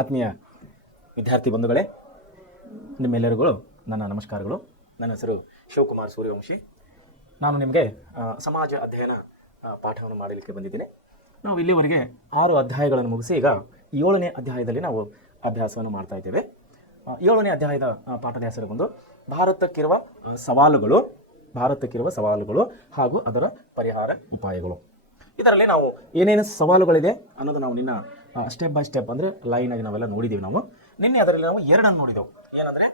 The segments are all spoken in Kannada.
ಆತ್ಮೀಯ ವಿದ್ಯಾರ್ಥಿ ಬಂಧುಗಳೇ, ನಿಮ್ಮೆಲ್ಲರಿಗೂ ನನ್ನ ನಮಸ್ಕಾರಗಳು. ನನ್ನ ಹೆಸರು ಶಿವಕುಮಾರ್ ಸೂರ್ಯವಂಶಿ. ನಾನು ನಿಮಗೆ ಸಮಾಜ ಅಧ್ಯಯನ ಪಾಠವನ್ನು ಮಾಡಲಿಕ್ಕೆ ಬಂದಿದ್ದೀನಿ. ನಾವು ಇಲ್ಲಿವರೆಗೆ 6 ಅಧ್ಯಾಯಗಳನ್ನು ಮುಗಿಸಿ ಈಗ 7ನೇ ಅಧ್ಯಾಯದಲ್ಲಿ ನಾವು ಅಭ್ಯಾಸವನ್ನು ಮಾಡ್ತಾ ಇದ್ದೇವೆ. 7ನೇ ಅಧ್ಯಾಯದ ಪಾಠದ ಹೆಸರು ಬಂದು ಭಾರತಕ್ಕಿರುವ ಸವಾಲುಗಳು ಹಾಗೂ ಅದರ ಪರಿಹಾರ ಉಪಾಯಗಳು. ಇದರಲ್ಲಿ ನಾವು ಏನೇನು ಸವಾಲುಗಳಿದೆ ಅನ್ನೋದು ನಾವು ನಿನ್ನ ಸ್ಟೆಪ್ ಬೈ ಸ್ಟೆಪ್ ಅಂದರೆ ಲೈನಾಗಿ ನಾವೆಲ್ಲ ನೋಡಿದ್ದೀವಿ. ನಿನ್ನೆ ಅದರಲ್ಲಿ ನಾವು 2 ನೋಡಿದೆವು. ಏನಂದರೆ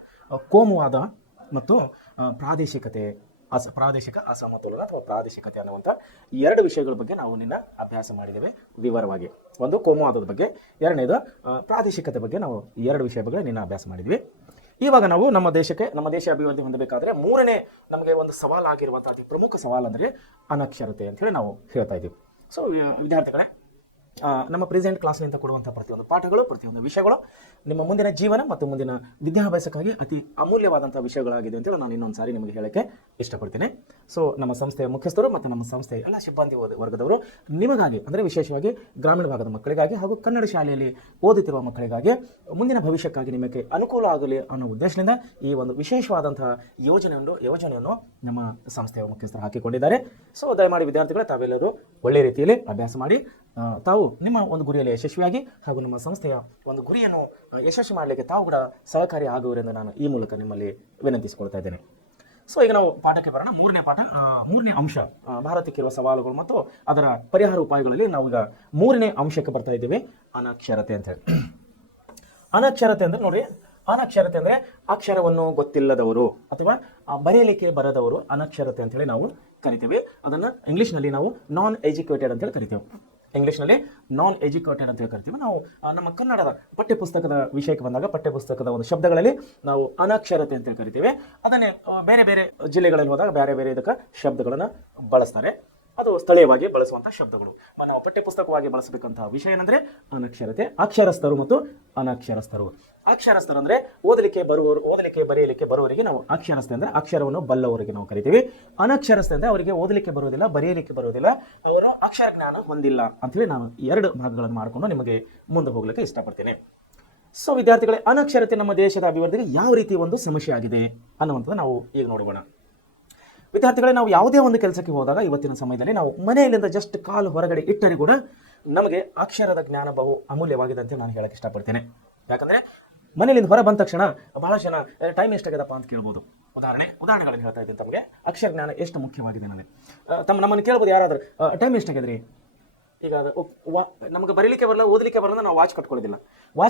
ಕೋಮುವಾದ ಮತ್ತು ಪ್ರಾದೇಶಿಕ ಅಸಮತೋಲನ ಅಥವಾ ಪ್ರಾದೇಶಿಕತೆ ಅನ್ನುವಂಥ 2 ವಿಷಯಗಳ ಬಗ್ಗೆ ನಾವು ನಿನ್ನ ಅಭ್ಯಾಸ ಮಾಡಿದ್ದೇವೆ ವಿವರವಾಗಿ. ಒಂದು ಕೋಮುವಾದದ ಬಗ್ಗೆ, ಎರಡನೇದು ಪ್ರಾದೇಶಿಕತೆ ಬಗ್ಗೆ ನಾವು 2 ವಿಷಯ ಬಗ್ಗೆ ನಿನ್ನ ಅಭ್ಯಾಸ ಮಾಡಿದ್ವಿ. ಇವಾಗ ನಾವು ನಮ್ಮ ದೇಶ ಅಭಿವೃದ್ಧಿ ಹೊಂದಬೇಕಾದ್ರೆ 3ನೇ ನಮಗೆ ಒಂದು ಸವಾಲಾಗಿರುವಂಥ ಅತಿ ಪ್ರಮುಖ ಸವಾಲು ಅಂದರೆ ಅನಕ್ಷರತೆ ಅಂತೇಳಿ ನಾವು ಹೇಳ್ತಾ ಇದ್ದೀವಿ. ಸೊ ವಿದ್ಯಾರ್ಥಿಗಳೇ, ನಮ್ಮ ಪ್ರೆಸೆಂಟ್ ಕ್ಲಾಸ್ನಿಂದ ಕೊಡುವಂಥ ಪ್ರತಿಯೊಂದು ಪಾಠಗಳು, ಪ್ರತಿಯೊಂದು ವಿಷಯಗಳು ನಿಮ್ಮ ಮುಂದಿನ ಜೀವನ ಮತ್ತು ಮುಂದಿನ ವಿದ್ಯಾಭ್ಯಾಸಕ್ಕಾಗಿ ಅತಿ ಅಮೂಲ್ಯವಾದಂಥ ವಿಷಯಗಳಾಗಿದೆ ಅಂತೇಳಿ ನಾನು ಇನ್ನೊಂದು ಸಾರಿ ನಿಮಗೆ ಹೇಳೋಕ್ಕೆ ಇಷ್ಟಪಡ್ತೀನಿ. ಸೊ ನಮ್ಮ ಸಂಸ್ಥೆಯ ಮುಖ್ಯಸ್ಥರು ಮತ್ತು ನಮ್ಮ ಸಂಸ್ಥೆಯ ಎಲ್ಲ ಸಿಬ್ಬಂದಿ ವರ್ಗದವರು ನಿಮಗಾಗಿ ಅಂದರೆ ವಿಶೇಷವಾಗಿ ಗ್ರಾಮೀಣ ಭಾಗದ ಮಕ್ಕಳಿಗಾಗಿ ಹಾಗೂ ಕನ್ನಡ ಶಾಲೆಯಲ್ಲಿ ಓದುತ್ತಿರುವ ಮಕ್ಕಳಿಗಾಗಿ ಮುಂದಿನ ಭವಿಷ್ಯಕ್ಕಾಗಿ ನಿಮಗೆ ಅನುಕೂಲ ಆಗಲಿ ಅನ್ನೋ ಉದ್ದೇಶದಿಂದ ಈ ಒಂದು ವಿಶೇಷವಾದಂತಹ ಯೋಜನೆಯನ್ನು ನಮ್ಮ ಸಂಸ್ಥೆಯ ಮುಖ್ಯಸ್ಥರು ಹಾಕಿಕೊಂಡಿದ್ದಾರೆ. ಸೊ ದಯಮಾಡಿ ವಿದ್ಯಾರ್ಥಿಗಳು ತಾವೆಲ್ಲರೂ ಒಳ್ಳೆಯ ರೀತಿಯಲ್ಲಿ ಅಭ್ಯಾಸ ಮಾಡಿ ತಾವು ನಿಮ್ಮ ಒಂದು ಗುರಿಯಲ್ಲಿ ಯಶಸ್ವಿಯಾಗಿ ಹಾಗೂ ನಮ್ಮ ಸಂಸ್ಥೆಯ ಒಂದು ಗುರಿಯನ್ನು ಯಶಸ್ವಿ ಮಾಡಲಿಕ್ಕೆ ತಾವು ಕೂಡ ಸಹಕಾರಿ ಆಗುವರೆಂದು ನಾನು ಈ ಮೂಲಕ ನಿಮ್ಮಲ್ಲಿ ವಿನಂತಿಸಿಕೊಳ್ತಾ ಇದ್ದೇನೆ. ಸೊ ಈಗ ನಾವು ಪಾಠಕ್ಕೆ ಬರೋಣ. 3ನೇ ಅಂಶ ಭಾರತಕ್ಕಿರುವ ಸವಾಲುಗಳು ಮತ್ತು ಅದರ ಪರಿಹಾರ ಉಪಾಯಗಳಲ್ಲಿ ನಾವು ಈಗ 3ನೇ ಅಂಶಕ್ಕೆ ಬರ್ತಾ ಇದ್ದೇವೆ, ಅನಕ್ಷರತೆ ಅಂತ ಹೇಳಿ. ಅನಕ್ಷರತೆ ಅಂದ್ರೆ ನೋಡಿ, ಅನಕ್ಷರತೆ ಅಂದರೆ ಅಕ್ಷರವನ್ನು ಗೊತ್ತಿಲ್ಲದವರು ಅಥವಾ ಬರೆಯಲಿಕ್ಕೆ ಬರದವರು ಅನಕ್ಷರತೆ ಅಂತೇಳಿ ನಾವು ಕರಿತೇವೆ. ಅದನ್ನು ಇಂಗ್ಲೀಷ್ನಲ್ಲಿ ನಾವು ನಾನ್ ಎಜುಕೇಟೆಡ್ ಅಂತೇಳಿ ಕರಿತೇವೆ. ಇಂಗ್ಲೀಷ್ನಲ್ಲಿ ನಾನ್ ಎಜುಕೇಟೆಡ್ ಅಂತ ಕರಿತೀವಿ. ನಾವು ನಮ್ಮ ಕನ್ನಡದ ಪಠ್ಯಪುಸ್ತಕದ ವಿಷಯಕ್ಕೆ ಬಂದಾಗ ಪಠ್ಯಪುಸ್ತಕದ ಒಂದು ಶಬ್ದಗಳಲ್ಲಿ ನಾವು ಅನಕ್ಷರತೆ ಅಂತ ಕರಿತೀವಿ. ಅದನ್ನೇ ಬೇರೆ ಬೇರೆ ಜಿಲ್ಲೆಗಳಲ್ಲಿ ಹೋದಾಗ ಬೇರೆ ಬೇರೆ ಇದಕ್ಕೆ ಶಬ್ದಗಳನ್ನು ಬಳಸ್ತಾರೆ. ಅದು ಸ್ಥಳೀಯವಾಗಿ ಬಳಸುವಂಥ ಶಬ್ದಗಳು. ನಾವು ಪಠ್ಯಪುಸ್ತಕವಾಗಿ ಬಳಸಬೇಕಂತಹ ವಿಷಯ ಏನಂದ್ರೆ ಅನಕ್ಷರತೆ. ಅಕ್ಷರಸ್ಥರು ಮತ್ತು ಅನಕ್ಷರಸ್ಥರು. ಅಕ್ಷರಸ್ಥರು ಅಂದ್ರೆ ಓದಲಿಕ್ಕೆ ಬರೆಯಲಿಕ್ಕೆ ಬರುವವರಿಗೆ ನಾವು ಅಕ್ಷರಸ್ಥ ಅಂದ್ರೆ ಅಕ್ಷರವನ್ನು ಬಲ್ಲವರಿಗೆ ನಾವು ಕರಿತೀವಿ. ಅನಕ್ಷರಸ್ಥ ಅಂದ್ರೆ ಅವರಿಗೆ ಓದಲಿಕ್ಕೆ ಬರುವುದಿಲ್ಲ, ಬರೆಯಲಿಕ್ಕೆ ಬರುವುದಿಲ್ಲ, ಅವರು ಅಕ್ಷರ ಜ್ಞಾನ ಹೊಂದಿಲ್ಲ ಅಂತೇಳಿ ನಾನು 2 ಭಾಗಗಳನ್ನು ಮಾಡಿಕೊಂಡು ನಿಮಗೆ ಮುಂದೆ ಹೋಗ್ಲಿಕ್ಕೆ ಇಷ್ಟಪಡ್ತೇನೆ. ಸೊ ವಿದ್ಯಾರ್ಥಿಗಳೇ, ಅನಕ್ಷರತೆ ನಮ್ಮ ದೇಶದ ಅಭಿವೃದ್ಧಿಗೆ ಯಾವ ರೀತಿ ಒಂದು ಸಮಸ್ಯೆ ಆಗಿದೆ ಅನ್ನುವಂಥದ್ದು ನಾವು ಈಗ ನೋಡೋಣ. ವಿದ್ಯಾರ್ಥಿಗಳೇ, ನಾವು ಯಾವುದೇ ಒಂದು ಕೆಲಸಕ್ಕೆ ಹೋದಾಗ ಇವತ್ತಿನ ಸಮಯದಲ್ಲಿ ನಾವು ಮನೆಯಲ್ಲಿಂದ ಜಸ್ಟ್ ಕಾಲು ಹೊರಗಡೆ ಇಟ್ಟರೆ ಕೂಡ ನಮಗೆ ಅಕ್ಷರದ ಜ್ಞಾನ ಬಹು ಅಮೂಲ್ಯವಾಗಿದೆ ಅಂತ ನಾನು ಹೇಳಕ್ಕೆ ಇಷ್ಟಪಡ್ತೇನೆ. ಯಾಕಂದ್ರೆ ಮನೆಯಲ್ಲಿಂದ ಹೊರ ಬಂದ ತಕ್ಷಣ ಬಹಳ ಜನ ಟೈಮ್ ಎಷ್ಟಾಗದಪ್ಪ ಅಂತ ಕೇಳ್ಬೋದು. ಉದಾಹರಣೆಗಳನ್ನು ಹೇಳ್ತಾ ಇದ್ದೀನಿ ತಮಗೆ. ಅಕ್ಷರ ಜ್ಞಾನ ಎಷ್ಟು ಮುಖ್ಯವಾಗಿದೆ ನನಗೆ ನಮ್ಮನ್ನು ಕೇಳ್ಬೋದು ಯಾರಾದ್ರೂ, ಟೈಮ್ ಎಷ್ಟಾಗಿದ್ರಿ? ಈಗ ನಮಗೆ ಬರೀಲಿಕ್ಕೆ ಬರಲ್ಲ, ಓದಲಿಕ್ಕೆ ಬರಲ್ಲ, ನಾವು ವಾಚ್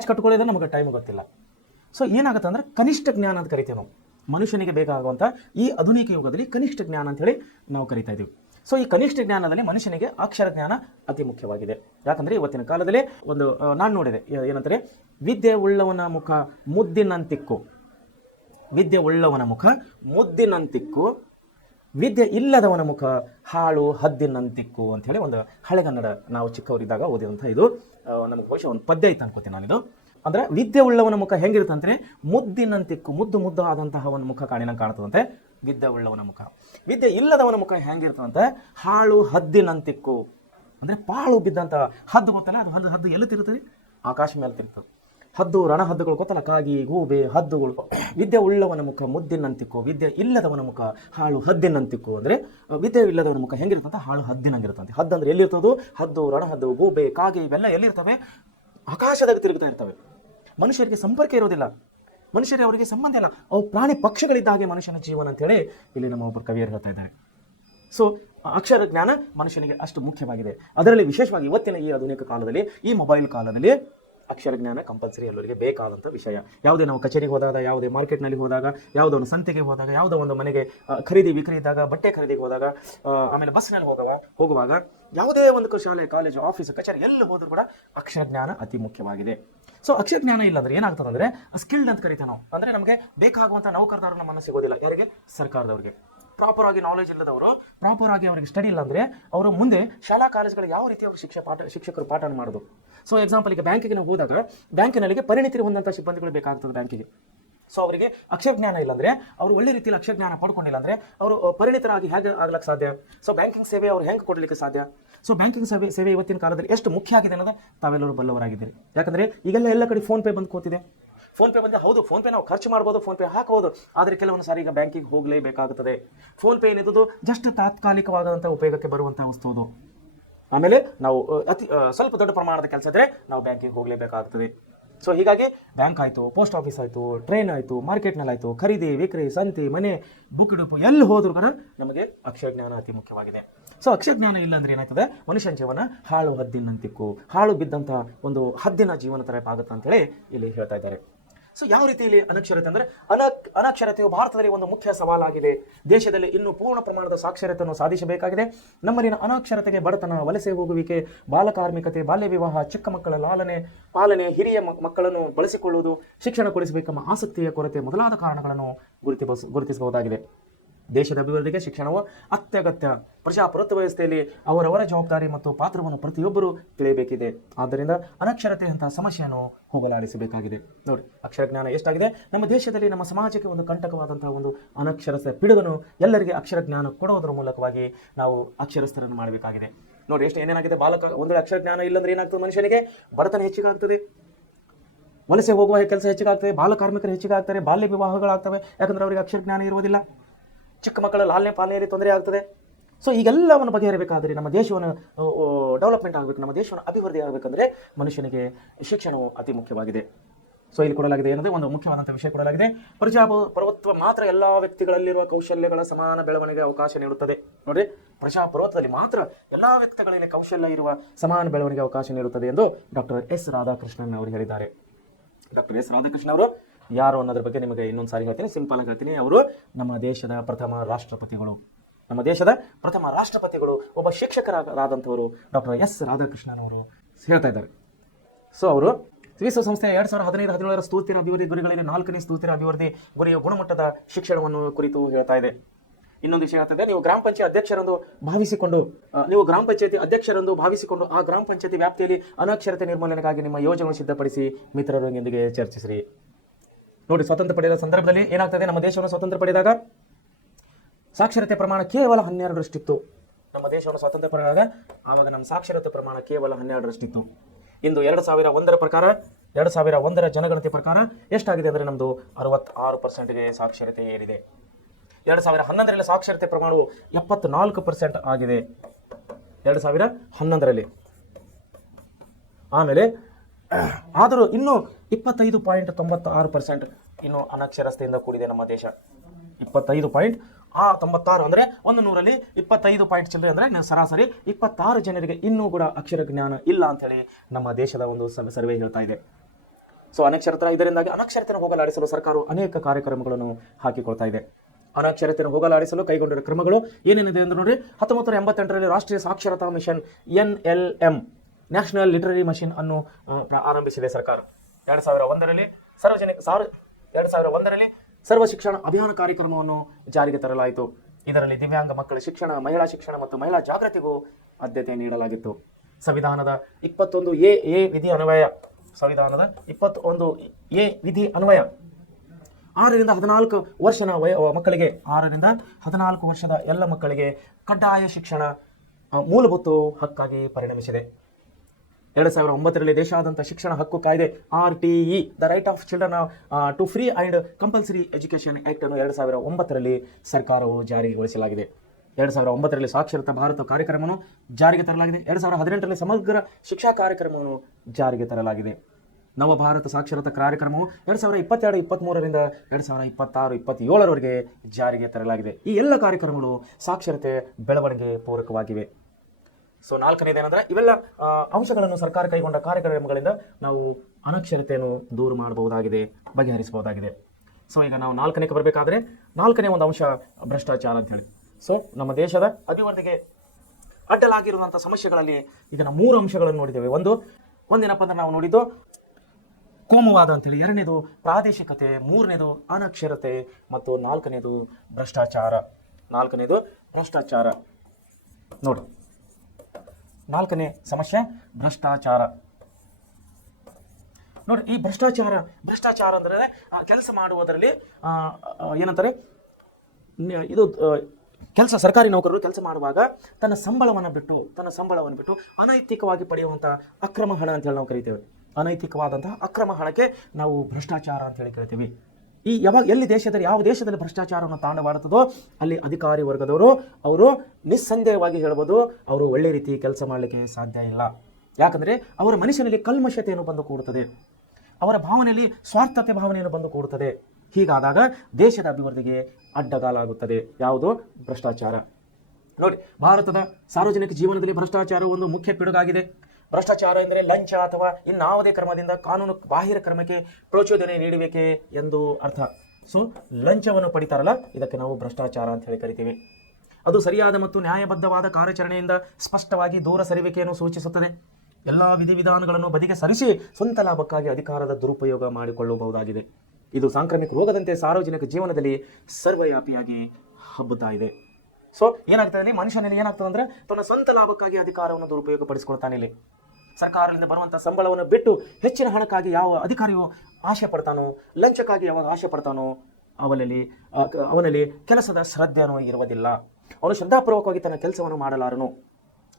ಕಟ್ಕೊಳ್ಳೋದ್ರೆ ನಮಗೆ ಟೈಮ್ ಗೊತ್ತಿಲ್ಲ. ಸೊ ಏನಾಗುತ್ತೆ ಅಂದ್ರೆ ಕನಿಷ್ಠ ಜ್ಞಾನ ಅಂತ ಕರಿತೇವೆ ನಾವು. ಮನುಷ್ಯನಿಗೆ ಬೇಕಾಗುವಂಥ ಈ ಆಧುನಿಕ ಯುಗದಲ್ಲಿ ಕನಿಷ್ಠ ಜ್ಞಾನ ಅಂತ ಹೇಳಿ ನಾವು ಕರಿತಾ ಇದ್ದೀವಿ. ಸೊ ಈ ಕನಿಷ್ಠ ಜ್ಞಾನದಲ್ಲಿ ಮನುಷ್ಯನಿಗೆ ಅಕ್ಷರ ಜ್ಞಾನ ಅತಿ ಮುಖ್ಯವಾಗಿದೆ. ಯಾಕಂದ್ರೆ ಇವತ್ತಿನ ಕಾಲದಲ್ಲಿ ಒಂದು ನಾನು ನೋಡಿದೆ, ಏನಂತಾರೆ, ವಿದ್ಯೆ ಉಳ್ಳವನ ಮುಖ ಮುದ್ದಿನಂತಿಕ್ಕು, ವಿದ್ಯೆ ಇಲ್ಲದವನ ಮುಖ ಹಾಳು ಹದ್ದಿನಂತಿಕ್ಕು ಅಂತ ಹೇಳಿ ಒಂದು ಹಳೆಗನ್ನಡ ನಾವು ಚಿಕ್ಕವರಿದ್ದಾಗ ಓದಿದಂಥ ಇದು ನಮಗೆ ಬಹುಶಃ ಒಂದು ಪದ್ಯ ಐತೆ ಅನ್ಕೋತೀನಿ ನಾನಿದು. ಅಂದ್ರೆ ವಿದ್ಯೆ ಉಳ್ಳವನ ಮುಖ ಹೆಂಗಿರುತ್ತಂದ್ರೆ ಮುದ್ದಿನಂತಿಕ್ಕು, ಮುದ್ದು ಆದಂತಹ ಒಂದು ಮುಖ ಕಾಣ್ತದಂತೆ ವಿದ್ಯೆ ಉಳ್ಳವನ ಮುಖ. ವಿದ್ಯೆ ಇಲ್ಲದವನ ಮುಖ ಹೆಂಗಿರ್ತದಂತೆ ಹಾಳು ಹದ್ದಿನಂತಿಕ್ಕು, ಅಂದ್ರೆ ಪಾಳು ಬಿದ್ದಂತಹ ಹದ್ದು ಗೊತ್ತಲ್ಲ, ಅದು ಹದ್ದು ಎಲ್ಲಿ ತಿರುತ್ತದೆ? ಆಕಾಶ ಮೇಲೆ ತಿರುತ್ತದೆ. ಹದ್ದು, ರಣ ಹದ್ದುಗಳು ಗೊತ್ತಲ್ಲ, ಕಾಗಿ, ಗೂಬೆ, ಹದ್ದುಗಳು. ವಿದ್ಯೆ ಉಳ್ಳವನ ಮುಖ ಮುದ್ದಿನಂತಿಕ್ಕು, ವಿದ್ಯೆ ಇಲ್ಲದವನ ಮುಖ ಹಾಳು ಹದ್ದಿನಂತಿಕ್ಕು. ಅಂದ್ರೆ ವಿದ್ಯೆ ಇಲ್ಲದವನ ಮುಖ ಹೆಂಗಿರ್ತಂತೆ ಹಾಳು ಹದ್ದಿನಂಗಿರ್ತಂತೆ. ಹದ್ದು ಅಂದ್ರೆ ಎಲ್ಲಿರ್ತದೋ? ಹದ್ದು, ರಣಹದ್ದು, ಗೂಬೆ, ಕಾಗೆ ಇವೆಲ್ಲ ಎಲ್ಲಿರ್ತವೆ? ಆಕಾಶದಾಗ ತಿರುಗ್ತಾ ಇರ್ತವೆ. ಮನುಷ್ಯರಿಗೆ ಸಂಪರ್ಕ ಇರೋದಿಲ್ಲ, ಮನುಷ್ಯರಿಗೆ ಅವರಿಗೆ ಸಂಬಂಧ ಇಲ್ಲ. ಅವು ಪ್ರಾಣಿ ಪಕ್ಷಿಗಳಿದ್ದಾಗೆ ಮನುಷ್ಯನ ಜೀವನ ಅಂತ ಹೇಳಿ ಇಲ್ಲಿ ನಮ್ಮ ಒಬ್ಬರು ಕವಿಯರು ಹೇಳ್ತಾ ಇದ್ದಾರೆ. ಸೊ ಅಕ್ಷರ ಜ್ಞಾನ ಮನುಷ್ಯನಿಗೆ ಅಷ್ಟು ಮುಖ್ಯವಾಗಿದೆ. ಅದರಲ್ಲಿ ವಿಶೇಷವಾಗಿ ಇವತ್ತಿನ ಈ ಆಧುನಿಕ ಕಾಲದಲ್ಲಿ, ಈ ಮೊಬೈಲ್ ಕಾಲದಲ್ಲಿ ಅಕ್ಷರ ಜ್ಞಾನ ಕಂಪಲ್ಸರಿ ಎಲ್ಲರಿಗೆ ಬೇಕಾದಂಥ ವಿಷಯ. ಯಾವುದೇ ನಾವು ಕಚೇರಿಗೆ ಹೋದಾಗ, ಯಾವುದೇ ಮಾರ್ಕೆಟ್ನಲ್ಲಿ ಹೋದಾಗ, ಯಾವುದೋ ಒಂದು ಸಂತೆಗೆ ಹೋದಾಗ, ಯಾವುದೋ ಒಂದು ಮನೆಗೆ ಖರೀದಿ ವಿಕ್ರಿ ಇದ್ದಾಗ, ಬಟ್ಟೆ ಖರೀದಿಗೆ ಹೋದಾಗ, ಆಮೇಲೆ ಬಸ್ನಲ್ಲಿ ಹೋಗುವಾಗ ಯಾವುದೇ ಒಂದು ಶಾಲೆ, ಕಾಲೇಜು, ಆಫೀಸ್, ಕಚೇರಿ ಎಲ್ಲಿ ಹೋದ್ರೂ ಕೂಡ ಅಕ್ಷರ ಜ್ಞಾನ ಅತಿ ಮುಖ್ಯವಾಗಿದೆ. ಸೊ ಅಕ್ಷರ ಜ್ಞಾನ ಇಲ್ಲ ಅಂದ್ರೆ ಏನಾಗ್ತದೆ ಅಂದ್ರೆ ಸ್ಕಿಲ್ಡ್ ಅಂತ ಕರಿತೇವೆ ನಾವು. ಅಂದ್ರೆ ನಮಗೆ ಬೇಕಾಗುವಂಥ ನೌಕರದಾರರು ನಮ್ಮನ್ನು ಸಿಗೋದಿಲ್ಲ. ಯಾರಿಗೆ? ಸರ್ಕಾರದವ್ರಿಗೆ. ಪ್ರಾಪರ್ ಆಗಿ ನಾಲೆಜ್ ಇಲ್ಲದವರು, ಪ್ರಾಪರ್ ಆಗಿ ಅವರಿಗೆ ಸ್ಟಡಿ ಇಲ್ಲ ಅಂದ್ರೆ ಅವರು ಮುಂದೆ ಶಾಲಾ ಕಾಲೇಜುಗಳಿಗೆ ಯಾವ ರೀತಿ ಅವರು ಶಿಕ್ಷಕರು ಪಾಠ ಮಾಡೋದು. ಸೊ ಎಕ್ಸಾಂಪಲ್, ಈಗ ಬ್ಯಾಂಕಿಗೆ ನಾವು ಹೋದಾಗ ಬ್ಯಾಂಕಿನಲ್ಲಿ ಪರಿಣಿತಿ ಹೊಂದಂಥ ಸಿಬ್ಬಂದಿಗಳು ಬೇಕಾಗ್ತದೆ ಬ್ಯಾಂಕಿಗೆ. ಸೊ ಅವರಿಗೆ ಅಕ್ಷರ ಜ್ಞಾನ ಇಲ್ಲ ಅಂದ್ರೆ, ಅವರು ಒಳ್ಳೆ ರೀತಿಯಲ್ಲಿ ಅಕ್ಷರ ಜ್ಞಾನ ಪಡ್ಕೊಂಡಿಲ್ಲ ಅಂದ್ರೆ ಅವರು ಪರಿಣಿತರಾಗಿ ಹೇಗೆ ಆಗ್ಲಿಕ್ಕೆ ಸಾಧ್ಯ? ಸೊ ಬ್ಯಾಂಕಿಂಗ್ ಸೇವೆ ಅವ್ರು ಹೆಂಗೆ ಕೊಡ್ಲಿಕ್ಕೆ ಸಾಧ್ಯ? ಸೊ ಬ್ಯಾಂಕಿಂಗ್ ಸೇವೆ ಇವತ್ತಿನ ಕಾಲದಲ್ಲಿ ಎಷ್ಟು ಮುಖ್ಯ ಆಗಿದೆ ಅನ್ನೋದು ತಾವೆಲ್ಲರೂ ಬಲ್ಲವರಾಗಿದ್ದೀರಿ. ಯಾಕಂದರೆ ಈಗೆಲ್ಲ ಎಲ್ಲ ಕಡೆ ಫೋನ್ ಪೇ ಬಂದು ಕೂತಿದೆ. ಫೋನ್ ಪೇ ಬಂದರೆ ಹೌದು, ಫೋನ್ ಪೇ ನಾವು ಖರ್ಚು ಮಾಡ್ಬೋದು, ಫೋನ್ ಪೇ ಹಾಕಬಹುದು, ಆದರೆ ಕೆಲವೊಂದು ಸಾರಿ ಈಗ ಬ್ಯಾಂಕಿಗೆ ಹೋಗಲೇಬೇಕಾಗುತ್ತದೆ. ಫೋನ್ ಪೇ ಏನಿದ್ದು ಜಸ್ಟ್ ತಾತ್ಕಾಲಿಕವಾದಂಥ ಉಪಯೋಗಕ್ಕೆ ಬರುವಂಥ ವಸ್ತು ಅದು. ಆಮೇಲೆ ನಾವು ಸ್ವಲ್ಪ ದೊಡ್ಡ ಪ್ರಮಾಣದ ಕೆಲಸ ಇದ್ದರೆ ನಾವು ಬ್ಯಾಂಕಿಗೆ ಹೋಗಲೇಬೇಕಾಗ್ತದೆ. ಸೊ ಹೀಗಾಗಿ ಬ್ಯಾಂಕ್ ಆಯಿತು, ಪೋಸ್ಟ್ ಆಫೀಸ್ ಆಯಿತು, ಟ್ರೈನ್ ಆಯಿತು, ಮಾರ್ಕೆಟ್ನಲ್ಲಿ ಆಯಿತು, ಖರೀದಿ ವಿಕ್ರಿ, ಸಂತೆ, ಮನೆ, ಬುಕ್ ಡಿಪೋ ಎಲ್ಲಿ ಹೋದ್ರೂ ಕೂಡ ನಮಗೆ ಅಕ್ಷರ ಜ್ಞಾನ ಅತಿ ಮುಖ್ಯವಾಗಿದೆ. ಸೊ ಅಕ್ಷರ ಜ್ಞಾನ ಇಲ್ಲ ಅಂದರೆ ಏನಾಗ್ತದೆ, ಮನುಷ್ಯನ ಜೀವನ ಹಾಳು ಹದ್ದಿನಂತಿಕ್ಕು, ಹಾಳು ಬಿದ್ದಂಥ ಒಂದು ಹದ್ದಿನ ಜೀವನ ಥರ ಆಗುತ್ತೆ ಅಂತೇಳಿ ಇಲ್ಲಿ ಹೇಳ್ತಾ ಇದ್ದಾರೆ. ಸೊ ಯಾವ ರೀತಿಯಲ್ಲಿ ಅನಕ್ಷರತೆ ಅಂದರೆ ಅನಕ್ಷರತೆಯು ಭಾರತದಲ್ಲಿ ಒಂದು ಮುಖ್ಯ ಸವಾಲಾಗಿದೆ. ದೇಶದಲ್ಲಿ ಇನ್ನೂ ಪೂರ್ಣ ಪ್ರಮಾಣದ ಸಾಕ್ಷರತೆಯನ್ನು ಸಾಧಿಸಬೇಕಾಗಿದೆ. ನಮ್ಮಲ್ಲಿನ ಅನಕ್ಷರತೆಗೆ ಬಡತನ, ವಲಸೆ ಹೋಗುವಿಕೆ, ಬಾಲಕಾರ್ಮಿಕತೆ, ಬಾಲ್ಯ ವಿವಾಹ, ಚಿಕ್ಕ ಮಕ್ಕಳ ಪಾಲನೆ, ಹಿರಿಯ ಮಕ್ಕಳನ್ನು ಬಳಸಿಕೊಳ್ಳುವುದು, ಶಿಕ್ಷಣ ಕೊಡಿಸಬೇಕೆಂಬ ಆಸಕ್ತಿಯ ಕೊರತೆ ಮೊದಲಾದ ಕಾರಣಗಳನ್ನು ಗುರುತಿಸಬಹುದಾಗಿದೆ. ದೇಶದ ಅಭಿವೃದ್ಧಿಗೆ ಶಿಕ್ಷಣವು ಅತ್ಯಗತ್ಯ. ಪ್ರಜಾಪ್ರಭುತ್ವ ವ್ಯವಸ್ಥೆಯಲ್ಲಿ ಅವರವರ ಜವಾಬ್ದಾರಿ ಮತ್ತು ಪಾತ್ರವನ್ನು ಪ್ರತಿಯೊಬ್ಬರೂ ತಿಳಿಯಬೇಕಿದೆ. ಆದ್ದರಿಂದ ಅನಕ್ಷರತೆಯಂತಹ ಸಮಸ್ಯೆಯನ್ನು ಹೋಗಲಾಡಿಸಬೇಕಾಗಿದೆ. ನೋಡಿ, ಅಕ್ಷರ ಜ್ಞಾನ ಎಷ್ಟಾಗಿದೆ ನಮ್ಮ ದೇಶದಲ್ಲಿ. ನಮ್ಮ ಸಮಾಜಕ್ಕೆ ಒಂದು ಕಂಟಕವಾದಂತಹ ಒಂದು ಅನಕ್ಷರತೆ ಪಿಡುಗನ್ನು ಎಲ್ಲರಿಗೆ ಅಕ್ಷರ ಜ್ಞಾನ ಕೊಡುವುದರ ಮೂಲಕವಾಗಿ ನಾವು ಅಕ್ಷರಸ್ಥರನ್ನು ಮಾಡಬೇಕಾಗಿದೆ. ನೋಡಿ ಎಷ್ಟು ಏನೇನಾಗಿದೆ. ಒಂದು ಅಕ್ಷರ ಜ್ಞಾನ ಇಲ್ಲಂದ್ರೆ ಏನಾಗ್ತದೆ, ಮನುಷ್ಯನಿಗೆ ಬಡತನ ಹೆಚ್ಚಿಗಾಗ್ತದೆ, ವಲಸೆ ಹೋಗುವ ಕೆಲಸ ಹೆಚ್ಚಿಗಾಗ್ತದೆ, ಬಾಲಕಾರ್ಮಿಕರು ಹೆಚ್ಚಿಗಾಗ್ತಾರೆ, ಬಾಲ್ಯ ವಿವಾಹಗಳಾಗ್ತವೆ, ಯಾಕಂದ್ರೆ ಅವರಿಗೆ ಅಕ್ಷರ ಜ್ಞಾನ ಇರುವುದಿಲ್ಲ, ಚಿಕ್ಕ ಮಕ್ಕಳ ಲಾಲನೆ ಪಾಲನೆಯಲ್ಲಿ ತೊಂದರೆ ಆಗ್ತದೆ. ಸೊ ಈಗೆಲ್ಲವನ್ನು ಬಗೆಹರಬೇಕಾದರೆ ನಮ್ಮ ದೇಶವನ್ನು ಡೆವಲಪ್ಮೆಂಟ್ ಆಗಬೇಕು, ನಮ್ಮ ದೇಶವನ್ನು ಅಭಿವೃದ್ಧಿ ಆಗಬೇಕಂದ್ರೆ ಮನುಷ್ಯನಿಗೆ ಶಿಕ್ಷಣವು ಅತಿ ಮುಖ್ಯವಾಗಿದೆ. ಸೊ ಇಲ್ಲಿ ಕೊಡಲಾಗಿದೆ ಏನಂದರೆ ಒಂದು ಮುಖ್ಯವಾದಂಥ ವಿಷಯ ಕೊಡಲಾಗಿದೆ. ಪ್ರಜಾಪ್ರಭುತ್ವ ಮಾತ್ರ ಎಲ್ಲ ವ್ಯಕ್ತಿಗಳಲ್ಲಿರುವ ಕೌಶಲ್ಯಗಳ ಸಮಾನ ಬೆಳವಣಿಗೆ ಅವಕಾಶ ನೀಡುತ್ತದೆ. ನೋಡಿ, ಪ್ರಜಾಪ್ರಭುತ್ವದಲ್ಲಿ ಮಾತ್ರ ಎಲ್ಲ ವ್ಯಕ್ತಿಗಳಲ್ಲಿ ಕೌಶಲ್ಯ ಇರುವ ಸಮಾನ ಬೆಳವಣಿಗೆ ಅವಕಾಶ ನೀಡುತ್ತದೆ ಎಂದು ಡಾಕ್ಟರ್ ಎಸ್ ರಾಧಾಕೃಷ್ಣನ್ ಅವರು ಹೇಳಿದ್ದಾರೆ. ಡಾಕ್ಟರ್ ಎಸ್ ರಾಧಾಕೃಷ್ಣ ಅವರು ಯಾರು ಅನ್ನೋದ್ರ ಬಗ್ಗೆ ನಿಮಗೆ ಇನ್ನೊಂದು ಸಾರಿ ಹೇಳ್ತೀನಿ, ಸಿಂಪಲ್ ಆಗಿ ಹೇಳ್ತೀನಿ. ಅವರು ನಮ್ಮ ದೇಶದ ಪ್ರಥಮ ರಾಷ್ಟ್ರಪತಿಗಳು, ಒಬ್ಬ ಶಿಕ್ಷಕರಾದಂಥವರು ಡಾಕ್ಟರ್ ಎಸ್ ರಾಧಾಕೃಷ್ಣನ್ ಅವರು ಹೇಳ್ತಾ ಇದ್ದಾರೆ. ಸೊ ಅವರು ವಿಶ್ವಸಂಸ್ಥೆಯ 2015-17 ಸ್ಥೂರ್ತಿರ ಅಭಿವೃದ್ಧಿ ಗುರಿಗಳಲ್ಲಿ 4ನೇ ಸ್ಥೂರ್ತಿರ ಅಭಿವೃದ್ಧಿ ಗುರಿಯ ಗುಣಮಟ್ಟದ ಶಿಕ್ಷಣವನ್ನು ಕುರಿತು ಹೇಳ್ತಾ ಇದೆ. ಇನ್ನೊಂದು ವಿಷಯ ಹೇಳ್ತದೆ, ನೀವು ಗ್ರಾಮ ಪಂಚಾಯತ್ ಅಧ್ಯಕ್ಷರೆಂದು ಭಾವಿಸಿಕೊಂಡು ಆ ಗ್ರಾಮ ಪಂಚಾಯತಿ ವ್ಯಾಪ್ತಿಯಲ್ಲಿ ಅನಕ್ಷರತೆ ನಿರ್ಮೂಲನೆಗಾಗಿ ನಿಮ್ಮ ಯೋಜನೆ ಸಿದ್ಧಪಡಿಸಿ ಮಿತ್ರರೊಂದಿಗೆ ಚರ್ಚಿಸಿರಿ. ನೋಡಿ, ಸ್ವಾತಂತ್ರ್ಯ ಪಡೆದ ಸಂದರ್ಭದಲ್ಲಿ ಏನಾಗ್ತದೆ, ನಮ್ಮ ದೇಶವನ್ನು ಸ್ವಾತಂತ್ರ್ಯ ಪಡೆದಾಗ ಸಾಕ್ಷರತೆ ಪ್ರಮಾಣ ಕೇವಲ 12ರಷ್ಟಿತ್ತು. ನಮ್ಮ ದೇಶವನ್ನು ಸ್ವಾತಂತ್ರ್ಯ ಪಡೆದಾಗ ಆವಾಗ ನಮ್ಮ ಸಾಕ್ಷರತೆ ಪ್ರಮಾಣ ಕೇವಲ 12ರಷ್ಟಿತ್ತು. ಇಂದು 2001ರ ಪ್ರಕಾರ, 2001ರ ಜನಗಣತಿ ಪ್ರಕಾರ ಎಷ್ಟಾಗಿದೆ ಅಂದರೆ ನಮ್ಮದು 66%ಗೆ ಸಾಕ್ಷರತೆ ಏರಿದೆ. 2011ರಲ್ಲಿ ಸಾಕ್ಷರತೆ ಪ್ರಮಾಣವು 74% ಆಗಿದೆ. 2011ರಲ್ಲಿ. ಆಮೇಲೆ ಆದರೂ ಇನ್ನೂ 25.96% ಇನ್ನು ಅನಕ್ಷರತೆಯಿಂದ ಕೂಡಿದೆ ನಮ್ಮ ದೇಶ. 25.96 ಅಂದರೆ 100ರಲ್ಲಿ 25 ಚಿಲ್ಲರೆ ಅಂದರೆ ಸರಾಸರಿ 26 ಜನರಿಗೆ ಇನ್ನೂ ಕೂಡ ಅಕ್ಷರ ಜ್ಞಾನ ಇಲ್ಲ ಅಂಥೇಳಿ ನಮ್ಮ ದೇಶದ ಒಂದು ಸರ್ವೆ ಹೇಳ್ತಾ ಇದೆ. ಸೊ ಇದರಿಂದಾಗಿ ಅನಕ್ಷರತೆಯನ್ನು ಹೋಗಲಾಡಿಸಲು ಸರ್ಕಾರವು ಅನೇಕ ಕಾರ್ಯಕ್ರಮಗಳನ್ನು ಹಾಕಿಕೊಳ್ತಾ ಇದೆ. ಅನಕ್ಷರತೆಯನ್ನು ಹೋಗಲಾಡಿಸಲು ಕೈಗೊಂಡಿರುವ ಕ್ರಮಗಳು ಏನೇನಿದೆ ಅಂದ್ರೆ ನೋಡಿ, 1988ರಲ್ಲಿ ರಾಷ್ಟ್ರೀಯ ಸಾಕ್ಷರತಾ mission NLM national literary machine ಅನ್ನು ಆರಂಭಿಸಿದೆ ಸರ್ಕಾರ. 2001ರಲ್ಲಿ ಸರ್ವ ಶಿಕ್ಷಣ ಅಭಿಯಾನ ಕಾರ್ಯಕ್ರಮವನ್ನು ಜಾರಿಗೆ ತರಲಾಯಿತು. ಇದರಲ್ಲಿ ದಿವ್ಯಾಂಗ ಮಕ್ಕಳ ಶಿಕ್ಷಣ, ಮಹಿಳಾ ಶಿಕ್ಷಣ ಮತ್ತು ಮಹಿಳಾ ಜಾಗೃತಿಗೂ ಆದ್ಯತೆ ನೀಡಲಾಗಿತ್ತು. ಸಂವಿಧಾನದ 21A ವಿಧಿ ಅನ್ವಯ 6ರಿಂದ 14 ವರ್ಷದ ಮಕ್ಕಳಿಗೆ 6ರಿಂದ 14 ವರ್ಷದ ಎಲ್ಲ ಮಕ್ಕಳಿಗೆ ಕಡ್ಡಾಯ ಶಿಕ್ಷಣ ಮೂಲಭೂತ ಹಕ್ಕಾಗಿ ಪರಿಣಮಿಸಿದೆ. 2009ರಲ್ಲಿ ದೇಶಾದ್ಯಂತ ಶಿಕ್ಷಣ ಹಕ್ಕು ಕಾಯ್ದೆ RTE the right of children to free and compulsory education act ಅನ್ನು 2009ರಲ್ಲಿ ಸರ್ಕಾರವು ಜಾರಿಗೊಳಿಸಲಾಗಿದೆ. 2009ರಲ್ಲಿ ಸಾಕ್ಷರತಾ ಭಾರತ ಕಾರ್ಯಕ್ರಮವನ್ನು ಜಾರಿಗೆ ತರಲಾಗಿದೆ. 2018ರಲ್ಲಿ ಸಮಗ್ರ ಶಿಕ್ಷಾ ಕಾರ್ಯಕ್ರಮವನ್ನು ಜಾರಿಗೆ ತರಲಾಗಿದೆ. ನವ ಭಾರತ ಸಾಕ್ಷರತಾ ಕಾರ್ಯಕ್ರಮವು 2022-23ರಿಂದ 2026-27ರವರೆಗೆ ಜಾರಿಗೆ ತರಲಾಗಿದೆ. ಈ ಎಲ್ಲ ಕಾರ್ಯಕ್ರಮಗಳು ಸಾಕ್ಷರತೆ ಬೆಳವಣಿಗೆ ಪೂರಕವಾಗಿವೆ. ಸೊ 4ನೇದೇನೆಂದರೆ ಇವೆಲ್ಲ ಅಂಶಗಳನ್ನು ಸರ್ಕಾರ ಕೈಗೊಂಡ ಕಾರ್ಯಕ್ರಮಗಳಿಂದ ನಾವು ಅನಕ್ಷರತೆಯನ್ನು ದೂರ ಮಾಡಬಹುದಾಗಿದೆ, ಬಗೆಹರಿಸಬಹುದಾಗಿದೆ. ಸೊ ಈಗ ನಾವು 4ನೇಗೆ ಬರಬೇಕಾದ್ರೆ 4ನೇ ಒಂದು ಅಂಶ ಭ್ರಷ್ಟಾಚಾರ ಅಂತ ಹೇಳಿ. ಸೊ ನಮ್ಮ ದೇಶದ ಅಭಿವೃದ್ಧಿಗೆ ಅಡ್ಡಲಾಗಿರುವಂಥ ಸಮಸ್ಯೆಗಳಲ್ಲಿ ಈಗ ನಾವು 3 ಅಂಶಗಳನ್ನು ನೋಡಿದ್ದೇವೆ. ಒಂದೇನಪ್ಪ ಅಂದ್ರೆ ನಾವು ನೋಡಿದ್ದು ಕೋಮುವಾದ ಅಂತೇಳಿ, 2ನೇದು ಪ್ರಾದೇಶಿಕತೆ, 3ನೇದು ಅನಕ್ಷರತೆ ಮತ್ತು 4ನೇದು ಭ್ರಷ್ಟಾಚಾರ. ನೋಡಿ, 4ನೇ ಸಮಸ್ಯೆ ಭ್ರಷ್ಟಾಚಾರ. ನೋಡಿ, ಈ ಭ್ರಷ್ಟಾಚಾರ ಅಂದರೆ ಕೆಲಸ ಮಾಡುವುದರಲ್ಲಿ ಏನಂತಾರೆ, ಇದು ಸರ್ಕಾರಿ ನೌಕರರು ಕೆಲಸ ಮಾಡುವಾಗ ತನ್ನ ಸಂಬಳವನ್ನು ಬಿಟ್ಟು ಅನೈತಿಕವಾಗಿ ಪಡೆಯುವಂಥ ಅಕ್ರಮ ಹಣ ಅಂತ ಹೇಳಿ ನಾವು ಕರಿತೇವೆ. ಅನೈತಿಕವಾದಂತಹ ಅಕ್ರಮ ಹಣಕ್ಕೆ ನಾವು ಭ್ರಷ್ಟಾಚಾರ ಅಂತ ಹೇಳಿ ಕರಿತೀವಿ. ಈ ಯಾವ ದೇಶದಲ್ಲಿ ಭ್ರಷ್ಟಾಚಾರವನ್ನು ತಾಂಡವಾಡುತ್ತದೋ ಅಲ್ಲಿ ಅಧಿಕಾರಿ ವರ್ಗದವರು ಅವರು ನಿಸ್ಸಂದೇಹವಾಗಿ ಹೇಳ್ಬೋದು, ಅವರು ಒಳ್ಳೆ ರೀತಿ ಕೆಲಸ ಮಾಡಲಿಕ್ಕೆ ಸಾಧ್ಯ ಇಲ್ಲ. ಯಾಕಂದರೆ ಅವರ ಮನುಷ್ಯನಲ್ಲಿ ಕಲ್ಮಶತೆಯನ್ನು ಬಂದು ಕೂಡುತ್ತದೆ, ಅವರ ಭಾವನೆಯಲ್ಲಿ ಸ್ವಾರ್ಥತೆ ಭಾವನೆಯನ್ನು ಬಂದು ಕೂಡುತ್ತದೆ. ಹೀಗಾದಾಗ ದೇಶದ ಅಭಿವೃದ್ಧಿಗೆ ಅಡ್ಡಗಾಲಾಗುತ್ತದೆ. ಯಾವುದು? ಭ್ರಷ್ಟಾಚಾರ. ನೋಡಿ, ಭಾರತದ ಸಾರ್ವಜನಿಕ ಜೀವನದಲ್ಲಿ ಭ್ರಷ್ಟಾಚಾರ ಒಂದು ಮುಖ್ಯ ಪಿಡುಗಾಗಿದೆ. ಭ್ರಷ್ಟಾಚಾರ ಎಂದರೆ ಲಂಚ ಅಥವಾ ಇನ್ನಾವುದೇ ಕ್ರಮದಿಂದ ಕಾನೂನು ಬಾಹಿರ ಕ್ರಮಕ್ಕೆ ಪ್ರಚೋದನೆ ನೀಡುವಿಕೆ ಎಂದು ಅರ್ಥ. ಸೊ ಲಂಚವನ್ನು ಪಡಿತಾರಲ್ಲ, ಇದಕ್ಕೆ ನಾವು ಭ್ರಷ್ಟಾಚಾರ ಅಂತ ಹೇಳಿ ಕರಿತೀವಿ. ಅದು ಸರಿಯಾದ ಮತ್ತು ನ್ಯಾಯಬದ್ಧವಾದ ಕಾರ್ಯಾಚರಣೆಯಿಂದ ಸ್ಪಷ್ಟವಾಗಿ ದೂರ ಸರಿವಿಕೆಯನ್ನು ಸೂಚಿಸುತ್ತದೆ. ಎಲ್ಲ ವಿಧಿವಿಧಾನಗಳನ್ನು ಬದಿಗೆ ಸರಿಸಿ ಸ್ವಂತ ಲಾಭಕ್ಕಾಗಿ ಅಧಿಕಾರದ ದುರುಪಯೋಗ ಮಾಡಿಕೊಳ್ಳಬಹುದಾಗಿದೆ. ಇದು ಸಾಂಕ್ರಾಮಿಕ ರೋಗದಂತೆ ಸಾರ್ವಜನಿಕ ಜೀವನದಲ್ಲಿ ಸರ್ವವ್ಯಾಪಿಯಾಗಿ ಹಬ್ಬುತ್ತಾ ಇದೆ. ಸೊ ಏನಾಗ್ತದೆ ಇಲ್ಲಿ, ಮನುಷ್ಯನಲ್ಲಿ ಏನಾಗ್ತದೆ ಅಂದ್ರೆ ತನ್ನ ಸ್ವಂತ ಲಾಭಕ್ಕಾಗಿ ಅಧಿಕಾರವನ್ನು ದುರುಪಯೋಗ ಪಡಿಸ್ಕೊಳ್ತಾನೆ. ಇಲ್ಲಿ ಸರ್ಕಾರದಿಂದ ಬರುವಂಥ ಸಂಬಳವನ್ನು ಬಿಟ್ಟು ಹೆಚ್ಚಿನ ಹಣಕ್ಕಾಗಿ ಯಾವ ಅಧಿಕಾರಿಯು ಆಶೆ ಪಡ್ತಾನೋ, ಲಂಚಕ್ಕಾಗಿ ಯಾವಾಗ ಆಶೆ ಪಡ್ತಾನೋ ಅವನಲ್ಲಿ ಕೆಲಸದ ಶ್ರದ್ಧೆನೂ ಇರುವುದಿಲ್ಲ. ಅವನು ಶ್ರದ್ಧಾಪೂರ್ವಕವಾಗಿ ತನ್ನ ಕೆಲಸವನ್ನು ಮಾಡಲಾರನು.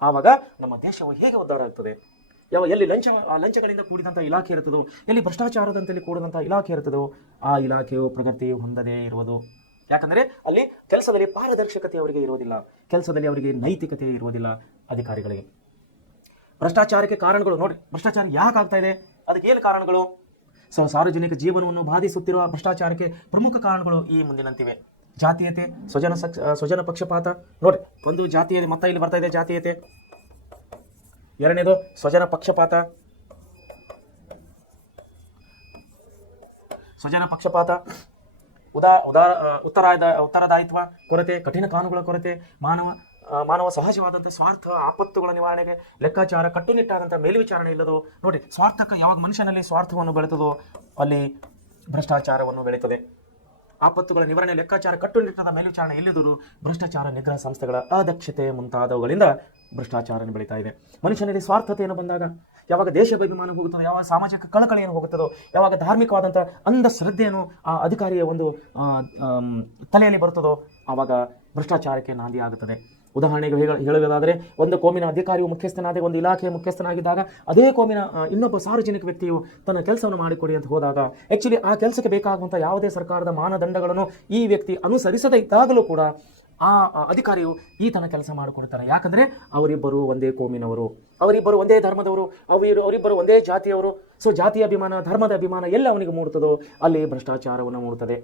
ಆವಾಗ ನಮ್ಮ ದೇಶವು ಹೇಗೆ ಉದ್ಧಾರ ಆಗ್ತದೆ? ಎಲ್ಲಿ ಲಂಚಗಳಿಂದ ಕೂಡಿದಂಥ ಇಲಾಖೆ ಇರುತ್ತದೋ, ಎಲ್ಲಿ ಭ್ರಷ್ಟಾಚಾರದಂತೆಲ್ಲಿ ಕೂಡಿದಂಥ ಇಲಾಖೆ ಇರುತ್ತದೋ ಆ ಇಲಾಖೆಯು ಪ್ರಗತಿ ಹೊಂದದೇ ಇರುವುದು. ಯಾಕಂದರೆ ಅಲ್ಲಿ ಕೆಲಸದಲ್ಲಿ ಪಾರದರ್ಶಕತೆ ಅವರಿಗೆ ಇರುವುದಿಲ್ಲ, ಕೆಲಸದಲ್ಲಿ ಅವರಿಗೆ ನೈತಿಕತೆ ಇರುವುದಿಲ್ಲ ಅಧಿಕಾರಿಗಳಿಗೆ. ಭ್ರಷ್ಟಾಚಾರಕ್ಕೆ ಕಾರಣಗಳು ನೋಡಿ, ಭ್ರಷ್ಟಾಚಾರ ಯಾಕೆ ಆಗ್ತಾ ಇದೆ, ಅದಕ್ಕೆ ಏನು ಕಾರಣಗಳು? ಸಾರ್ವಜನಿಕ ಜೀವನವನ್ನು ಬಾಧಿಸುತ್ತಿರುವ ಭ್ರಷ್ಟಾಚಾರಕ್ಕೆ ಪ್ರಮುಖ ಕಾರಣಗಳು ಈ ಮುಂದಿನಂತಿವೆ. ಜಾತೀಯತೆ, ಸ್ವಜನ ಪಕ್ಷಪಾತ. ನೋಡಿ, ಒಂದು ಜಾತೀಯತೆ, ಮತ್ತೆ ಇಲ್ಲಿ ಬರ್ತಾ ಇದೆ ಜಾತೀಯತೆ. ಎರಡನೇದು ಸ್ವಜನ ಪಕ್ಷಪಾತ. ಉತ್ತರದಾಯಿತ್ವ ಕೊರತೆ, ಕಠಿಣ ಕಾನೂನುಗಳ ಕೊರತೆ, ಮಾನವ ಸಹಜವಾದಂಥ ಸ್ವಾರ್ಥ, ಆಪತ್ತುಗಳ ನಿವಾರಣೆಗೆ ಲೆಕ್ಕಾಚಾರ, ಕಟ್ಟುನಿಟ್ಟಾದಂಥ ಮೇಲ್ವಿಚಾರಣೆ ಇಲ್ಲದೋ. ನೋಡಿ, ಸ್ವಾರ್ಥಕ್ಕೆ ಯಾವಾಗ ಮನುಷ್ಯನಲ್ಲಿ ಸ್ವಾರ್ಥವನ್ನು ಬೆಳೆತದೋ ಅಲ್ಲಿ ಭ್ರಷ್ಟಾಚಾರವನ್ನು ಬೆಳೀತದೆ. ಆಪತ್ತುಗಳ ನಿವಾರಣೆ, ಲೆಕ್ಕಾಚಾರ, ಕಟ್ಟುನಿಟ್ಟಾದ ಮೇಲ್ವಿಚಾರಣೆ ಇಲ್ಲದಿರು ಭ್ರಷ್ಟಾಚಾರ, ನಿಗ್ರಹ ಸಂಸ್ಥೆಗಳ ಅದಕ್ಷತೆ ಮುಂತಾದವುಗಳಿಂದ ಭ್ರಷ್ಟಾಚಾರ ಬೆಳೀತಾ ಇದೆ. ಮನುಷ್ಯನಲ್ಲಿ ಸ್ವಾರ್ಥತೆಯನ್ನು ಬಂದಾಗ ಯಾವಾಗ ದೇಶಾಭಿಮಾನ ಹೋಗುತ್ತದೋ, ಯಾವಾಗ ಸಾಮಾಜಿಕ ಕಳಕಳಿಯನ್ನು ಹೋಗುತ್ತದೋ, ಯಾವಾಗ ಧಾರ್ಮಿಕವಾದಂಥ ಅಂಧ ಶ್ರದ್ಧೆಯನ್ನು ಆ ಅಧಿಕಾರಿಯ ಒಂದು ತಲೆಯಲ್ಲಿ ಬರುತ್ತದೋ ಆವಾಗ ಭ್ರಷ್ಟಾಚಾರಕ್ಕೆ ನಾಂದಿ ಆಗುತ್ತದೆ. ಉದಾಹರಣೆಗೆ ಹೇಳುವುದಾದರೆ, ಒಂದು ಕೋಮಿನ ಅಧಿಕಾರಿಯು ಮುಖ್ಯಸ್ಥನಾದ ಒಂದು ಇಲಾಖೆಯ ಮುಖ್ಯಸ್ಥನಾಗಿದ್ದಾಗ ಅದೇ ಕೋಮಿನ ಇನ್ನೊಬ್ಬ ಸಾರ್ವಜನಿಕ ವ್ಯಕ್ತಿಯು ತನ್ನ ಕೆಲಸವನ್ನು ಮಾಡಿಕೊಡಿ ಅಂತ ಹೋದಾಗ ಆ್ಯಕ್ಚುಲಿ ಆ ಕೆಲಸಕ್ಕೆ ಬೇಕಾಗುವಂಥ ಯಾವುದೇ ಸರ್ಕಾರದ ಮಾನದಂಡಗಳನ್ನು ಈ ವ್ಯಕ್ತಿ ಅನುಸರಿಸದೇ ಇದ್ದಾಗಲೂ ಕೂಡ ಆ ಅಧಿಕಾರಿಯು ಈತನ ಕೆಲಸ ಮಾಡಿಕೊಡ್ತಾರೆ. ಯಾಕಂದರೆ ಅವರಿಬ್ಬರು ಒಂದೇ ಕೋಮಿನವರು, ಅವರಿಬ್ಬರು ಒಂದೇ ಧರ್ಮದವರು, ಅವರಿಬ್ಬರು ಒಂದೇ ಜಾತಿಯವರು. ಸೊ ಜಾತಿಯ ಅಭಿಮಾನ, ಧರ್ಮದ ಅಭಿಮಾನ ಎಲ್ಲ ಅವನಿಗೆ ಮೂಡುತ್ತದೋ ಅಲ್ಲಿ ಭ್ರಷ್ಟಾಚಾರವನ್ನು ಮೂಡುತ್ತದೆ.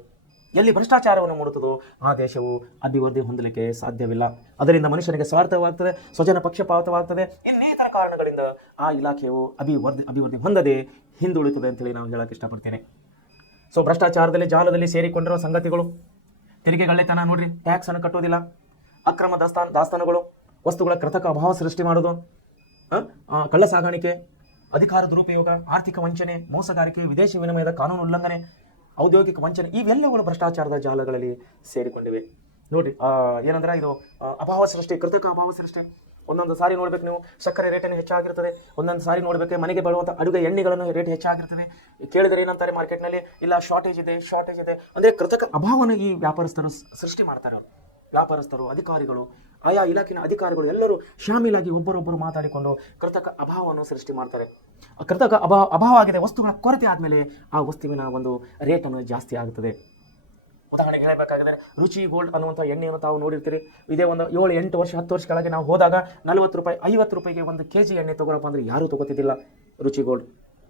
ಎಲ್ಲಿ ಭ್ರಷ್ಟಾಚಾರವನ್ನು ಮೂಡುತ್ತದೋ ಆ ದೇಶವು ಅಭಿವೃದ್ಧಿ ಹೊಂದಲಿಕ್ಕೆ ಸಾಧ್ಯವಿಲ್ಲ. ಅದರಿಂದ ಮನುಷ್ಯನಿಗೆ ಸ್ವಾರ್ಥವಾಗ್ತದೆ, ಸ್ವಜನ ಪಕ್ಷಪಾತವಾಗ್ತದೆ. ಇನ್ನಿತರ ಕಾರಣಗಳಿಂದ ಆ ಇಲಾಖೆಯು ಅಭಿವೃದ್ಧಿ ಹೊಂದದೆ ಹಿಂದುಳಿತದೆ ಅಂತೇಳಿ ನಾವು ಹೇಳಕ್ಕೆ ಇಷ್ಟಪಡ್ತೇನೆ. ಸೊ ಭ್ರಷ್ಟಾಚಾರದಲ್ಲಿ ಜಾಲದಲ್ಲಿ ಸೇರಿಕೊಂಡಿರೋ ಸಂಗತಿಗಳು: ತೆರಿಗೆಗಳ್ಳೆತನ, ನೋಡ್ರಿ, ಟ್ಯಾಕ್ಸ್ ಅನ್ನು ಕಟ್ಟೋದಿಲ್ಲ, ಅಕ್ರಮ ದಾಸ್ತಾನುಗಳು, ವಸ್ತುಗಳ ಕೃತಕ ಅಭಾವ ಸೃಷ್ಟಿ ಮಾಡೋದು, ಕಳ್ಳ ಸಾಗಾಣಿಕೆ, ಅಧಿಕಾರ ದುರುಪಯೋಗ, ಆರ್ಥಿಕ ವಂಚನೆ, ಮೋಸಗಾರಿಕೆ, ವಿದೇಶಿ ವಿನಿಮಯದ ಕಾನೂನು ಉಲ್ಲಂಘನೆ, ಔದ್ಯೋಗಿಕ ವಂಚನೆ, ಇವೆಲ್ಲಗಳು ಭ್ರಷ್ಟಾಚಾರದ ಜಾಲಗಳಲ್ಲಿ ಸೇರಿಕೊಂಡಿವೆ. ನೋಡ್ರಿ, ಏನಂದ್ರೆ ಇದು ಅಭಾವ ಸೃಷ್ಟಿ, ಕೃತಕ ಅಭಾವ ಸೃಷ್ಟಿ. ಒಂದೊಂದು ಸಾರಿ ನೋಡ್ಬೇಕು ನೀವು, ಸಕ್ಕರೆ ರೇಟನ್ನು ಹೆಚ್ಚಾಗಿರ್ತದೆ. ಒಂದೊಂದು ಸಾರಿ ನೋಡ್ಬೇಕು, ಮನೆಗೆ ಬರುವಂಥ ಅಡುಗೆ ಎಣ್ಣೆಗಳನ್ನು ರೇಟ್ ಹೆಚ್ಚಾಗಿರ್ತದೆ. ಕೇಳಿದರೆ ಏನಂತಾರೆ ಮಾರ್ಕೆಟ್ನಲ್ಲಿ, ಇಲ್ಲ ಶಾರ್ಟೇಜ್ ಇದೆ ಅಂದರೆ ಕೃತಕ ಅಭಾವನ ಈ ವ್ಯಾಪಾರಸ್ಥರು ಸೃಷ್ಟಿ ಮಾಡ್ತಾರೆ. ವ್ಯಾಪಾರಸ್ಥರು, ಅಧಿಕಾರಿಗಳು, ಆಯಾ ಇಲಾಖೆಯ ಅಧಿಕಾರಿಗಳು ಎಲ್ಲರೂ ಶಾಮೀಲಾಗಿ ಒಬ್ಬರೊಬ್ಬರು ಮಾತಾಡಿಕೊಂಡು ಕೃತಕ ಅಭಾವವನ್ನು ಸೃಷ್ಟಿ ಮಾಡ್ತಾರೆ. ಕೃತಕ ಅಭಾವ ಆಗಿದೆ, ವಸ್ತುಗಳ ಕೊರತೆ ಆದಮೇಲೆ ಆ ವಸ್ತುವಿನ ಒಂದು ರೇಟನ್ನು ಜಾಸ್ತಿ ಆಗುತ್ತದೆ. ಉದಾಹರಣೆಗೆ ಹೇಳಬೇಕಾಗಿದ್ರೆ, ರುಚಿ ಗೋಲ್ಡ್ ಅನ್ನುವಂಥ ಎಣ್ಣೆಯನ್ನು ತಾವು ನೋಡಿರ್ತೀರಿ. ಇದೇ ಒಂದು 7-8 ವರ್ಷ 10 ವರ್ಷ ಕೆಳಗೆ ನಾವು ಹೋದಾಗ 40 ರೂಪಾಯಿ 50 ರೂಪಾಯಿಗೆ ಒಂದು kg ಎಣ್ಣೆ ತೊಗೊಳಪ್ಪ ಅಂದರೆ ಯಾರೂ ತೊಗೋತಿದ್ದಿಲ್ಲ ರುಚಿ ಗೋಲ್ಡ್.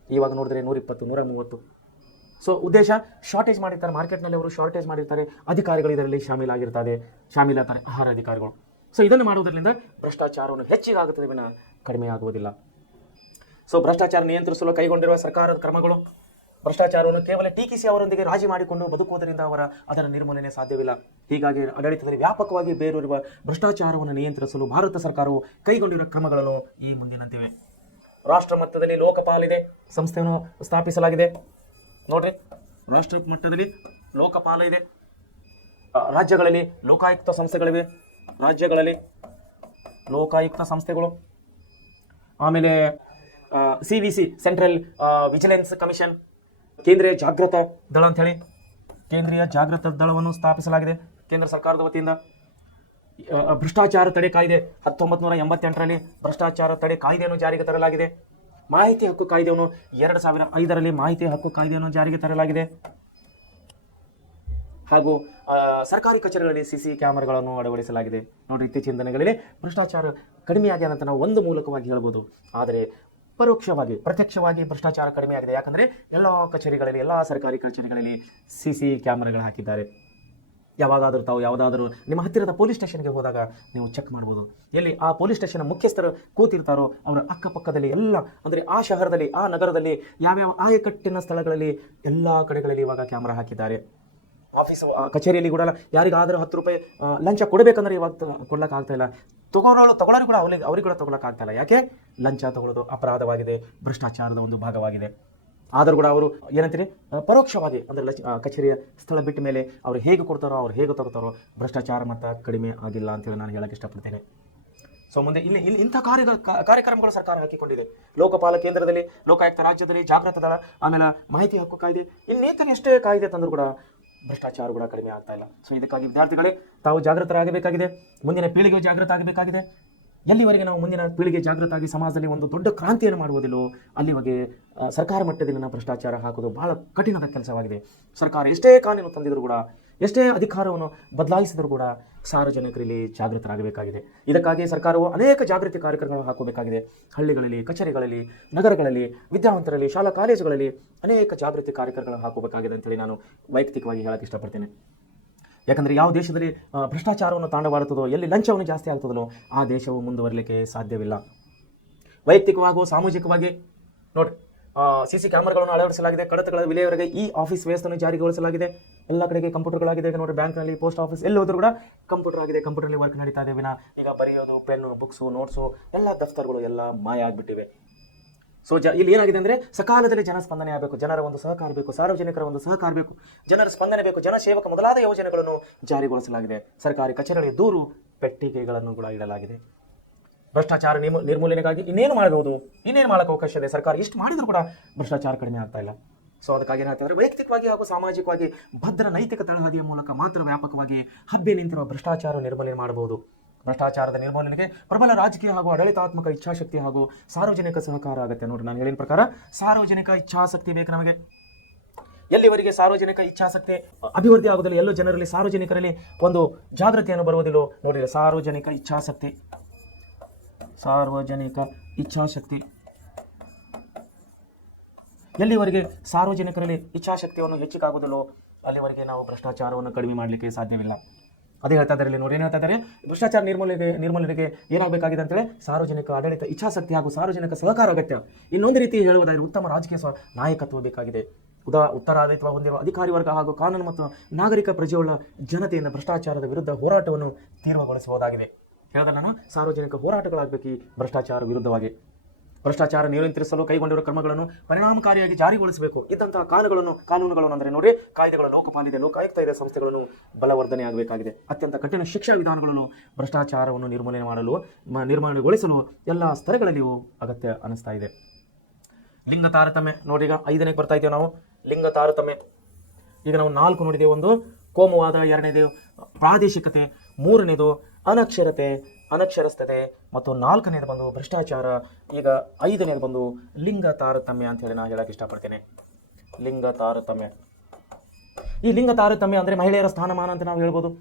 ಇವಾಗ ನೋಡಿದ್ರೆ 120, 130. ಸೊ ಉದ್ದೇಶ, ಶಾರ್ಟೇಜ್ ಮಾಡಿರ್ತಾರೆ ಮಾರ್ಕೆಟ್ನಲ್ಲಿ, ಅವರು ಶಾರ್ಟೇಜ್ ಮಾಡಿರ್ತಾರೆ, ಅಧಿಕಾರಿಗಳು ಇದರಲ್ಲಿ ಶಾಮೀಲಾಗಿರ್ತಾರೆ, ಆಹಾರ ಅಧಿಕಾರಿಗಳು. ಸೊ ಇದನ್ನು ಮಾಡುವುದರಿಂದ ಭ್ರಷ್ಟಾಚಾರವನ್ನು ಹೆಚ್ಚಿಗಾಗುತ್ತದೆ ವಿನ ಕಡಿಮೆ ಆಗುವುದಿಲ್ಲ. ಸೊ ಭ್ರಷ್ಟಾಚಾರ ನಿಯಂತ್ರಿಸಲು ಕೈಗೊಂಡಿರುವ ಸರ್ಕಾರದ ಕ್ರಮಗಳು: ಭ್ರಷ್ಟಾಚಾರವನ್ನು ಕೇವಲ ಟೀಕಿಸಿ ಅವರೊಂದಿಗೆ ರಾಜಿ ಮಾಡಿಕೊಂಡು ಬದುಕುವುದರಿಂದ ಅದರ ನಿರ್ಮೂಲನೆ ಸಾಧ್ಯವಿಲ್ಲ. ಹೀಗಾಗಿ ಆಡಳಿತದಲ್ಲಿ ವ್ಯಾಪಕವಾಗಿ ಬೇರೂರಿರುವ ಭ್ರಷ್ಟಾಚಾರವನ್ನು ನಿಯಂತ್ರಿಸಲು ಭಾರತ ಸರ್ಕಾರವು ಕೈಗೊಂಡಿರುವ ಕ್ರಮಗಳನ್ನು ಈ ಮುಂದಿನಂತಿವೆ. ರಾಷ್ಟ್ರ ಮಟ್ಟದಲ್ಲಿ ಲೋಕಪಾಲ್ ಇದೆ, ಸಂಸ್ಥೆಯನ್ನು ಸ್ಥಾಪಿಸಲಾಗಿದೆ. ನೋಡ್ರಿ, ರಾಷ್ಟ್ರ ಮಟ್ಟದಲ್ಲಿ ಲೋಕಪಾಲ ಇದೆ, ರಾಜ್ಯಗಳಲ್ಲಿ ಲೋಕಾಯುಕ್ತ ಸಂಸ್ಥೆಗಳಿವೆ, ಸಂಸ್ಥೆಗಳು. ಆಮೇಲೆ CVC, ಸೆಂಟ್ರಲ್ ವಿಜಿಲೆನ್ಸ್ ಕಮಿಷನ್, ಕೇಂದ್ರೀಯ ಜಾಗೃತ ದಳ ಅಂತ ಹೇಳಿ ಕೇಂದ್ರೀಯ ಜಾಗೃತ ದಳವನ್ನು ಸ್ಥಾಪಿಸಲಾಗಿದೆ ಕೇಂದ್ರ ಸರ್ಕಾರದ ವತಿಯಿಂದ. ಭ್ರಷ್ಟಾಚಾರ ತಡೆ ಕಾಯ್ದೆ 1988ರಲ್ಲಿ ಭ್ರಷ್ಟಾಚಾರ ತಡೆ ಕಾಯ್ದೆಯನ್ನು ಜಾರಿಗೆ ತರಲಾಗಿದೆ. ಮಾಹಿತಿ ಹಕ್ಕು ಕಾಯ್ದೆಯನ್ನು 2005ರಲ್ಲಿ ಮಾಹಿತಿ ಹಕ್ಕು ಕಾಯ್ದೆಯನ್ನು ಜಾರಿಗೆ ತರಲಾಗಿದೆ. ಹಾಗೂ ಸರ್ಕಾರಿ ಕಚೇರಿಗಳಲ್ಲಿ ಸಿಸಿ ಕ್ಯಾಮೆರಾಗಳನ್ನು ಅಳವಡಿಸಲಾಗಿದೆ. ನೋಡಿ, ಇತ್ತೀಚಿನ ದಿನಗಳಲ್ಲಿ ಭ್ರಷ್ಟಾಚಾರ ಕಡಿಮೆಯಾಗಿದೆ ಅಂತ ನಾವು ಒಂದು ಮೂಲಕವಾಗಿ ಹೇಳ್ಬೋದು. ಆದರೆ ಪರೋಕ್ಷವಾಗಿ ಪ್ರತ್ಯಕ್ಷವಾಗಿ ಭ್ರಷ್ಟಾಚಾರ ಕಡಿಮೆ ಆಗಿದೆ. ಯಾಕಂದರೆ ಎಲ್ಲ ಕಚೇರಿಗಳಲ್ಲಿ, ಎಲ್ಲ ಸರ್ಕಾರಿ ಕಚೇರಿಗಳಲ್ಲಿ ಸಿಸಿ ಕ್ಯಾಮೆರಾಗಳು ಹಾಕಿದ್ದಾರೆ. ಯಾವಾಗಾದರೂ ತಾವು ಯಾವುದಾದ್ರೂ ನಿಮ್ಮ ಹತ್ತಿರದ ಪೊಲೀಸ್ ಸ್ಟೇಷನ್ಗೆ ಹೋದಾಗ ನೀವು ಚೆಕ್ ಮಾಡ್ಬೋದು. ಎಲ್ಲಿ ಆ ಪೊಲೀಸ್ ಸ್ಟೇಷನ್ ಮುಖ್ಯಸ್ಥರು ಕೂತಿರ್ತಾರೋ ಅವರ ಅಕ್ಕಪಕ್ಕದಲ್ಲಿ ಎಲ್ಲ, ಅಂದರೆ ಆ ಶಹರದಲ್ಲಿ, ಆ ನಗರದಲ್ಲಿ ಯಾವ್ಯಾವ ಆಯಕಟ್ಟಿನ ಸ್ಥಳಗಳಲ್ಲಿ ಎಲ್ಲ ಕಡೆಗಳಲ್ಲಿ ಇವಾಗ ಕ್ಯಾಮ್ರಾ ಹಾಕಿದ್ದಾರೆ. ಆಫೀಸ್ ಕಚೇರಿಯಲ್ಲಿ ಕೂಡ ಯಾರಿಗಾದರೂ 10 ರೂಪಾಯಿ ಲಂಚ ಕೊಡಬೇಕಂದ್ರೆ ಇವಾಗ ಕೊಡ್ಲಿಕ್ಕೆ ಆಗ್ತಾ ಇಲ್ಲ. ತಗೊಳ್ಳೋರು ಕೂಡ ಅವ್ರಿಗೆ ಕೂಡ ತಗೊಳಕ್ಕೆ ಆಗ್ತಾ ಇಲ್ಲ. ಯಾಕೆ? ಲಂಚ ತಗೊಳ್ಳೋದು ಅಪರಾಧವಾಗಿದೆ, ಭ್ರಷ್ಟಾಚಾರದ ಒಂದು ಭಾಗವಾಗಿದೆ. ಆದರೂ ಕೂಡ ಅವರು ಏನಂತೀರಿ, ಪರೋಕ್ಷವಾಗಿ ಅಂದರೆ ಕಚೇರಿಯ ಸ್ಥಳ ಬಿಟ್ಟ ಮೇಲೆ ಅವ್ರು ಹೇಗೆ ಕೊಡ್ತಾರೋ, ಅವ್ರು ಹೇಗೆ ತಗೋತಾರೋ, ಭ್ರಷ್ಟಾಚಾರ ಮತ್ತು ಕಡಿಮೆ ಆಗಿಲ್ಲ ಅಂತೇಳಿ ನಾನು ಹೇಳಕ್ಕೆ ಇಷ್ಟಪಡ್ತೇನೆ. ಸೊ ಮುಂದೆ ಇಲ್ಲಿ ಇಂಥ ಕಾರ್ಯಕ್ರಮಗಳು ಸರ್ಕಾರ ಹಾಕಿಕೊಂಡಿದೆ. ಲೋಕಪಾಲ ಕೇಂದ್ರದಲ್ಲಿ, ಲೋಕಾಯುಕ್ತ ರಾಜ್ಯದಲ್ಲಿ, ಜಾಗೃತ ದಳ, ಆಮೇಲೆ ಮಾಹಿತಿ ಹಕ್ಕು ಕಾಯ್ದೆ, ಇನ್ನೇತನ ಎಷ್ಟೇ ಕಾಯ್ದೆ ತಂದರೂ ಕೂಡ ಭ್ರಷ್ಟಾಚಾರ ಕೂಡ ಕಡಿಮೆ ಆಗ್ತಾ ಇಲ್ಲ. ಸೊ ಇದಕ್ಕಾಗಿ ವಿದ್ಯಾರ್ಥಿಗಳೇ ತಾವು ಜಾಗೃತರಾಗಬೇಕಾಗಿದೆ. ಮುಂದಿನ ಪೀಳಿಗೆ ಜಾಗೃತ ಆಗಬೇಕಾಗಿದೆ. ಎಲ್ಲಿವರೆಗೆ ನಾವು ಮುಂದಿನ ಪೀಳಿಗೆ ಜಾಗೃತ ಆಗಿ ಸಮಾಜದಲ್ಲಿ ಒಂದು ದೊಡ್ಡ ಕ್ರಾಂತಿಯನ್ನು ಮಾಡುವುದಿಲ್ಲೋ ಅಲ್ಲಿವರೆಗೆ ಸರ್ಕಾರ ಮಟ್ಟದಲ್ಲಿ ಭ್ರಷ್ಟಾಚಾರ ಹಾಕೋದು ಬಹಳ ಕಠಿಣದ ಕೆಲಸವಾಗಿದೆ. ಸರ್ಕಾರ ಎಷ್ಟೇ ಕಾನೂನು ತಂದಿದ್ರು ಕೂಡ, ಎಷ್ಟೇ ಅಧಿಕಾರವನ್ನು ಬದಲಾಯಿಸಿದರೂ ಕೂಡ ಸಾರ್ವಜನಿಕರಲ್ಲಿ ಜಾಗೃತರಾಗಬೇಕಾಗಿದೆ. ಇದಕ್ಕಾಗಿ ಸರ್ಕಾರವು ಅನೇಕ ಜಾಗೃತಿ ಕಾರ್ಯಕ್ರಮಗಳನ್ನು ಹಾಕಬೇಕಾಗಿದೆ. ಹಳ್ಳಿಗಳಲ್ಲಿ, ಕಚೇರಿಗಳಲ್ಲಿ, ನಗರಗಳಲ್ಲಿ, ವಿದ್ಯಾವಂತರಲ್ಲಿ, ಶಾಲಾ ಕಾಲೇಜುಗಳಲ್ಲಿ ಅನೇಕ ಜಾಗೃತಿ ಕಾರ್ಯಕ್ರಮಗಳನ್ನು ಹಾಕಬೇಕಾಗಿದೆ ಅಂತೇಳಿ ನಾನು ವೈಯಕ್ತಿಕವಾಗಿ ಹೇಳಕ್ಕೆ ಇಷ್ಟಪಡ್ತೇನೆ. ಯಾಕಂದರೆ ಯಾವ ದೇಶದಲ್ಲಿ ಭ್ರಷ್ಟಾಚಾರವನ್ನು ತಾಂಡವಾಡುತ್ತದೋ, ಎಲ್ಲಿ ಲಂಚವನ್ನು ಜಾಸ್ತಿ ಆಗ್ತದೋ ಆ ದೇಶವು ಮುಂದುವರಲಿಕ್ಕೆ ಸಾಧ್ಯವಿಲ್ಲ. ವೈಯಕ್ತಿಕವಾಗೂ ಸಾಮಾಜಿಕವಾಗಿ ನೋಡಿ, ಸಿಸಿ ಕ್ಯಾಮೆರಾಗಳನ್ನು ಅಳವಡಿಸಲಾಗಿದೆ. ಕಡತಗಳ ವಿಲೇವರೆಗೆ ಈ ಆಫೀಸ್ ವ್ಯವಸ್ಥೆಯನ್ನು ಜಾರಿಗೊಳಿಸಲಾಗಿದೆ. ಎಲ್ಲ ಕಡೆಗೆ ಕಂಪ್ಯೂಟರ್ಗಳಾಗಿದೆ. ಈಗ ನೋಡಿ, ಬ್ಯಾಂಕ್ನಲ್ಲಿ, ಪೋಸ್ಟ್ ಆಫೀಸ್ ಎಲ್ಲಿ ಹೋದರೂ ಕೂಡ ಕಂಪ್ಯೂಟರ್ ಆಗಿದೆ. ಕಂಪ್ಯೂಟರ್ನಲ್ಲಿ ವರ್ಕ್ ನಡೀತಾ ಇದೆ ವಿನ ಈಗ ಬರೆಯೋದು, ಪೆನ್ನು, ಬುಕ್ಸು, ನೋಟ್ಸು, ಎಲ್ಲ ದಫ್ತರ್ಗಳು ಎಲ್ಲ ಮಾಯ ಆಗಿಬಿಟ್ಟಿವೆ. ಸೊ ಇಲ್ಲಿ ಏನಾಗಿದೆ ಅಂದರೆ ಸಕಾಲದಲ್ಲಿ ಜನಸ್ಪಂದನೆ ಆಗಬೇಕು, ಜನರ ಒಂದು ಸಹಕಾರ ಬೇಕು, ಸಾರ್ವಜನಿಕರ ಒಂದು ಸಹಕಾರ ಬೇಕು, ಜನರ ಸ್ಪಂದನೆ ಬೇಕು, ಜನಸೇವಕ ಮೊದಲಾದ ಯೋಜನೆಗಳನ್ನು ಜಾರಿಗೊಳಿಸಲಾಗಿದೆ. ಸರ್ಕಾರಿ ಕಚೇರಿಗಳಿಗೆ ದೂರು ಪೆಟ್ಟಿಗೆಗಳನ್ನು ಕೂಡ ಇಡಲಾಗಿದೆ. ಭ್ರಷ್ಟಾಚಾರ ನಿರ್ಮೂಲನೆಗಾಗಿ ಇನ್ನೇನು ಮಾಡಬಹುದು, ಇನ್ನೇನು ಮಾಡೋಕ್ಕೆ ಅವಕಾಶ ಇದೆ. ಸರ್ಕಾರ ಇಷ್ಟು ಮಾಡಿದರೂ ಕೂಡ ಭ್ರಷ್ಟಾಚಾರ ಕಡಿಮೆ ಆಗ್ತಾ ಇಲ್ಲ. ಸೊ ಅದಕ್ಕಾಗಿ ಏನಾಗ್ತದೆ, ವೈಯಕ್ತಿಕವಾಗಿ ಹಾಗೂ ಸಾಮಾಜಿಕವಾಗಿ ಭದ್ರ ನೈತಿಕ ತಳಹದಿಯ ಮೂಲಕ ಮಾತ್ರ ವ್ಯಾಪಕವಾಗಿ ಹಬ್ಬಿ ನಿಂತಿರುವ ಭ್ರಷ್ಟಾಚಾರ ನಿರ್ಮೂಲನೆ ಮಾಡಬಹುದು. ಭ್ರಷ್ಟಾಚಾರದ ನಿರ್ಮೂಲನೆಗೆ ಪ್ರಬಲ ರಾಜಕೀಯ ಹಾಗೂ ಆಡಳಿತಾತ್ಮಕ ಇಚ್ಛಾಶಕ್ತಿ ಹಾಗೂ ಸಾರ್ವಜನಿಕ ಸಹಕಾರ ಆಗುತ್ತೆ. ನೋಡಿ, ನಾನು ಹೇಳಿದ ಪ್ರಕಾರ ಸಾರ್ವಜನಿಕ ಇಚ್ಛಾಶಕ್ತಿ ಬೇಕು ನಮಗೆ. ಎಲ್ಲಿವರೆಗೆ ಸಾರ್ವಜನಿಕ ಇಚ್ಛಾಶಕ್ತಿ ಅಭಿವೃದ್ಧಿ ಆಗುವುದಿಲ್ಲ, ಎಲ್ಲೋ ಜನರಲ್ಲಿ, ಸಾರ್ವಜನಿಕರಲ್ಲಿ ಒಂದು ಜಾಗೃತಿಯನ್ನು ಬರುವುದಿಲ್ಲೋ, ನೋಡಿ, ಸಾರ್ವಜನಿಕ ಇಚ್ಛಾಶಕ್ತಿ ಎಲ್ಲಿವರೆಗೆ ಸಾರ್ವಜನಿಕರಲ್ಲಿ ಇಚ್ಛಾಶಕ್ತಿಯನ್ನು ಹೆಚ್ಚಿಗಾಗುವುದಿಲ್ಲೋ ಅಲ್ಲಿವರೆಗೆ ನಾವು ಭ್ರಷ್ಟಾಚಾರವನ್ನು ಕಡಿಮೆ ಮಾಡಲಿಕ್ಕೆ ಸಾಧ್ಯವಿಲ್ಲ. ಅದೇ ಹೇಳ್ತಾ ಇದ್ದಾರೆ. ನೋಡಿ, ಏನು ಹೇಳ್ತಾ ಇದ್ದಾರೆ, ಭ್ರಷ್ಟಾಚಾರ ನಿರ್ಮೂಲನೆಗೆ ಏನಾಗಬೇಕಾಗಿದೆ ಅಂತೇಳಿ ಸಾರ್ವಜನಿಕ ಆಡಳಿತ ಇಚ್ಛಾಶಕ್ತಿ ಹಾಗೂ ಸಾರ್ವಜನಿಕ ಸಹಕಾರ ಅಗತ್ಯ. ಇನ್ನೊಂದು ರೀತಿ ಹೇಳುವುದಾದರೆ ಉತ್ತಮ ರಾಜಕೀಯ ನಾಯಕತ್ವ ಬೇಕಾಗಿದೆ. ಉತ್ತರಾಧಿತ್ವ ಹೊಂದಿರುವ ಅಧಿಕಾರಿ ವರ್ಗ ಹಾಗೂ ಕಾನೂನು ಮತ್ತು ನಾಗರಿಕ ಪ್ರಜೆಯುಳ್ಳ ಜನತೆಯಿಂದ ಭ್ರಷ್ಟಾಚಾರದ ವಿರುದ್ಧ ಹೋರಾಟವನ್ನು ತೀವ್ರಗೊಳಿಸಬಹುದಾಗಿದೆ. ಹೇಳಿದ ನಾನು, ಸಾರ್ವಜನಿಕ ಹೋರಾಟಗಳಾಗಬೇಕು ಈ ಭ್ರಷ್ಟಾಚಾರ ವಿರುದ್ಧವಾಗಿ. ಭ್ರಷ್ಟಾಚಾರ ನಿಯಂತ್ರಿಸಲು ಕೈಗೊಂಡಿರುವ ಕ್ರಮಗಳನ್ನು ಪರಿಣಾಮಕಾರಿಯಾಗಿ ಜಾರಿಗೊಳಿಸಬೇಕು. ಇದ್ದಂತಹ ಕಾನೂನುಗಳನ್ನು ಅಂದರೆ ನೋಡಿ, ಕಾಯ್ದೆಗಳು, ಲೋಕಪಾಲಿದೆ, ಲೋಕಾಯುಕ್ತ ಇದೆ ಸಂಸ್ಥೆಗಳನ್ನು ಬಲವರ್ಧನೆ ಆಗಬೇಕಾಗಿದೆ. ಅತ್ಯಂತ ಕಠಿಣ ಶಿಕ್ಷಾ ವಿಧಾನಗಳನ್ನು ಭ್ರಷ್ಟಾಚಾರವನ್ನು ನಿರ್ಮೂಲನೆಗೊಳಿಸಲು ಎಲ್ಲ ಸ್ತರಗಳಲ್ಲಿಯೂ ಅಗತ್ಯ ಅನಿಸ್ತಾ ಇದೆ. ಲಿಂಗ ತಾರತಮ್ಯ ನೋಡಿ, ಈಗ 5ನೇಗೆ ಬರ್ತಾ ಇದ್ದೇವೆ ನಾವು. ಲಿಂಗ ತಾರತಮ್ಯ ಈಗ ನಾವು 4 ನೋಡಿದ್ದೇವೆ. ಒಂದು ಕೋಮುವಾದ, 2ನೇದು ಪ್ರಾದೇಶಿಕತೆ, 3ನೇದು ಅನಕ್ಷರಸ್ಥತೆ ಮತ್ತು 4ನೇದು ಬಂದು ಭ್ರಷ್ಟಾಚಾರ. ಈಗ 5ನೇದು ಬಂದು ಲಿಂಗ ತಾರತಮ್ಯ ಅಂತ ಹೇಳಿ ನಾನು ಹೇಳಕ್ಕೆ ಇಷ್ಟಪಡ್ತೇನೆ. ಲಿಂಗ ತಾರತಮ್ಯ, ಈ ಲಿಂಗ ತಾರತಮ್ಯ ಅಂದರೆ ಮಹಿಳೆಯರ ಸ್ಥಾನಮಾನ ಅಂತ ನಾವು ಹೇಳ್ಬೋದು.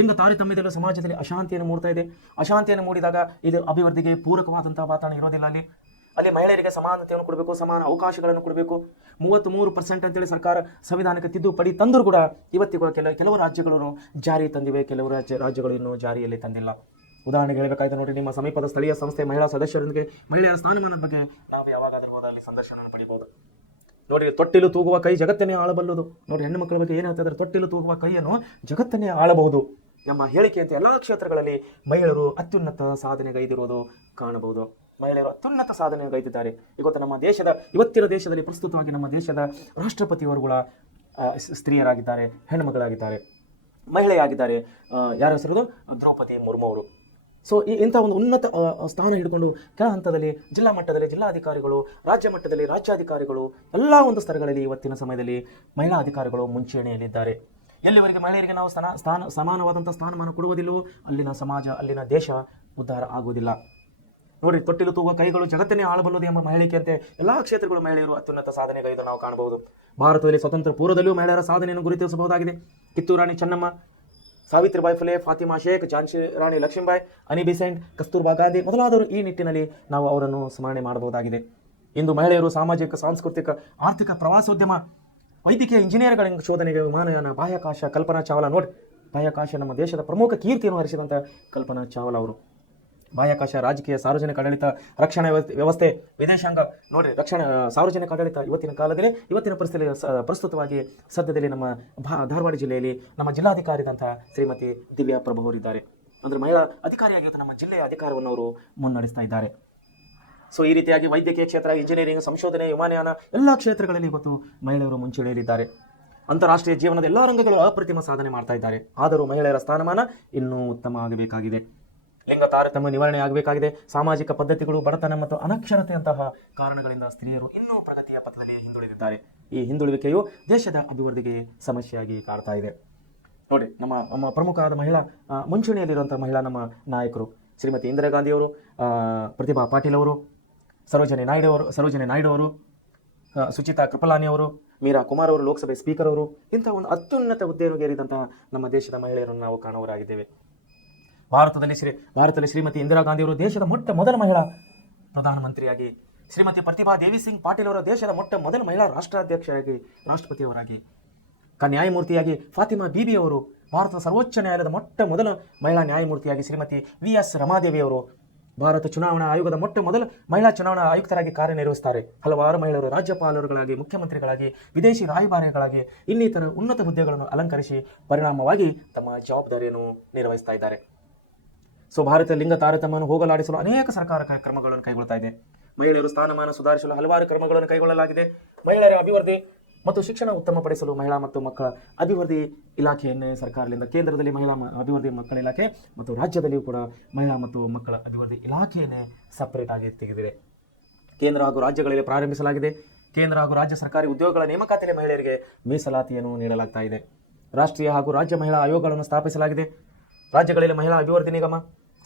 ಲಿಂಗ ತಾರತಮ್ಯದಲ್ಲಿ ಸಮಾಜದಲ್ಲಿ ಅಶಾಂತಿಯನ್ನು ಮೂಡ್ತಾ ಇದೆ. ಅಶಾಂತಿಯನ್ನು ಮೂಡಿದಾಗ ಇದು ಅಭಿವೃದ್ಧಿಗೆ ಪೂರಕವಾದಂತಹ ವಾತಾವರಣ ಇರೋದಿಲ್ಲ. ಅಲ್ಲಿ ಮಹಿಳೆಯರಿಗೆ ಸಮಾನತೆಯನ್ನು ಕೊಡಬೇಕು, ಸಮಾನ ಅವಕಾಶಗಳನ್ನು ಕೊಡಬೇಕು. 33% ಅಂತೇಳಿ ಸರ್ಕಾರ ಸಂವಿಧಾನಕ್ಕೆ ತಿದ್ದುಪಡಿ ತಂದರೂ ಕೂಡ ಇವತ್ತಿಗೂ ಕೆಲವು ರಾಜ್ಯಗಳು ಜಾರಿ ತಂದಿವೆ, ಕೆಲವು ರಾಜ್ಯಗಳು ಇನ್ನೂ ಜಾರಿಯಲ್ಲಿ ತಂದಿಲ್ಲ. ಉದಾಹರಣೆಗೆ ಹೇಳಬೇಕಾಯ್ತು ನೋಡಿ, ನಿಮ್ಮ ಸಮೀಪದ ಸ್ಥಳೀಯ ಸಂಸ್ಥೆ ಮಹಿಳಾ ಸದಸ್ಯರೊಂದಿಗೆ ಮಹಿಳೆಯರ ಸ್ಥಾನಮಾನದ ಬಗ್ಗೆ ನಾವು ಯಾವಾಗಾದರೂ ಹೋದಲ್ಲಿ ಸಂದರ್ಶನ ಪಡಿಬಹುದು. ನೋಡಿ, ತೊಟ್ಟಿಲು ತೂಗುವ ಕೈ ಜಗತ್ತನ್ನೇ ಆಳಬಲ್ಲದು. ನೋಡಿ, ಹೆಣ್ಣು ಮಕ್ಕಳ ಬಗ್ಗೆ ಏನು ಹೇಳ್ತಿದ್ದಾರೆ, ತೊಟ್ಟಿಲು ತೂಗುವ ಕೈಯನ್ನು ಜಗತ್ತನ್ನೇ ಆಳಬಹುದು ಎಂಬ ಹೇಳಿಕೆಯಂತೆ ಎಲ್ಲ ಕ್ಷೇತ್ರಗಳಲ್ಲಿ ಮಹಿಳೆಯರು ಅತ್ಯುನ್ನತ ಸಾಧನೆಗೈದಿರುವುದು ಕಾಣಬಹುದು. ಮಹಿಳೆಯರು ಅತ್ಯುನ್ನತ ಸಾಧನೆಗೈದಿದ್ದಾರೆ. ಇವತ್ತು ನಮ್ಮ ಇವತ್ತಿನ ದೇಶದಲ್ಲಿ ಪ್ರಸ್ತುತವಾಗಿ ನಮ್ಮ ದೇಶದ ರಾಷ್ಟ್ರಪತಿಯವರುಗಳ ಸ್ತ್ರೀಯರಾಗಿದ್ದಾರೆ, ಹೆಣ್ಣುಮಕ್ಕಳಾಗಿದ್ದಾರೆ, ಮಹಿಳೆಯಾಗಿದ್ದಾರೆ. ಯಾರ ಹೆಸರು? ದ್ರೌಪದಿ ಮುರ್ಮು ಅವರು. ಸೊ ಇಂಥ ಒಂದು ಉನ್ನತ ಸ್ಥಾನ ಹಿಡ್ಕೊಂಡು ಕೆಳ ಹಂತದಲ್ಲಿ ಜಿಲ್ಲಾ ಮಟ್ಟದಲ್ಲಿ ಜಿಲ್ಲಾಧಿಕಾರಿಗಳು, ರಾಜ್ಯ ಮಟ್ಟದಲ್ಲಿ ರಾಜ್ಯಾಧಿಕಾರಿಗಳು, ಎಲ್ಲ ಒಂದು ಸ್ತರಗಳಲ್ಲಿ ಇವತ್ತಿನ ಸಮಯದಲ್ಲಿ ಮಹಿಳಾ ಅಧಿಕಾರಿಗಳು ಮುಂಚೂಣಿಯಲ್ಲಿದ್ದಾರೆ. ಎಲ್ಲಿವರೆಗೆ ಮಹಿಳೆಯರಿಗೆ ನಾವು ಸಮಾನವಾದಂಥ ಸ್ಥಾನಮಾನ ಕೊಡುವುದಿಲ್ಲವೋ ಅಲ್ಲಿನ ಸಮಾಜ, ಅಲ್ಲಿನ ದೇಶ ಉದ್ಧಾರ ಆಗುವುದಿಲ್ಲ. ನೋಡಿ, ತೊಟ್ಟಿಲು ತೂಗುವ ಕೈಗಳು ಜಗತ್ತನ್ನೇ ಆಳಬಲ್ಲದು ಎಂಬ ಮಹಿಳೆಯಂತೆ ಎಲ್ಲ ಕ್ಷೇತ್ರಗಳು ಮಹಿಳೆಯರು ಅತ್ಯುನ್ನತ ಸಾಧನೆಗೈದು ನಾವು ಕಾಣಬಹುದು. ಭಾರತದಲ್ಲಿ ಸ್ವತಂತ್ರ ಪೂರ್ವದಲ್ಲಿಯೂ ಮಹಿಳೆಯರ ಸಾಧನೆಯನ್ನು ಗುರುತಿಸಬಹುದಾಗಿದೆ. ಕಿತ್ತೂರು ರಾಣಿ ಚೆನ್ನಮ್ಮ, ಸಾವಿತ್ರಿಬಾಯಿ ಫುಲೆ, ಫಾತಿಮಾ ಶೇಖ್, ಝಾನ್ಸಿ ರಾಣಿ ಲಕ್ಷ್ಮೀಬಾಯಿ, ಅನಿ ಬೆಸೆಂಟ್, ಕಸ್ತೂರ್ಬಾ ಗಾಂಧಿ ಮೊದಲಾದವರು ಈ ನಿಟ್ಟಿನಲ್ಲಿ ನಾವು ಅವರನ್ನು ಸ್ಮರಣೆ ಮಾಡಬಹುದಾಗಿದೆ. ಇಂದು ಮಹಿಳೆಯರು ಸಾಮಾಜಿಕ, ಸಾಂಸ್ಕೃತಿಕ, ಆರ್ಥಿಕ, ಪ್ರವಾಸೋದ್ಯಮ, ವೈದ್ಯಕೀಯ, ಇಂಜಿನಿಯರ್ಗಳ ಶೋಧನೆಗೆ, ವಿಮಾನಯಾನ, ಬಾಹ್ಯಾಕಾಶ, ಕಲ್ಪನಾ ಚಾವ್ಲಾ. ನೋಡಿ, ಬಾಹ್ಯಾಕಾಶ ನಮ್ಮ ದೇಶದ ಪ್ರಮುಖ ಕೀರ್ತಿಯನ್ನು ಹರಿಸಿದಂಥ ಕಲ್ಪನಾ ಚಾವ್ಲಾ ಅವರು. ಬಾಹ್ಯಾಕಾಶ, ರಾಜಕೀಯ, ಸಾರ್ವಜನಿಕ ಆಡಳಿತ, ರಕ್ಷಣಾ ವ್ಯವಸ್ಥೆ, ವಿದೇಶಾಂಗ. ನೋಡಿ, ಸಾರ್ವಜನಿಕ ಆಡಳಿತ ಇವತ್ತಿನ ಕಾಲದಲ್ಲಿ, ಇವತ್ತಿನ ಪ್ರಸ್ತುತವಾಗಿ ಸದ್ಯದಲ್ಲಿ ನಮ್ಮ ಧಾರವಾಡ ಜಿಲ್ಲೆಯಲ್ಲಿ ನಮ್ಮ ಜಿಲ್ಲಾಧಿಕಾರಿದಂಥ ಶ್ರೀಮತಿ ದಿವ್ಯಾ ಪ್ರಭು ಅವರಿದ್ದಾರೆ. ಅಂದರೆ ಮಹಿಳಾ ಅಧಿಕಾರಿಯಾಗಿ ನಮ್ಮ ಜಿಲ್ಲೆಯ ಅಧಿಕಾರವನ್ನು ಅವರು ಮುನ್ನಡೆಸ್ತಾ ಇದ್ದಾರೆ. ಸೊ ಈ ರೀತಿಯಾಗಿ ವೈದ್ಯಕೀಯ ಕ್ಷೇತ್ರ, ಇಂಜಿನಿಯರಿಂಗ್, ಸಂಶೋಧನೆ, ವಿಮಾನಯಾನ ಎಲ್ಲ ಕ್ಷೇತ್ರಗಳಲ್ಲಿ ಇವತ್ತು ಮಹಿಳೆಯರು ಮುಂಚೂಣಿಯಲ್ಲಿದ್ದಾರೆ. ಅಂತಾರಾಷ್ಟ್ರೀಯ ಜೀವನದ ಎಲ್ಲ ರಂಗಗಳು ಅಪ್ರತಿಮ ಸಾಧನೆ ಮಾಡ್ತಾ ಇದ್ದಾರೆ. ಆದರೂ ಮಹಿಳೆಯರ ಸ್ಥಾನಮಾನ ಇನ್ನೂ ಉತ್ತಮ ಆಗಬೇಕಾಗಿದೆ. ಲಿಂಗ ತಾರತಮ್ಯ ನಿವಾರಣೆ ಆಗಬೇಕಾಗಿದೆ. ಸಾಮಾಜಿಕ ಪದ್ಧತಿಗಳು, ಬಡತನ ಮತ್ತು ಅನಕ್ಷರತೆಯಂತಹ ಕಾರಣಗಳಿಂದ ಸ್ತ್ರೀಯರು ಇನ್ನೂ ಪ್ರಗತಿಯ ಪಥದಲ್ಲಿ ಹಿಂದುಳಿದಿದ್ದಾರೆ. ಈ ಹಿಂದುಳಿವಿಕೆಯು ದೇಶದ ಅಭಿವೃದ್ಧಿಗೆ ಸಮಸ್ಯೆಯಾಗಿ ಕಾಡ್ತಾ ಇದೆ. ನೋಡಿ, ನಮ್ಮ ಪ್ರಮುಖವಾದ ಮಹಿಳಾ ಮುಂಚೂಣಿಯಲ್ಲಿರುವಂಥ ಮಹಿಳಾ ನಮ್ಮ ನಾಯಕರು ಶ್ರೀಮತಿ ಇಂದಿರಾ ಗಾಂಧಿಯವರು, ಪ್ರತಿಭಾ ಪಾಟೀಲ್ ಅವರು, ಸರೋಜಿನಿ ನಾಯ್ಡು ಅವರು, ಸುಚಿತಾ ಕೃಪಲಾನಿ ಅವರು, ಮೀರಾ ಕುಮಾರ್ ಅವರು, ಲೋಕಸಭೆ ಸ್ಪೀಕರ್ ಅವರು, ಇಂತಹ ಒಂದು ಅತ್ಯುನ್ನತ ಹುದ್ದೆಯನ್ನು ಏರಿದಂತಹ ನಮ್ಮ ದೇಶದ ಮಹಿಳೆಯರನ್ನು ನಾವು ಕಾಣುವರಾಗಿದ್ದೇವೆ. ಭಾರತದಲ್ಲಿ ಶ್ರೀಮತಿ ಇಂದಿರಾ ಗಾಂಧಿ ಅವರು ದೇಶದ ಮೊದಲ ಮಹಿಳಾ ಪ್ರಧಾನಮಂತ್ರಿಯಾಗಿ, ಶ್ರೀಮತಿ ಪ್ರತಿಭಾ ದೇವಿ ಸಿಂಗ್ ಪಾಟೀಲ್ ಅವರ ದೇಶದ ಮೊದಲ ಮಹಿಳಾ ರಾಷ್ಟ್ರಾಧ್ಯಕ್ಷರಾಗಿ, ರಾಷ್ಟ್ರಪತಿಯವರಾಗಿ, ನ್ಯಾಯಮೂರ್ತಿಯಾಗಿ ಫಾತಿಮಾ ಬೀಬಿ ಅವರು, ಭಾರತದ ಸರ್ವೋಚ್ಚ ನ್ಯಾಯಾಲಯದ ಮೊದಲ ಮಹಿಳಾ ನ್ಯಾಯಮೂರ್ತಿಯಾಗಿ ಶ್ರೀಮತಿ VS ರಮಾದೇವಿ ಅವರು, ಭಾರತ ಚುನಾವಣಾ ಆಯೋಗದ ಮೊದಲ ಮಹಿಳಾ ಚುನಾವಣಾ ಆಯುಕ್ತರಾಗಿ ಕಾರ್ಯನಿರ್ವಹಿಸುತ್ತಾರೆ. ಹಲವಾರು ಮಹಿಳೆಯರು ರಾಜ್ಯಪಾಲರುಗಳಾಗಿ, ಮುಖ್ಯಮಂತ್ರಿಗಳಾಗಿ, ವಿದೇಶಿ ರಾಯಭಾರಿಗಳಾಗಿ, ಇನ್ನಿತರ ಉನ್ನತ ಹುದ್ದೆಗಳನ್ನು ಅಲಂಕರಿಸಿ ಪರಿಣಾಮವಾಗಿ ತಮ್ಮ ಜವಾಬ್ದಾರಿಯನ್ನು ನಿರ್ವಹಿಸ್ತಾ ಇದ್ದಾರೆ. ಸೊ ಭಾರತ ಲಿಂಗ ತಾರತಮ್ಯವನ್ನು ಹೋಗಲಾಡಿಸಲು ಅನೇಕ ಸರ್ಕಾರ ಕ್ರಮಗಳನ್ನು ಕೈಗೊಳ್ತಾ ಇದೆ. ಮಹಿಳೆಯರು ಸ್ಥಾನಮಾನ ಸುಧಾರಿಸಲು ಹಲವಾರು ಕ್ರಮಗಳನ್ನು ಕೈಗೊಳ್ಳಲಾಗಿದೆ. ಮಹಿಳೆಯರ ಅಭಿವೃದ್ಧಿ ಮತ್ತು ಶಿಕ್ಷಣ ಉತ್ತಮಪಡಿಸಲು ಮಹಿಳಾ ಮತ್ತು ಮಕ್ಕಳ ಅಭಿವೃದ್ಧಿ ಇಲಾಖೆಯನ್ನು ಸರ್ಕಾರದಿಂದ, ಕೇಂದ್ರದಲ್ಲಿ ಮಹಿಳಾ ಅಭಿವೃದ್ಧಿ ಮಕ್ಕಳ ಇಲಾಖೆ ಮತ್ತು ರಾಜ್ಯದಲ್ಲಿಯೂ ಕೂಡ ಮಹಿಳಾ ಮತ್ತು ಮಕ್ಕಳ ಅಭಿವೃದ್ಧಿ ಇಲಾಖೆಯನ್ನೇ ಸಪರೇಟ್ ಆಗಿ ತೆಗೆದಿದೆ. ಕೇಂದ್ರ ಹಾಗೂ ರಾಜ್ಯಗಳಲ್ಲಿ ಪ್ರಾರಂಭಿಸಲಾಗಿದೆ. ಕೇಂದ್ರ ಹಾಗೂ ರಾಜ್ಯ ಸರ್ಕಾರಿ ಉದ್ಯೋಗಗಳ ನೇಮಕಾತಿಯಲ್ಲಿ ಮಹಿಳೆಯರಿಗೆ ಮೀಸಲಾತಿಯನ್ನು ನೀಡಲಾಗ್ತಾ ಇದೆ. ರಾಷ್ಟ್ರೀಯ ಹಾಗೂ ರಾಜ್ಯ ಮಹಿಳಾ ಆಯೋಗಗಳನ್ನು ಸ್ಥಾಪಿಸಲಾಗಿದೆ. ರಾಜ್ಯಗಳಲ್ಲಿ ಮಹಿಳಾ ಅಭಿವೃದ್ಧಿ ನಿಗಮ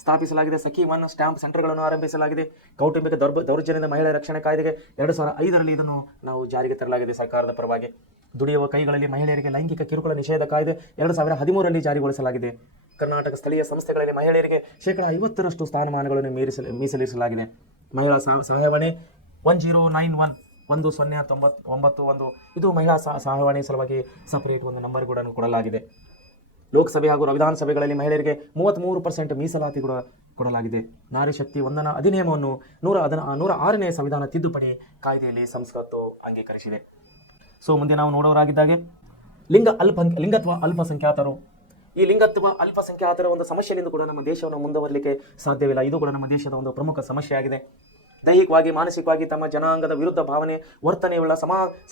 ಸ್ಥಾಪಿಸಲಾಗಿದೆ. ಸಖಿ 1 ಸ್ಟ್ಯಾಂಪ್ ಸೆಂಟರ್ಗಳನ್ನು ಆರಂಭಿಸಲಾಗಿದೆ. ಕೌಟುಂಬಿಕ ದೌರ್ಜನ್ಯದ ಮಹಿಳೆಯರ ರಕ್ಷಣೆ ಕಾಯ್ದೆಗೆ 2005ರಲ್ಲಿ ಇದನ್ನು ನಾವು ಜಾರಿಗೆ ತರಲಾಗಿದೆ ಸರ್ಕಾರದ ಪರವಾಗಿ. ದುಡಿಯುವ ಕೈಗಳಲ್ಲಿ ಮಹಿಳೆಯರಿಗೆ ಲೈಂಗಿಕ ಕಿರುಕುಳ ನಿಷೇಧ ಕಾಯ್ದೆ 2013ರಲ್ಲಿ ಜಾರಿಗೊಳಿಸಲಾಗಿದೆ. ಕರ್ನಾಟಕ ಸ್ಥಳೀಯ ಸಂಸ್ಥೆಗಳಲ್ಲಿ ಮಹಿಳೆಯರಿಗೆ 50% ಸ್ಥಾನಮಾನಗಳನ್ನು ಮೀಸಲಿರಿಸಲಾಗಿದೆ. ಮಹಿಳಾ ಸಹಾಯವಾಣಿ 1091 ಇದು ಮಹಿಳಾ ಸಹಾಯವಾಣಿ ಸಲುವಾಗಿ ಸಪರೇಟ್ ಒಂದು ನಂಬರ್ ಕೂಡ ಕೊಡಲಾಗಿದೆ. ಲೋಕಸಭೆ ಹಾಗೂ ವಿಧಾನಸಭೆಗಳಲ್ಲಿ ಮಹಿಳೆಯರಿಗೆ 33% ಮೀಸಲಾತಿ ಕೂಡ ಕೊಡಲಾಗಿದೆ. ನಾರಿ ಶಕ್ತಿ ವಂದನಾ ಅಧಿನಿಯಮವನ್ನು 106ನೇ ಸಂವಿಧಾನ ತಿದ್ದುಪಡಿ ಕಾಯ್ದೆಯಲ್ಲಿ ಸಂಸತ್ತು ಅಂಗೀಕರಿಸಿದೆ. ಸೊ ಮುಂದೆ ನಾವು ನೋಡೋರಾಗಿದ್ದಾಗೆ ಲಿಂಗತ್ವ ಅಲ್ಪಸಂಖ್ಯಾತರು. ಈ ಲಿಂಗತ್ವ ಅಲ್ಪಸಂಖ್ಯಾತರ ಒಂದು ಸಮಸ್ಯೆಯಿಂದ ಕೂಡ ನಮ್ಮ ದೇಶವನ್ನು ಮುಂದುವರಲಿಕ್ಕೆ ಸಾಧ್ಯವಿಲ್ಲ. ಇದು ಕೂಡ ನಮ್ಮ ದೇಶದ ಒಂದು ಪ್ರಮುಖ ಸಮಸ್ಯೆಯಾಗಿದೆ. ದೈಹಿಕವಾಗಿ, ಮಾನಸಿಕವಾಗಿ ತಮ್ಮ ಜನಾಂಗದ ವಿರುದ್ಧ ಭಾವನೆ, ವರ್ತನೆಯುಳ್ಳ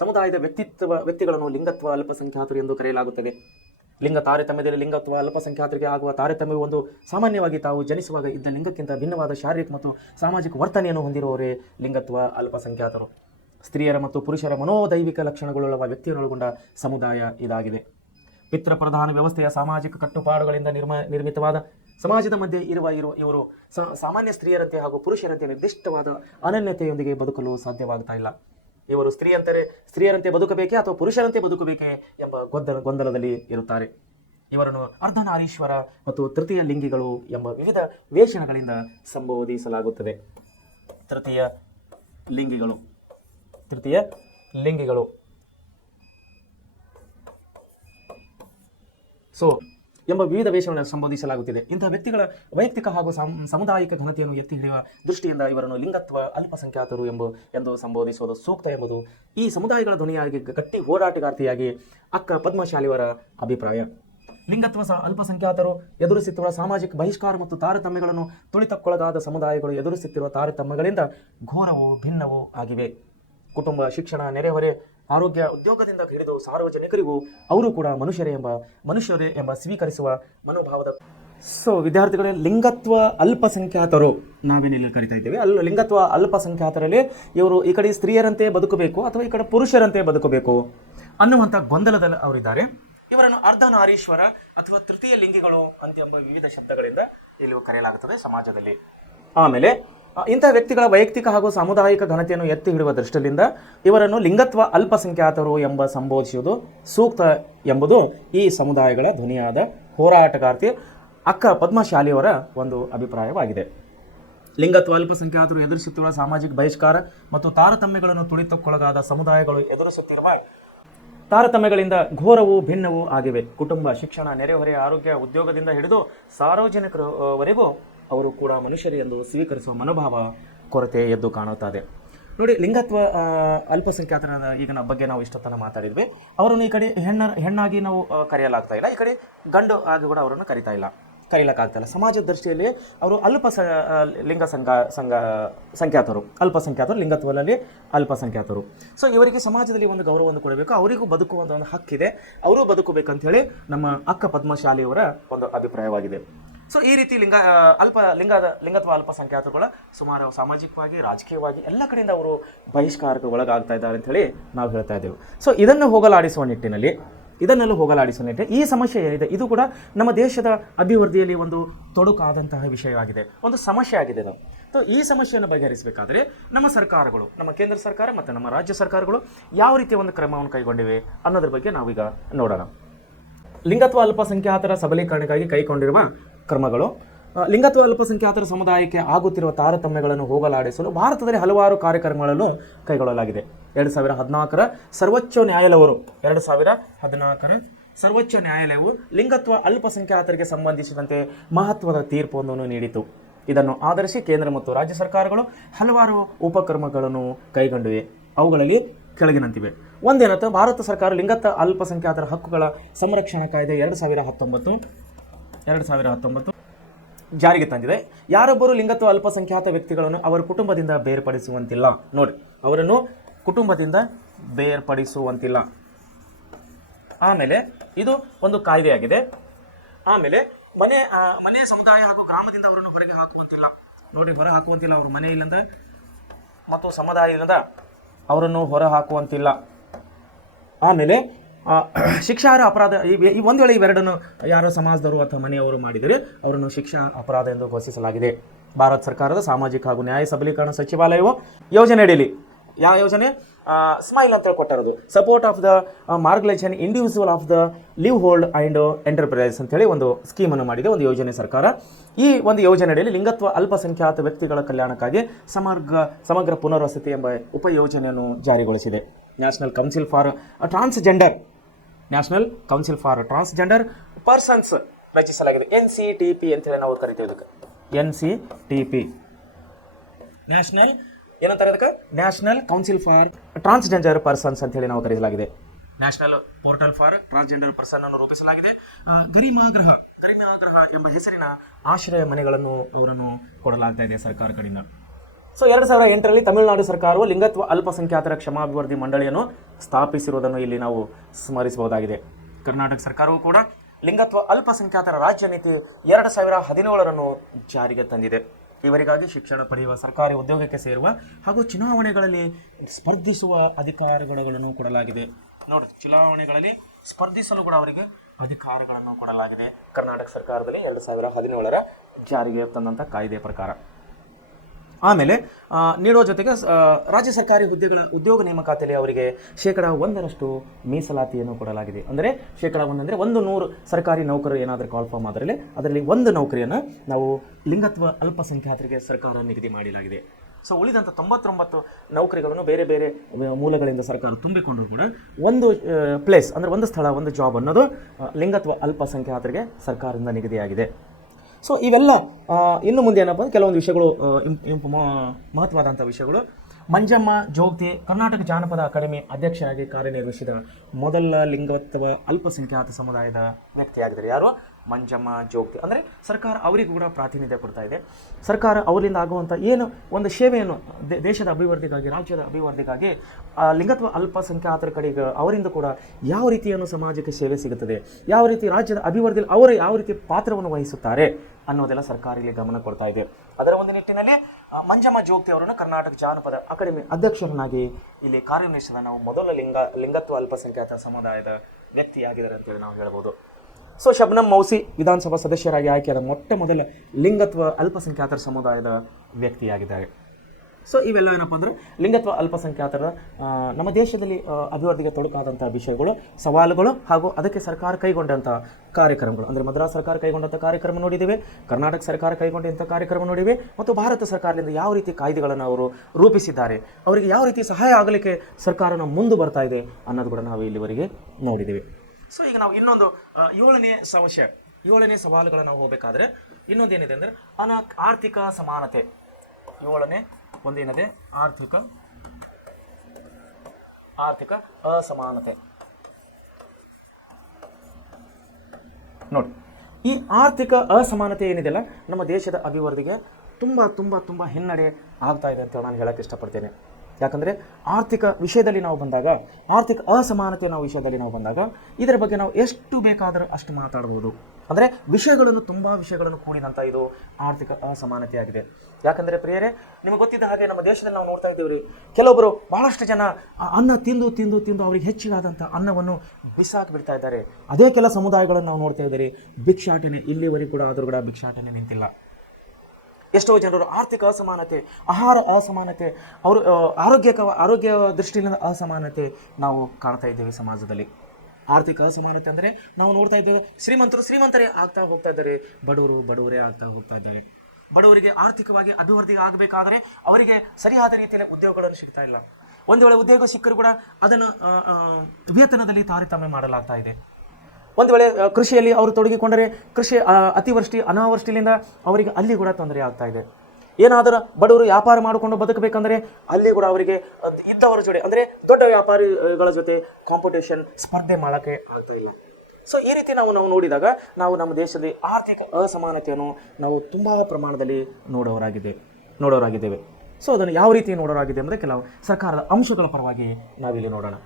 ಸಮುದಾಯದ ವ್ಯಕ್ತಿಗಳನ್ನು ಲಿಂಗತ್ವ ಅಲ್ಪಸಂಖ್ಯಾತರು ಎಂದು ಕರೆಯಲಾಗುತ್ತದೆ. ಲಿಂಗ ತಾರತಮ್ಯದಲ್ಲಿ ಲಿಂಗತ್ವ ಅಲ್ಪಸಂಖ್ಯಾತರಿಗೆ ಆಗುವ ತಾರತಮ್ಯವು ಒಂದು ಸಾಮಾನ್ಯವಾಗಿ ತಾವು ಜನಿಸುವಾಗ ಇದ್ದ ಲಿಂಗಕ್ಕಿಂತ ಭಿನ್ನವಾದ ಶಾರೀರಿಕ ಮತ್ತು ಸಾಮಾಜಿಕ ವರ್ತನೆಯನ್ನು ಹೊಂದಿರುವವರೇ ಲಿಂಗತ್ವ ಅಲ್ಪಸಂಖ್ಯಾತರು. ಸ್ತ್ರೀಯರ ಮತ್ತು ಪುರುಷರ ಮನೋದೈವಿಕ ಲಕ್ಷಣಗಳುಳ್ಳ ವ್ಯಕ್ತಿಗಳೊಳಗೊಂಡ ಸಮುದಾಯ ಇದಾಗಿದೆ. ಪಿತೃಪ್ರಧಾನ ವ್ಯವಸ್ಥೆಯ ಸಾಮಾಜಿಕ ಕಟ್ಟುಪಾಡುಗಳಿಂದ ನಿರ್ಮಿತವಾದ ಸಮಾಜದ ಮಧ್ಯೆ ಇವರು ಸಾಮಾನ್ಯ ಸ್ತ್ರೀಯರಂತೆ ಹಾಗೂ ಪುರುಷರಂತೆ ನಿರ್ದಿಷ್ಟವಾದ ಅನನ್ಯತೆಯೊಂದಿಗೆ ಬದುಕಲು ಸಾಧ್ಯವಾಗ್ತಾ ಇಲ್ಲ. ಇವರು ಸ್ತ್ರೀಯರಂತೆ ಬದುಕಬೇಕೇ ಅಥವಾ ಪುರುಷರಂತೆ ಬದುಕಬೇಕೇ ಎಂಬ ಗೊಂದಲದಲ್ಲಿ ಇರುತ್ತಾರೆ. ಇವರನ್ನು ಅರ್ಧನಾರೀಶ್ವರ ಮತ್ತು ತೃತೀಯ ಲಿಂಗಿಗಳು ಎಂಬ ವಿವಿಧ ವೇಷಣಗಳಿಂದ ಸಂಬೋಧಿಸಲಾಗುತ್ತದೆ. ತೃತೀಯ ಲಿಂಗಿಗಳು ಸೊ ಎಂಬ ವಿವಿಧ ವೇಷಗಳನ್ನು ಸಂಬೋಧಿಸಲಾಗುತ್ತಿದೆ. ಇಂತಹ ವ್ಯಕ್ತಿಗಳ ವೈಯಕ್ತಿಕ ಹಾಗೂ ಸಾಮುದಾಯಿಕ ಘನತೆಯನ್ನು ಎತ್ತಿ ಹಿಡಿಯುವ ದೃಷ್ಟಿಯಿಂದ ಇವರನ್ನು ಲಿಂಗತ್ವ ಅಲ್ಪಸಂಖ್ಯಾತರು ಎಂದು ಸಂಬೋಧಿಸುವುದು ಸೂಕ್ತ ಎಂಬುದು ಈ ಸಮುದಾಯಗಳ ಧ್ವನಿಯಾಗಿ ಗಟ್ಟಿ ಹೋರಾಟಗಾರ್ತಿಯಾಗಿ ಅಕ್ಕ ಪದ್ಮಶಾಲಿಯವರ ಅಭಿಪ್ರಾಯ. ಲಿಂಗತ್ವ ಅಲ್ಪಸಂಖ್ಯಾತರು ಎದುರಿಸುತ್ತಿರುವ ಸಾಮಾಜಿಕ ಬಹಿಷ್ಕಾರ ಮತ್ತು ತಾರತಮ್ಯಗಳನ್ನು ತುಳಿತಕ್ಕೊಳಗಾದ ಸಮುದಾಯಗಳು ಎದುರಿಸುತ್ತಿರುವ ತಾರತಮ್ಯಗಳಿಂದ ಘೋರವೂ ಭಿನ್ನವೂ ಆಗಿವೆ. ಕುಟುಂಬ, ಶಿಕ್ಷಣ, ನೆರೆಹೊರೆ, ಆರೋಗ್ಯ, ಉದ್ಯೋಗದಿಂದ ಹಿಡಿದು ಸಾರ್ವಜನಿಕರಿಗೂ ಅವರು ಕೂಡ ಮನುಷ್ಯರೇ ಎಂಬ ಸ್ವೀಕರಿಸುವ ಮನೋಭಾವದ. ಸೊ ವಿದ್ಯಾರ್ಥಿಗಳೇ, ಲಿಂಗತ್ವ ಅಲ್ಪಸಂಖ್ಯಾತರು ನಾವೇನಿಲ್ಲಿ ಕರಿತಾ ಇದ್ದೇವೆ, ಲಿಂಗತ್ವ ಅಲ್ಪಸಂಖ್ಯಾತರಲ್ಲಿ ಇವರು ಈ ಕಡೆ ಸ್ತ್ರೀಯರಂತೆ ಬದುಕಬೇಕು ಅಥವಾ ಈ ಕಡೆ ಪುರುಷರಂತೆ ಬದುಕಬೇಕು ಅನ್ನುವಂಥ ಗೊಂದಲದಲ್ಲಿ ಅವರಿದ್ದಾರೆ. ಇವರನ್ನು ಅರ್ಧನಾರೀಶ್ವರ ಅಥವಾ ತೃತೀಯ ಲಿಂಗಿಗಳು ಅಂತ ಎಂಬ ವಿವಿಧ ಶಬ್ದಗಳಿಂದ ಇಲ್ಲಿ ಕರೆಯಲಾಗುತ್ತದೆ ಸಮಾಜದಲ್ಲಿ. ಆಮೇಲೆ ಇಂತಹ ವ್ಯಕ್ತಿಗಳ ವೈಯಕ್ತಿಕ ಹಾಗೂ ಸಾಮುದಾಯಿಕ ಘನತೆಯನ್ನು ಎತ್ತಿ ಹಿಡುವ ದೃಷ್ಟಿಯಿಂದ ಇವರನ್ನು ಲಿಂಗತ್ವ ಅಲ್ಪಸಂಖ್ಯಾತರು ಎಂಬ ಸಂಬೋಧಿಸುವುದು ಸೂಕ್ತ ಎಂಬುದು ಈ ಸಮುದಾಯಗಳ ಧ್ವನಿಯಾದ ಹೋರಾಟಗಾರ್ತಿ ಅಕ್ಕ ಪದ್ಮಶಾಲಿಯವರ ಒಂದು ಅಭಿಪ್ರಾಯವಾಗಿದೆ. ಲಿಂಗತ್ವ ಅಲ್ಪಸಂಖ್ಯಾತರು ಎದುರಿಸುತ್ತಿರುವ ಸಾಮಾಜಿಕ ಬಹಿಷ್ಕಾರ ಮತ್ತು ತಾರತಮ್ಯಗಳನ್ನು ತುಳಿತಕ್ಕೊಳಗಾದ ಸಮುದಾಯಗಳು ಎದುರಿಸುತ್ತಿರುವ ತಾರತಮ್ಯಗಳಿಂದ ಘೋರವೂ ಭಿನ್ನವೂ ಆಗಿವೆ. ಕುಟುಂಬ, ಶಿಕ್ಷಣ, ನೆರೆಹೊರೆಯ ಆರೋಗ್ಯ, ಉದ್ಯೋಗದಿಂದ ಹಿಡಿದು ಸಾರ್ವಜನಿಕರವರೆಗೂ ಅವರು ಕೂಡ ಮನುಷ್ಯರು ಎಂದು ಸ್ವೀಕರಿಸುವ ಮನೋಭಾವ ಕೊರತೆ ಎದ್ದು ಕಾಣುತ್ತದೆ. ನೋಡಿ, ಲಿಂಗತ್ವ ಅಲ್ಪಸಂಖ್ಯಾತರ ಈಗಿನ ಬಗ್ಗೆ ನಾವು ಇಷ್ಟೊತ್ತನ ಮಾತಾಡಿದ್ವಿ. ಅವರನ್ನು ಈ ಕಡೆ ಹೆಣ್ಣಾಗಿ ನಾವು ಕರೆಯಲಾಗ್ತಾ ಇಲ್ಲ, ಈ ಕಡೆ ಗಂಡು ಆಗಿ ಕೂಡ ಅವರನ್ನು ಕರೀಲಕ್ಕಾಗ್ತಾಯಿಲ್ಲ. ಸಮಾಜದ ದೃಷ್ಟಿಯಲ್ಲಿ ಅವರು ಲಿಂಗ ಸಂಖ್ಯಾತರು, ಅಲ್ಪಸಂಖ್ಯಾತರು, ಲಿಂಗತ್ವದಲ್ಲಿ ಅಲ್ಪಸಂಖ್ಯಾತರು. ಸೊ ಇವರಿಗೆ ಸಮಾಜದಲ್ಲಿ ಒಂದು ಗೌರವವನ್ನು ಕೊಡಬೇಕು, ಅವರಿಗೂ ಬದುಕುವಂಥ ಒಂದು ಹಕ್ಕಿದೆ, ಅವರೂ ಬದುಕಬೇಕಂತ ಹೇಳಿ ನಮ್ಮ ಅಕ್ಕ ಪದ್ಮಶಾಲಿಯವರ ಒಂದು ಅಭಿಪ್ರಾಯವಾಗಿದೆ. ಸೊ ಈ ರೀತಿ ಲಿಂಗತ್ವ ಅಲ್ಪಸಂಖ್ಯಾತರುಗಳ ಸುಮಾರು ಸಾಮಾಜಿಕವಾಗಿ, ರಾಜಕೀಯವಾಗಿ ಎಲ್ಲ ಕಡೆಯಿಂದ ಅವರು ಬಹಿಷ್ಕಾರಕ್ಕೆ ಒಳಗಾಗ್ತಾ ಇದ್ದಾರೆ ಅಂತ ಹೇಳಿ ನಾವು ಹೇಳ್ತಾ ಇದ್ದೇವೆ. ಸೊ ಇದನ್ನೆಲ್ಲ ಹೋಗಲಾಡಿಸುವ ನಿಟ್ಟಿನಲ್ಲಿ ಈ ಸಮಸ್ಯೆ ಏನಿದೆ ಇದು ಕೂಡ ನಮ್ಮ ದೇಶದ ಅಭಿವೃದ್ಧಿಯಲ್ಲಿ ಒಂದು ತೊಡಕಾದಂತಹ ವಿಷಯವಾಗಿದೆ, ಒಂದು ಸಮಸ್ಯೆ ಆಗಿದೆ. ಸೊ ಈ ಸಮಸ್ಯೆಯನ್ನು ಬಗೆಹರಿಸಬೇಕಾದ್ರೆ ನಮ್ಮ ಸರ್ಕಾರಗಳು, ನಮ್ಮ ಕೇಂದ್ರ ಸರ್ಕಾರ ಮತ್ತು ನಮ್ಮ ರಾಜ್ಯ ಸರ್ಕಾರಗಳು ಯಾವ ರೀತಿಯ ಒಂದು ಕ್ರಮವನ್ನು ಕೈಗೊಂಡಿವೆ ಅನ್ನೋದ್ರ ಬಗ್ಗೆ ನಾವೀಗ ನೋಡೋಣ. ಲಿಂಗತ್ವ ಅಲ್ಪಸಂಖ್ಯಾತರ ಸಬಲೀಕರಣಕ್ಕಾಗಿ ಕೈಗೊಂಡಿರುವ ಕ್ರಮಗಳು. ಲಿಂಗತ್ವ ಅಲ್ಪಸಂಖ್ಯಾತರ ಸಮುದಾಯಕ್ಕೆ ಆಗುತ್ತಿರುವ ತಾರತಮ್ಯಗಳನ್ನು ಹೋಗಲಾಡಿಸಲು ಭಾರತದಲ್ಲಿ ಹಲವಾರು ಕಾರ್ಯಕ್ರಮಗಳನ್ನು ಕೈಗೊಳ್ಳಲಾಗಿದೆ. 2014 ಸರ್ವೋಚ್ಚ ನ್ಯಾಯಾಲಯವು ಲಿಂಗತ್ವ ಅಲ್ಪಸಂಖ್ಯಾತರಿಗೆ ಸಂಬಂಧಿಸಿದಂತೆ ಮಹತ್ವದ ತೀರ್ಪನ್ನು ನೀಡಿತು. ಇದನ್ನು ಆಧರಿಸಿ ಕೇಂದ್ರ ಮತ್ತು ರಾಜ್ಯ ಸರ್ಕಾರಗಳು ಹಲವಾರು ಉಪಕ್ರಮಗಳನ್ನು ಕೈಗೊಂಡಿವೆ. ಅವುಗಳಲ್ಲಿ ಕೆಳಗಿನಂತಿವೆ. ಒಂದೇನಂತ, ಭಾರತ ಸರ್ಕಾರ ಲಿಂಗತ್ವ ಅಲ್ಪಸಂಖ್ಯಾತರ ಹಕ್ಕುಗಳ ಸಂರಕ್ಷಣಾ ಕಾಯ್ದೆ 2019 ಜಾರಿಗೆ ತಂದಿದೆ. ಯಾರೊಬ್ಬರು ಲಿಂಗತ್ವ ಅಲ್ಪಸಂಖ್ಯಾತ ವ್ಯಕ್ತಿಗಳನ್ನು ಅವರ ಕುಟುಂಬದಿಂದ ಬೇರ್ಪಡಿಸುವಂತಿಲ್ಲ. ನೋಡಿ, ಅವರನ್ನು ಕುಟುಂಬದಿಂದ ಬೇರ್ಪಡಿಸುವಂತಿಲ್ಲ. ಆಮೇಲೆ ಇದು ಒಂದು ಕಾಯ್ದೆಯಾಗಿದೆ. ಆಮೇಲೆ ಮನೆ ಸಮುದಾಯ ಹಾಗೂ ಗ್ರಾಮದಿಂದ ಅವರನ್ನು ಹೊರಗೆ ಹಾಕುವಂತಿಲ್ಲ. ನೋಡಿ, ಹೊರ ಹಾಕುವಂತಿಲ್ಲ, ಅವ್ರ ಮನೆಯಿಲ್ಲಂದ ಮತ್ತು ಸಮುದಾಯದಿಂದ ಅವರನ್ನು ಹೊರ ಹಾಕುವಂತಿಲ್ಲ. ಆಮೇಲೆ ಶಿಕ್ಷಾರ್ಹ ಅಪರಾಧ, ಈ ಒಂದು ವೇಳೆ ಇವೆರಡನ್ನು ಯಾರೋ ಸಮಾಜದವರು ಅಥವಾ ಮನೆಯವರು ಮಾಡಿದರೆ ಅವರನ್ನು ಶಿಕ್ಷಾ ಅಪರಾಧ ಎಂದು ಘೋಷಿಸಲಾಗಿದೆ. ಭಾರತ ಸರ್ಕಾರದ ಸಾಮಾಜಿಕ ಹಾಗೂ ನ್ಯಾಯ ಸಬಲೀಕರಣ ಸಚಿವಾಲಯವು ಯೋಜನೆ ಅಡಿಯಲ್ಲಿ, ಯಾವ ಯೋಜನೆ? ಸ್ಮೈಲ್ ಅಂತ ಕೊಟ್ಟಿರೋದು, support of the marginalisation individual of the livelihood and enterprise ಅಂತೇಳಿ ಒಂದು ಸ್ಕೀಮನ್ನು ಮಾಡಿದೆ, ಒಂದು ಯೋಜನೆ ಸರ್ಕಾರ. ಈ ಒಂದು ಯೋಜನೆ ಅಡಿಯಲ್ಲಿ ಲಿಂಗತ್ವ ಅಲ್ಪಸಂಖ್ಯಾತ ವ್ಯಕ್ತಿಗಳ ಕಲ್ಯಾಣಕ್ಕಾಗಿ ಸಮಗ್ರ ಪುನರ್ವಸತಿ ಎಂಬ ಉಪಯೋಜನೆಯನ್ನು ಜಾರಿಗೊಳಿಸಿದೆ. National council for transgender persons ರಚಿಸಲಾಗಿದೆ. NCTP ಅಂತೇಳಿ ನಾವು ಕರಿತೇವೆ ಇದಕ್ಕೆ. NCTP national council for transgender persons ಅಂತೇಳಿ ನಾವು ಕರೆಯಲಾಗಿದೆ. National portal for transgender person ಅನ್ನು ರೂಪಿಸಲಾಗಿದೆ. ಗರಿಮಾಗೃಹ ಎಂಬ ಹೆಸರಿನ ಆಶ್ರಯ ಮನೆಗಳನ್ನು ಅವರನ್ನು ಕೊಡಲಾಗ್ತಾ ಇದೆ ಸರ್ಕಾರ ಕಡೆಯಿಂದ. ಸೊ 2008ರಲ್ಲಿ ತಮಿಳುನಾಡು ಸರ್ಕಾರವು ಲಿಂಗತ್ವ ಅಲ್ಪಸಂಖ್ಯಾತರ ಕ್ಷಮಾಭಿವೃದ್ಧಿ ಮಂಡಳಿಯನ್ನು ಸ್ಥಾಪಿಸಿರುವುದನ್ನು ಇಲ್ಲಿ ನಾವು ಸ್ಮರಿಸಬಹುದಾಗಿದೆ. ಕರ್ನಾಟಕ ಸರ್ಕಾರವು ಕೂಡ ಲಿಂಗತ್ವ ಅಲ್ಪಸಂಖ್ಯಾತರ ರಾಜ್ಯ ನೀತಿ 2017 ಜಾರಿಗೆ ತಂದಿದೆ. ಇವರಿಗಾಗಿ ಶಿಕ್ಷಣ ಪಡೆಯುವ, ಸರ್ಕಾರಿ ಉದ್ಯೋಗಕ್ಕೆ ಸೇರುವ ಹಾಗೂ ಚುನಾವಣೆಗಳಲ್ಲಿ ಸ್ಪರ್ಧಿಸುವ ಅಧಿಕಾರಗಳನ್ನು ಕೊಡಲಾಗಿದೆ. ನೋಡಿ, ಚುನಾವಣೆಗಳಲ್ಲಿ ಸ್ಪರ್ಧಿಸಲು ಕೂಡ ಅವರಿಗೆ ಅಧಿಕಾರಗಳನ್ನು ಕೊಡಲಾಗಿದೆ ಕರ್ನಾಟಕ ಸರ್ಕಾರದಲ್ಲಿ 2017 ಜಾರಿಗೆ ತಂದಂಥ ಕಾಯ್ದೆ ಪ್ರಕಾರ. ಆಮೇಲೆ ನೀಡುವ ಜೊತೆಗೆ ರಾಜ್ಯ ಸರ್ಕಾರಿ ಹುದ್ದೆಗಳ ಉದ್ಯೋಗ ನೇಮಕಾತಿಯಲ್ಲಿ ಅವರಿಗೆ 1% ಮೀಸಲಾತಿಯನ್ನು ಕೊಡಲಾಗಿದೆ. ಅಂದರೆ 1% ಅಂದರೆ 100 ಸರ್ಕಾರಿ ನೌಕರರು ಏನಾದರೂ ಕಾಲ್ಫಾರ್ಮ್ ಆದರೆ ಅದರಲ್ಲಿ 1 ನೌಕರಿಯನ್ನು ನಾವು ಲಿಂಗತ್ವ ಅಲ್ಪಸಂಖ್ಯಾತರಿಗೆ ಸರ್ಕಾರ ನಿಗದಿ ಮಾಡಲಾಗಿದೆ. ಸೊ ಉಳಿದಂಥ 99 ನೌಕರಿಗಳನ್ನು ಬೇರೆ ಬೇರೆ ಮೂಲಗಳಿಂದ ಸರ್ಕಾರ ತುಂಬಿಕೊಂಡರೂ ಕೂಡ ಒಂದು ಪ್ಲೇಸ್ ಅಂದರೆ ಒಂದು ಸ್ಥಳ, ಒಂದು ಜಾಬ್ ಅನ್ನೋದು ಲಿಂಗತ್ವ ಅಲ್ಪಸಂಖ್ಯಾತರಿಗೆ ಸರ್ಕಾರದಿಂದ ನಿಗದಿಯಾಗಿದೆ. ಸೊ ಇವೆಲ್ಲ ಇನ್ನು ಮುಂದೆ ಏನಪ್ಪ, ಕೆಲವೊಂದು ವಿಷಯಗಳು ಮಹತ್ವವಾದಂಥ ವಿಷಯಗಳು. ಮಂಜಮ್ಮ ಜೋಗ್ತಿ ಕರ್ನಾಟಕ ಜಾನಪದ ಅಕಾಡೆಮಿ ಅಧ್ಯಕ್ಷರಾಗಿ ಕಾರ್ಯನಿರ್ವಹಿಸಿದ ಮೊದಲ ಲಿಂಗತ್ವ ಅಲ್ಪಸಂಖ್ಯಾತ ಸಮುದಾಯದ ವ್ಯಕ್ತಿಯಾಗಿದ್ದಾರೆ. ಯಾರು? ಮಂಜಮ್ಮ ಜೋಗ್ತಿ. ಅಂದರೆ ಸರ್ಕಾರ ಅವರಿಗೂ ಕೂಡ ಪ್ರಾತಿನಿಧ್ಯ ಕೊಡ್ತಾ ಇದೆ. ಸರ್ಕಾರ ಅವರಿಂದ ಆಗುವಂಥ ಏನು ಒಂದು ಸೇವೆಯನ್ನು ದೇಶದ ಅಭಿವೃದ್ಧಿಗಾಗಿ, ರಾಜ್ಯದ ಅಭಿವೃದ್ಧಿಗಾಗಿ ಲಿಂಗತ್ವ ಅಲ್ಪಸಂಖ್ಯಾತರ ಕಡೆಗೆ ಅವರಿಂದ ಕೂಡ ಯಾವ ರೀತಿಯನ್ನು ಸಮಾಜಕ್ಕೆ ಸೇವೆ ಸಿಗುತ್ತದೆ, ಯಾವ ರೀತಿ ರಾಜ್ಯದ ಅಭಿವೃದ್ಧಿಯಲ್ಲಿ ಅವರು ಯಾವ ರೀತಿ ಪಾತ್ರವನ್ನು ವಹಿಸುತ್ತಾರೆ ಅನ್ನೋದೆಲ್ಲ ಸರ್ಕಾರ ಇಲ್ಲಿ ಗಮನ ಕೊಡ್ತಾ ಇದೆ. ಅದರ ಒಂದು ನಿಟ್ಟಿನಲ್ಲಿ ಮಂಜಮ್ಮ ಜೋಗ್ತಿ ಅವರನ್ನು ಕರ್ನಾಟಕ ಜಾನಪದ ಅಕಾಡೆಮಿ ಅಧ್ಯಕ್ಷರನ್ನಾಗಿ ಇಲ್ಲಿ ಕಾರ್ಯನಿರ್ವಹಿಸಿದ ನಾವು ಮೊದಲ ಲಿಂಗತ್ವ ಅಲ್ಪಸಂಖ್ಯಾತ ಸಮುದಾಯದ ವ್ಯಕ್ತಿಯಾಗಿದ್ದಾರೆ ಅಂತೇಳಿ ನಾವು ಹೇಳ್ಬೋದು. ಸೊ ಶಬ್ನಂ ಮೌಸಿ ವಿಧಾನಸಭಾ ಸದಸ್ಯರಾಗಿ ಆಯ್ಕೆಯಾದ ಮೊಟ್ಟ ಮೊದಲ ಲಿಂಗತ್ವ ಅಲ್ಪಸಂಖ್ಯಾತರ ಸಮುದಾಯದ ವ್ಯಕ್ತಿಯಾಗಿದ್ದಾರೆ. ಸೊ ಇವೆಲ್ಲ ಏನಪ್ಪ ಅಂದರೆ ಲಿಂಗತ್ವ ಅಲ್ಪಸಂಖ್ಯಾತರ ನಮ್ಮ ದೇಶದಲ್ಲಿ ಅಭಿವೃದ್ಧಿಗೆ ತೊಡಕಾದಂಥ ವಿಷಯಗಳು, ಸವಾಲುಗಳು ಹಾಗೂ ಅದಕ್ಕೆ ಸರ್ಕಾರ ಕೈಗೊಂಡಂಥ ಕಾರ್ಯಕ್ರಮಗಳು. ಅಂದರೆ ಮದ್ರಾಸ್ ಸರ್ಕಾರ ಕೈಗೊಂಡಂಥ ಕಾರ್ಯಕ್ರಮ ನೋಡಿದ್ದೇವೆ, ಕರ್ನಾಟಕ ಸರ್ಕಾರ ಕೈಗೊಂಡಂಥ ಕಾರ್ಯಕ್ರಮ ನೋಡಿವೆ, ಮತ್ತು ಭಾರತ ಸರ್ಕಾರದಿಂದ ಯಾವ ರೀತಿ ಕಾಯ್ದೆಗಳನ್ನು ಅವರು ರೂಪಿಸಿದ್ದಾರೆ, ಅವರಿಗೆ ಯಾವ ರೀತಿ ಸಹಾಯ ಆಗಲಿಕ್ಕೆ ಸರ್ಕಾರನ ಮುಂದೆ ಬರ್ತಾ ಇದೆ ಅನ್ನೋದು ಕೂಡ ನಾವು ಇಲ್ಲಿವರೆಗೆ ನೋಡಿದ್ದೇವೆ. ಸೊ ಈಗ ನಾವು ಇನ್ನೊಂದು ಏಳನೇ ಸವಾಲುಗಳನ್ನು ನಾವು ಹೋಗಬೇಕಾದ್ರೆ ಇನ್ನೊಂದೇನಿದೆ ಅಂದರೆ ಆರ್ಥಿಕ ಸಮಾನತೆ. ಒಂದೇನಿದೆ ಆರ್ಥಿಕ ಅಸಮಾನತೆ. ನೋಡಿ, ಈ ಆರ್ಥಿಕ ಅಸಮಾನತೆ ಏನಿದೆಯಲ್ಲ ನಮ್ಮ ದೇಶದ ಅಭಿವೃದ್ಧಿಗೆ ತುಂಬ ತುಂಬ ತುಂಬ ಹಿನ್ನಡೆ ಆಗ್ತಾ ಇದೆ ಅಂತ ನಾನು ಹೇಳಕ್ಕೆ ಇಷ್ಟಪಡ್ತೇನೆ. ಯಾಕಂದರೆ ಆರ್ಥಿಕ ವಿಷಯದಲ್ಲಿ ನಾವು ಬಂದಾಗ, ಆರ್ಥಿಕ ಅಸಮಾನತೆ ವಿಷಯದಲ್ಲಿ ನಾವು ಬಂದಾಗ ಇದರ ಬಗ್ಗೆ ನಾವು ಎಷ್ಟು ಬೇಕಾದರೂ ಅಷ್ಟು ಮಾತಾಡ್ಬೋದು. ಅಂದರೆ ತುಂಬ ವಿಷಯಗಳನ್ನು ಕೂಡಿದಂಥ ಇದು ಆರ್ಥಿಕ ಅಸಮಾನತೆಯಾಗಿದೆ. ಯಾಕಂದರೆ ಪ್ರಿಯರೇ, ನಿಮಗೆ ಗೊತ್ತಿದ್ದ ಹಾಗೆ ನಮ್ಮ ದೇಶದಲ್ಲಿ ನಾವು ನೋಡ್ತಾ ಇದ್ದೀವಿ ರೀ, ಕೆಲವೊಬ್ಬರು ಬಹಳಷ್ಟು ಜನ ಅನ್ನ ತಿಂದು ಅವ್ರಿಗೆ ಹೆಚ್ಚಿಗಾದಂಥ ಅನ್ನವನ್ನು ಬಿಸಾಕಿ ಬಿಡ್ತಾ ಇದ್ದಾರೆ. ಅದೇ ಕೆಲ ಸಮುದಾಯಗಳನ್ನು ನಾವು ನೋಡ್ತಾ ಇದ್ದೀರಿ, ಭಿಕ್ಷಾಟನೆ ಇಲ್ಲಿವರೆಗೂ ಕೂಡ ಆದರೂ ಕೂಡ ಭಿಕ್ಷಾಟನೆ ನಿಂತಿಲ್ಲ. ಎಷ್ಟೋ ಜನರು ಆರ್ಥಿಕ ಅಸಮಾನತೆ, ಆಹಾರ ಅಸಮಾನತೆ, ಅವರು ಆರೋಗ್ಯ ದೃಷ್ಟಿಯಿಂದ ಅಸಮಾನತೆ ನಾವು ಕಾಣ್ತಾ ಇದ್ದೇವೆ ಸಮಾಜದಲ್ಲಿ. ಆರ್ಥಿಕ ಅಸಮಾನತೆ ಅಂದರೆ ನಾವು ನೋಡ್ತಾ ಇದ್ದೇವೆ, ಶ್ರೀಮಂತರೇ ಆಗ್ತಾ ಹೋಗ್ತಾ ಇದ್ದಾರೆ, ಬಡವರೇ ಆಗ್ತಾ ಹೋಗ್ತಾ ಇದ್ದಾರೆ. ಬಡವರಿಗೆ ಆರ್ಥಿಕವಾಗಿ ಅಭಿವೃದ್ಧಿ ಆಗಬೇಕಾದ್ರೆ ಅವರಿಗೆ ಸರಿಯಾದ ರೀತಿಯಲ್ಲಿ ಉದ್ಯೋಗಗಳನ್ನು ಸಿಗ್ತಾ ಇಲ್ಲ. ಒಂದು ವೇಳೆ ಉದ್ಯೋಗ ಸಿಕ್ಕರೂ ಕೂಡ ಅದನ್ನು ವೇತನದಲ್ಲಿ ತಾರತಮ್ಯ ಮಾಡಲಾಗ್ತಾ ಇದೆ. ಒಂದು ವೇಳೆ ಕೃಷಿಯಲ್ಲಿ ಅವರು ತೊಡಗಿಕೊಂಡರೆ ಕೃಷಿ ಅತಿವೃಷ್ಟಿ ಅನಾವೃಷ್ಟಿಯಿಂದ ಅವರಿಗೆ ಅಲ್ಲಿ ಕೂಡ ತೊಂದರೆ ಆಗ್ತಾ ಇದೆ. ಏನಾದರೂ ಬಡವರು ವ್ಯಾಪಾರ ಮಾಡಿಕೊಂಡು ಬದುಕಬೇಕಂದ್ರೆ ಅಲ್ಲಿ ಕೂಡ ಅವರಿಗೆ ಇದ್ದವರ ಜೊತೆ, ಅಂದರೆ ದೊಡ್ಡ ವ್ಯಾಪಾರಿಗಳ ಜೊತೆ ಕಾಂಪಿಟೇಷನ್, ಸ್ಪರ್ಧೆ ಮಾಡೋಕ್ಕೆ ಆಗ್ತಾ ಇಲ್ಲ. ಸೊ ಈ ರೀತಿ ನಾವು ನೋಡಿದಾಗ ನಾವು ನಮ್ಮ ದೇಶದಲ್ಲಿ ಆರ್ಥಿಕ ಅಸಮಾನತೆಯನ್ನು ನಾವು ತುಂಬ ಪ್ರಮಾಣದಲ್ಲಿ ನೋಡೋರಾಗಿದ್ದೇವೆ. ಸೊ ಅದನ್ನು ಯಾವ ರೀತಿ ನೋಡೋರಾಗಿದೆ ಅಂದರೆ ಕೆಲವು ಸರ್ಕಾರದ ಅಂಶಗಳ ಪರವಾಗಿ ನಾವಿಲ್ಲಿ ನೋಡೋಣ.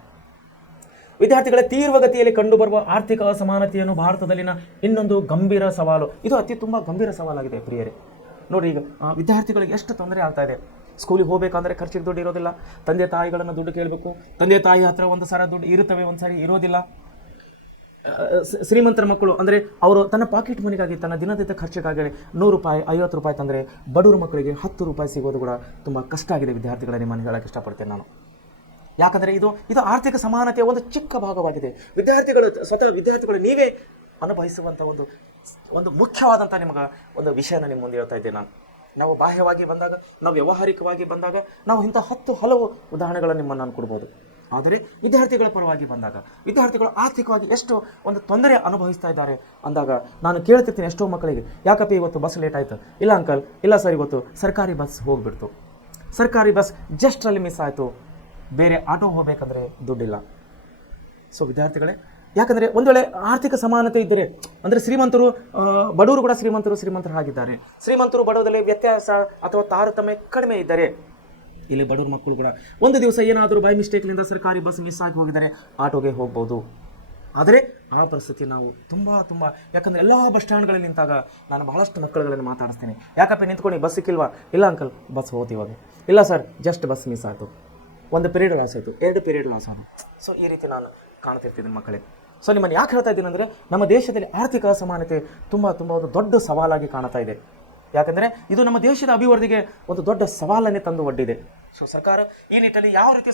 ವಿದ್ಯಾರ್ಥಿಗಳ ತೀವ್ರಗತಿಯಲ್ಲಿ ಕಂಡುಬರುವ ಆರ್ಥಿಕ ಅಸಮಾನತೆಯನ್ನು ಭಾರತದಲ್ಲಿನ ಇನ್ನೊಂದು ಗಂಭೀರ ಸವಾಲು. ಇದು ತುಂಬ ಗಂಭೀರ ಸವಾಲಾಗಿದೆ ಪ್ರಿಯರೇ. ನೋಡಿ, ಈಗ ವಿದ್ಯಾರ್ಥಿಗಳಿಗೆ ಎಷ್ಟು ತೊಂದರೆ ಆಗ್ತಾ ಇದೆ. ಸ್ಕೂಲಿಗೆ ಹೋಗಬೇಕಂದ್ರೆ ಖರ್ಚಿಗೆ ದುಡ್ಡು ಇರೋದಿಲ್ಲ, ತಂದೆ ತಾಯಿಗಳನ್ನು ದುಡ್ಡು ಕೇಳಬೇಕು, ತಂದೆ ತಾಯಿ ಹತ್ರ ಒಂದು ಸಾರಿ ದುಡ್ಡು ಇರುತ್ತವೆ, ಒಂದು ಸಾರಿ ಇರೋದಿಲ್ಲ. ಶ್ರೀಮಂತರ ಮಕ್ಕಳು ಅಂದರೆ ಅವರು ತನ್ನ ಪಾಕೆಟ್ ಮನಿಗಾಗಿ, ತನ್ನ ದಿನನಿತ್ಯ ಖರ್ಚಿಗಾಗಿ 100 ರೂಪಾಯಿ 50 ರೂಪಾಯಿ ತಂದರೆ ಬಡವರ ಮಕ್ಕಳಿಗೆ 10 ರೂಪಾಯಿ ಸಿಗೋದು ಕೂಡ ತುಂಬ ಕಷ್ಟ ಆಗಿದೆ ವಿದ್ಯಾರ್ಥಿಗಳ. ನಿಮ್ಮನ್ನು ಹೇಳಕ್ಕೆ ಇಷ್ಟಪಡ್ತೇನೆ ನಾನು. ಯಾಕಂದರೆ ಇದು ಆರ್ಥಿಕ ಸಮಾನತೆಯ ಒಂದು ಚಿಕ್ಕ ಭಾಗವಾಗಿದೆ. ಸ್ವತಃ ವಿದ್ಯಾರ್ಥಿಗಳು ನೀವೇ ಅನುಭವಿಸುವಂಥ ಒಂದು ಮುಖ್ಯವಾದಂಥ ನಿಮಗೆ ಒಂದು ವಿಷಯನ ನಿಮ್ಮ ಮುಂದೆ ಹೇಳ್ತಾ ಇದ್ದೇನೆ ನಾನು. ನಾವು ಬಾಹ್ಯವಾಗಿ ಬಂದಾಗ, ನಾವು ವ್ಯಾವಹಾರಿಕವಾಗಿ ಬಂದಾಗ ನಾವು ಇಂಥ ಹಲವು ಉದಾಹರಣೆಗಳನ್ನು ನಿಮ್ಮನ್ನು ನಾನು ಕೊಡ್ಬೋದು. ಆದರೆ ವಿದ್ಯಾರ್ಥಿಗಳ ಪರವಾಗಿ ಬಂದಾಗ ವಿದ್ಯಾರ್ಥಿಗಳು ಆರ್ಥಿಕವಾಗಿ ಎಷ್ಟು ಒಂದು ತೊಂದರೆ ಅನುಭವಿಸ್ತಾ ಇದ್ದಾರೆ ಅಂದಾಗ ನಾನು ಕೇಳ್ತಿರ್ತೀನಿ ಎಷ್ಟೋ ಮಕ್ಕಳಿಗೆ, ಯಾಕಪ್ಪ ಇವತ್ತು ಬಸ್ ಲೇಟ್ ಆಯಿತು? ಇಲ್ಲ ಅಂಕಲ್, ಇಲ್ಲ ಸರ್, ಇವತ್ತು ಸರ್ಕಾರಿ ಬಸ್ ಹೋಗ್ಬಿಡ್ತು, ಸರ್ಕಾರಿ ಬಸ್ ಜಸ್ಟ್ರಲ್ಲಿ ಮಿಸ್ ಆಯಿತು, ಬೇರೆ ಆಟೋ ಹೋಗಬೇಕಂದ್ರೆ ದುಡ್ಡಿಲ್ಲ. ಸೊ ವಿದ್ಯಾರ್ಥಿಗಳೇ, ಯಾಕಂದರೆ ಒಂದು ವೇಳೆ ಆರ್ಥಿಕ ಸಮಾನತೆ ಇದ್ದರೆ, ಅಂದರೆ ಬಡವರು ಕೂಡ ಶ್ರೀಮಂತರಾಗಿದ್ದಾರೆ, ಶ್ರೀಮಂತರು ಬಡವರಲ್ಲಿ ವ್ಯತ್ಯಾಸ ಅಥವಾ ತಾರತಮ್ಯ ಕಡಿಮೆ ಇದ್ದರೆ, ಇಲ್ಲಿ ಬಡವ್ರ ಮಕ್ಕಳು ಕೂಡ ಒಂದು ದಿವಸ ಏನಾದರೂ ಬೈ ಮಿಸ್ಟೇಕ್ನಿಂದ ಸರ್ಕಾರಿ ಬಸ್ ಮಿಸ್ ಆಗಿ ಹೋಗಿದ್ದಾರೆ, ಆಟೋಗೆ ಹೋಗ್ಬೋದು. ಆದರೆ ಆ ಪರಿಸ್ಥಿತಿ ನಾವು ತುಂಬ ಯಾಕಂದರೆ ಎಲ್ಲ ಬಸ್ ಸ್ಟ್ಯಾಂಡ್ಗಳಲ್ಲಿ ನಿಂತಾಗ ನಾನು ಬಹಳಷ್ಟು ಮಕ್ಕಳುಗಳನ್ನು ಮಾತಾಡಿಸ್ತೀನಿ, ಯಾಕಪ್ಪ ನಿಂತ್ಕೊಂಡು ಬಸ್ ಸಿಕ್ಕಿಲ್ವಾ? ಇಲ್ಲ ಅಂಕಲ್, ಬಸ್ ಹೋಗ್ತೀವಾಗ. ಇಲ್ಲ ಸರ್, ಜಸ್ಟ್ ಬಸ್ ಮಿಸ್ ಆಯಿತು, 1 ಪೀರಿಯಡ್ ಲಾಸ್ ಆಯಿತು, 2 ಪೀರಿಯಡ್ ಲಾಸ್ ಆಯಿತು. ಸೊ ಈ ರೀತಿ ನಾನು ಕಾಣ್ತಿರ್ತಿದ್ದೀನಿ ಮಕ್ಕಳೇ. ಸೊ ನಿಮ್ಮನ್ನು ಯಾಕೆ ಹೇಳ್ತಾ ಇದ್ದೀನಿ ಅಂದರೆ, ನಮ್ಮ ದೇಶದಲ್ಲಿ ಆರ್ಥಿಕ ಅಸಮಾನತೆ ತುಂಬ ಒಂದು ದೊಡ್ಡ ಸವಾಲಾಗಿ ಕಾಣ್ತಾ ಇದೆ. ಯಾಕಂದರೆ ಇದು ನಮ್ಮ ದೇಶದ ಅಭಿವೃದ್ಧಿಗೆ ಒಂದು ದೊಡ್ಡ ಸವಾಲನ್ನೇ ತಂದು ಒಡ್ಡಿದೆ. ಸೊ ಸರ್ಕಾರ ಈ ನಿಟ್ಟಿನಲ್ಲಿ ಯಾವ ರೀತಿ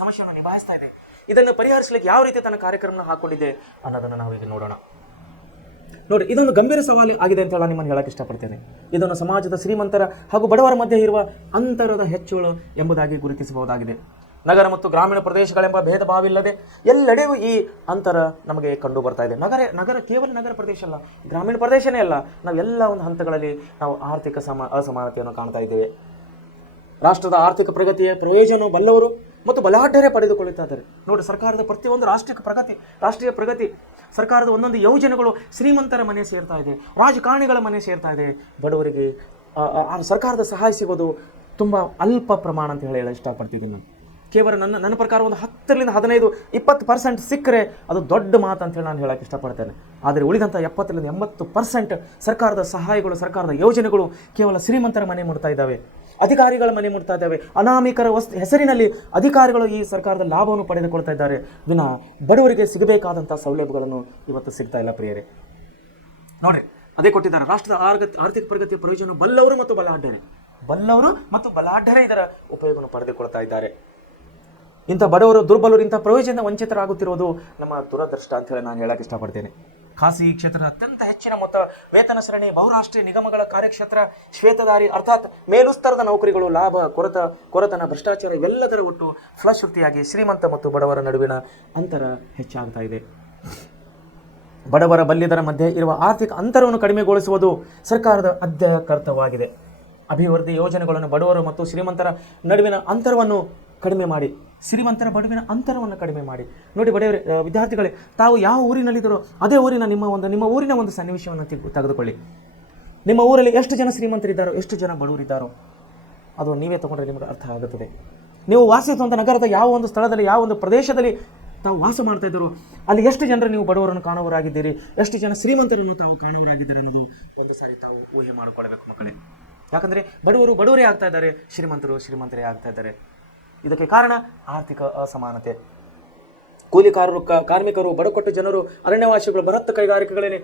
ಸಮಸ್ಯೆಯನ್ನು ನಿಭಾಯಿಸ್ತಾ ಇದೆ, ಇದನ್ನು ಪರಿಹರಿಸಲಿಕ್ಕೆ ಯಾವ ರೀತಿ ತನ್ನ ಕಾರ್ಯಕ್ರಮ ಹಾಕೊಂಡಿದೆ ಅನ್ನೋದನ್ನು ನಾವೀಗ ನೋಡೋಣ. ನೋಡಿ, ಇದೊಂದು ಗಂಭೀರ ಸವಾಲು ಆಗಿದೆ ಅಂತ ನಿಮ್ಮನ್ನು ಹೇಳಕ್ಕೆ ಇಷ್ಟಪಡ್ತೇನೆ. ಇದನ್ನು ಸಮಾಜದ ಶ್ರೀಮಂತರ ಹಾಗೂ ಬಡವರ ಮಧ್ಯೆ ಇರುವ ಅಂತರದ ಹೆಚ್ಚುಗಳು ಎಂಬುದಾಗಿ ಗುರುತಿಸಬಹುದಾಗಿದೆ. ನಗರ ಮತ್ತು ಗ್ರಾಮೀಣ ಪ್ರದೇಶಗಳೆಂಬ ಭೇದ ಭಾವವಿಲ್ಲದೆ ಎಲ್ಲೆಡೆಯೂ ಈ ಅಂತರ ನಮಗೆ ಕಂಡು ಬರ್ತಾ ಇದೆ. ನಗರ ಕೇವಲ ನಗರ ಪ್ರದೇಶ ಅಲ್ಲ, ಗ್ರಾಮೀಣ ಪ್ರದೇಶನೇ ಅಲ್ಲ, ನಾವೆಲ್ಲ ಒಂದು ಹಂತಗಳಲ್ಲಿ ನಾವು ಆರ್ಥಿಕ ಅಸಮಾನತೆಯನ್ನು ಕಾಣ್ತಾ ಇದ್ದೇವೆ. ರಾಷ್ಟ್ರದ ಆರ್ಥಿಕ ಪ್ರಗತಿಯ ಪ್ರಯೋಜನ ಬಲ್ಲವರು ಮತ್ತು ಬಲಾಢ್ಯರೇ ಪಡೆದುಕೊಳ್ಳುತ್ತಾ ಇದ್ದಾರೆ. ನೋಡಿ, ಸರ್ಕಾರದ ಪ್ರತಿಯೊಂದು ರಾಷ್ಟ್ರೀಯ ಪ್ರಗತಿ ಸರ್ಕಾರದ ಒಂದೊಂದು ಯೋಜನೆಗಳು ಶ್ರೀಮಂತರ ಮನೆ ಸೇರ್ತಾ ಇದೆ, ರಾಜಕಾರಣಿಗಳ ಮನೆ ಸೇರ್ತಾ ಇದೆ. ಬಡವರಿಗೆ ಸರ್ಕಾರದ ಸಹಾಯ ಸಿಗೋದು ತುಂಬ ಅಲ್ಪ ಪ್ರಮಾಣ ಅಂತ ಹೇಳಿ ಇಷ್ಟಪಡ್ತಿದ್ದೀನಿ ನಾನು. ಕೇವಲ ನನ್ನ ಪ್ರಕಾರ ಒಂದು 10ರಿಂದ 15, 20% ಸಿಕ್ಕರೆ ಅದು ದೊಡ್ಡ ಮಾತು ಅಂತೇಳಿ ನಾನು ಹೇಳಕ್ಕೆ ಇಷ್ಟಪಡ್ತೇನೆ. ಆದರೆ ಉಳಿದಂಥ 70ರಿಂದ 80% ಸರ್ಕಾರದ ಸಹಾಯಗಳು, ಸರ್ಕಾರದ ಯೋಜನೆಗಳು ಕೇವಲ ಶ್ರೀಮಂತರ ಮನೆ ಮುಟ್ತಾ ಇದ್ದಾವೆ. ಅಧಿಕಾರಿಗಳ ಮನೆ ಮುಟ್ತಾ ಇದ್ದಾವೆ. ಅನಾಮಿಕರ ಹೆಸರಿನಲ್ಲಿ ಅಧಿಕಾರಿಗಳು ಈ ಸರ್ಕಾರದ ಲಾಭವನ್ನು ಪಡೆದುಕೊಳ್ತಾ ಇದ್ದಾರೆ ವಿನ ಬಡವರಿಗೆ ಸಿಗಬೇಕಾದಂತಹ ಸೌಲಭ್ಯಗಳನ್ನು ಇವತ್ತು ಸಿಗ್ತಾ ಇಲ್ಲ ಪ್ರಿಯರೇ. ನೋಡ್ರಿ, ಅದೇ ಕೊಟ್ಟಿದ್ದಾರೆ, ರಾಷ್ಟ್ರದ ಆರ್ಥಿಕ ಪ್ರಗತಿಯ ಪ್ರಯೋಜನ ಬಲ್ಲವರು ಮತ್ತು ಬಲಾಢ್ಯರೇ ಇದರ ಉಪಯೋಗವನ್ನು ಪಡೆದುಕೊಳ್ತಾ ಇದ್ದಾರೆ. ಇಂಥ ಬಡವರು, ದುರ್ಬಲರು ಇಂಥ ಪ್ರಯೋಜನದಿಂದ ವಂಚಿತರಾಗುತ್ತಿರುವುದು ನಮ್ಮ ದುರದೃಷ್ಟ ಅಂತ ಹೇಳಿ ನಾನು ಹೇಳಕ್ಕೆ ಇಷ್ಟಪಡ್ತೇನೆ. ಖಾಸಗಿ ಕ್ಷೇತ್ರದ ಅತ್ಯಂತ ಹೆಚ್ಚಿನ ಮೊತ್ತ ವೇತನ ಸರಣಿ, ಬಹುರಾಷ್ಟ್ರೀಯ ನಿಗಮಗಳ ಕಾರ್ಯಕ್ಷೇತ್ರ, ಶ್ವೇತದಾರಿ ಅರ್ಥಾತ್ ಮೇಲುಸ್ತರದ ನೌಕರಿಗಳು, ಲಾಭ, ಕೊರತನ, ಭ್ರಷ್ಟಾಚಾರ ಇವೆಲ್ಲದರ ಒಟ್ಟು ಫಲಶ್ರುತಿಯಾಗಿ ಶ್ರೀಮಂತ ಮತ್ತು ಬಡವರ ನಡುವಿನ ಅಂತರ ಹೆಚ್ಚಾಗ್ತಾ ಇದೆ. ಬಡವರ ಬಲ್ಲಿದರ ಮಧ್ಯೆ ಇರುವ ಆರ್ಥಿಕ ಅಂತರವನ್ನು ಕಡಿಮೆಗೊಳಿಸುವುದು ಸರ್ಕಾರದ ಆದ್ಯ ಕರ್ತವ್ಯವಾಗಿದೆ. ಅಭಿವೃದ್ಧಿ ಯೋಜನೆಗಳನ್ನು ಬಡವರು ಮತ್ತು ಶ್ರೀಮಂತರ ನಡುವಿನ ಅಂತರವನ್ನು ಕಡಿಮೆ ಮಾಡಿ ನೋಡಿ ಬಡವರೇ, ವಿದ್ಯಾರ್ಥಿಗಳೇ, ತಾವು ಯಾವ ಊರಿನಲ್ಲಿದ್ದರೋ ಅದೇ ಊರಿನ ನಿಮ್ಮ ಊರಿನ ಒಂದು ಸನ್ನಿವೇಶವನ್ನು ತೆಗೆದುಕೊಳ್ಳಿ. ನಿಮ್ಮ ಊರಲ್ಲಿ ಎಷ್ಟು ಜನ ಶ್ರೀಮಂತರಿದ್ದಾರೋ, ಎಷ್ಟು ಜನ ಬಡವರಿದ್ದಾರೋ ಅದು ನೀವೇ ತಗೊಂಡ್ರೆ ನಿಮಗೆ ಅರ್ಥ ಆಗುತ್ತದೆ. ನೀವು ವಾಸಿಸುವಂಥ ನಗರದ ಯಾವ ಒಂದು ಸ್ಥಳದಲ್ಲಿ, ಯಾವ ಒಂದು ಪ್ರದೇಶದಲ್ಲಿ ತಾವು ವಾಸ ಮಾಡ್ತಾ ಇದ್ದರು, ಅಲ್ಲಿ ಎಷ್ಟು ಜನರು ನೀವು ಬಡವರನ್ನು ಕಾಣುವರಾಗಿದ್ದೀರಿ, ಎಷ್ಟು ಜನ ಶ್ರೀಮಂತರನ್ನು ತಾವು ಕಾಣುವರಾಗಿದ್ದೀರಿ ಅನ್ನೋದು ಒಂದು ಸಾರಿ ತಾವು ಊಹೆ ಮಾಡಿಕೊಳ್ಬೇಕು ಮಕ್ಕಳೇ. ಯಾಕಂದರೆ ಬಡವರೇ ಆಗ್ತಾ ಇದ್ದಾರೆ, ಶ್ರೀಮಂತರೇ ಆಗ್ತಾ ಇದ್ದಾರೆ. ಇದಕ್ಕೆ ಕಾರಣ ಆರ್ಥಿಕ ಅಸಮಾನತೆ. ಕೂಲಿಕಾರರು, ಕಾರ್ಮಿಕರು, ಬಡಕೊಟ್ಟು ಜನರು, ಅರಣ್ಯವಾಸಿಗಳು, ಬೃಹತ್ ಕೈಗಾರಿಕೆಗಳಲ್ಲಿ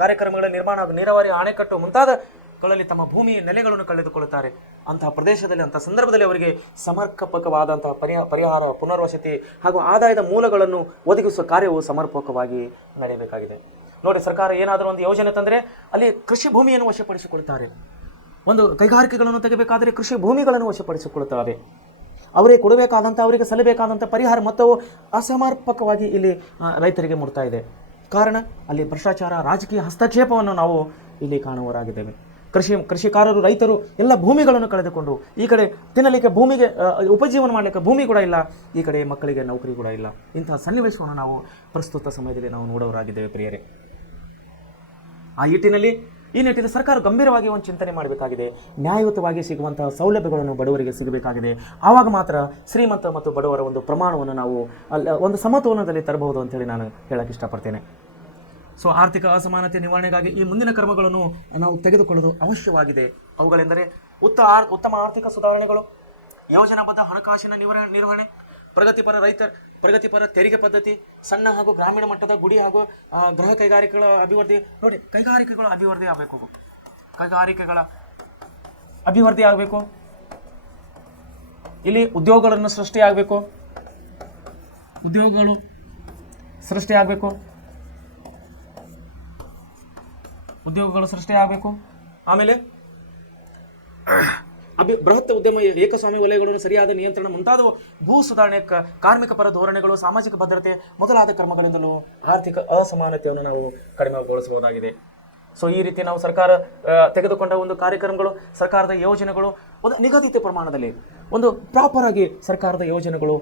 ಕಾರ್ಯಕ್ರಮಗಳ ನಿರ್ಮಾಣ, ನೀರಾವರಿ, ಅಣೆಕಟ್ಟು ಮುಂತಾದಗಳಲ್ಲಿ ತಮ್ಮ ಭೂಮಿ ನೆಲೆಗಳನ್ನು ಕಳೆದುಕೊಳ್ಳುತ್ತಾರೆ. ಅಂತಹ ಪ್ರದೇಶದಲ್ಲಿ, ಅಂತಹ ಸಂದರ್ಭದಲ್ಲಿ ಅವರಿಗೆ ಸಮರ್ಪಕವಾದಂತಹ ಪರಿಹಾರ, ಪುನರ್ವಸತಿ ಹಾಗೂ ಆದಾಯದ ಮೂಲಗಳನ್ನು ಒದಗಿಸುವ ಕಾರ್ಯವು ಸಮರ್ಪಕವಾಗಿ ನಡೆಯಬೇಕಾಗಿದೆ. ನೋಡಿ, ಸರ್ಕಾರ ಏನಾದರೂ ಒಂದು ಯೋಜನೆ ತಂದರೆ ಅಲ್ಲಿ ಕೃಷಿ ಭೂಮಿಯನ್ನು ವಶಪಡಿಸಿಕೊಳ್ಳುತ್ತಾರೆ. ಒಂದು ಕೈಗಾರಿಕೆಗಳನ್ನು ತೆಗೆಬೇಕಾದರೆ ಕೃಷಿ ಭೂಮಿಗಳನ್ನು ವಶಪಡಿಸಿಕೊಳ್ಳುತ್ತಾರೆ. ಅವರಿಗೆ ಸಲ್ಲಬೇಕಾದಂಥ ಪರಿಹಾರ ಮೊತ್ತವು ಅಸಮರ್ಪಕವಾಗಿ ಇಲ್ಲಿ ರೈತರಿಗೆ ಮುಟ್ತಾ ಇದೆ. ಕಾರಣ ಅಲ್ಲಿ ಭ್ರಷ್ಟಾಚಾರ, ರಾಜಕೀಯ ಹಸ್ತಕ್ಷೇಪವನ್ನು ನಾವು ಇಲ್ಲಿ ಕಾಣುವರಾಗಿದ್ದೇವೆ. ಕೃಷಿಕಾರರು, ರೈತರು ಎಲ್ಲ ಭೂಮಿಗಳನ್ನು ಕಳೆದುಕೊಂಡು ಈ ಕಡೆ ತಿನ್ನಲಿಕ್ಕೆ ಭೂಮಿಗೆ, ಉಪಜೀವನ ಮಾಡಲಿಕ್ಕೆ ಭೂಮಿ ಕೂಡ ಇಲ್ಲ, ಈ ಕಡೆ ಮಕ್ಕಳಿಗೆ ನೌಕರಿ ಕೂಡ ಇಲ್ಲ. ಇಂತಹ ಸನ್ನಿವೇಶವನ್ನು ನಾವು ಪ್ರಸ್ತುತ ಸಮಯದಲ್ಲಿ ನಾವು ನೋಡೋರಾಗಿದ್ದೇವೆ ಪ್ರಿಯರೇ. ಈ ನಿಟ್ಟಿನಲ್ಲಿ ಸರ್ಕಾರ ಗಂಭೀರವಾಗಿ ಒಂದು ಚಿಂತನೆ ಮಾಡಬೇಕಾಗಿದೆ. ನ್ಯಾಯಯುತವಾಗಿ ಸಿಗುವಂತಹ ಸೌಲಭ್ಯಗಳನ್ನು ಬಡವರಿಗೆ ಸಿಗಬೇಕಾಗಿದೆ. ಆವಾಗ ಮಾತ್ರ ಶ್ರೀಮಂತ ಮತ್ತು ಬಡವರ ಒಂದು ಪ್ರಮಾಣವನ್ನು ನಾವು ಒಂದು ಸಮತೋಲನದಲ್ಲಿ ತರಬಹುದು ಅಂತೇಳಿ ನಾನು ಹೇಳಕ್ಕೆ ಇಷ್ಟಪಡ್ತೇನೆ. ಸೊ ಆರ್ಥಿಕ ಅಸಮಾನತೆ ನಿವಾರಣೆಗಾಗಿ ಈ ಮುಂದಿನ ಕ್ರಮಗಳನ್ನು ನಾವು ತೆಗೆದುಕೊಳ್ಳೋದು ಅವಶ್ಯವಾಗಿದೆ. ಅವುಗಳೆಂದರೆ ಉತ್ತಮ ಆರ್ಥಿಕ ಸುಧಾರಣೆಗಳು, ಯೋಜನಾಬದ್ಧ ಹಣಕಾಸಿನ ನಿರ್ವಹಣೆ, ಪ್ರಗತಿಪರ ತೆರಿಗೆ ಪದ್ಧತಿ, ಸಣ್ಣ ಹಾಗೂ ಗ್ರಾಮೀಣ ಮಟ್ಟದ ಗುಡಿ ಹಾಗೂ ಗೃಹ ಕೈಗಾರಿಕೆಗಳ ಅಭಿವೃದ್ಧಿ. ನೋಡಿ, ಕೈಗಾರಿಕೆಗಳ ಅಭಿವೃದ್ಧಿ ಆಗಬೇಕು. ಇಲ್ಲಿ ಉದ್ಯೋಗಗಳು ಸೃಷ್ಟಿಯಾಗಬೇಕು. ಆಮೇಲೆ ಬೃಹತ್ ಉದ್ಯಮ, ಏಕಸ್ವಾಮ್ಯ ವಲಯಗಳನ್ನು ಸರಿಯಾದ ನಿಯಂತ್ರಣ ಮುಂತಾದವು, ಭೂ ಸುಧಾರಣೆ, ಕಾರ್ಮಿಕ ಪರ ಧೋರಣೆಗಳು, ಸಾಮಾಜಿಕ ಭದ್ರತೆ ಮೊದಲಾದ ಕ್ರಮಗಳಿಂದಲೂ ಆರ್ಥಿಕ ಅಸಮಾನತೆಯನ್ನು ನಾವು ಕಡಿಮೆಗೊಳಿಸಬಹುದಾಗಿದೆ. ಸೊ ಈ ರೀತಿ ನಾವು ಸರ್ಕಾರ ತೆಗೆದುಕೊಂಡ ಒಂದು ಕಾರ್ಯಕ್ರಮಗಳು, ಸರ್ಕಾರದ ಯೋಜನೆಗಳು ಒಂದು ನಿಗದಿತ ಪ್ರಮಾಣದಲ್ಲಿ ಒಂದು ಪ್ರಾಪರ್ ಆಗಿ ಸರ್ಕಾರದ ಯೋಜನೆಗಳು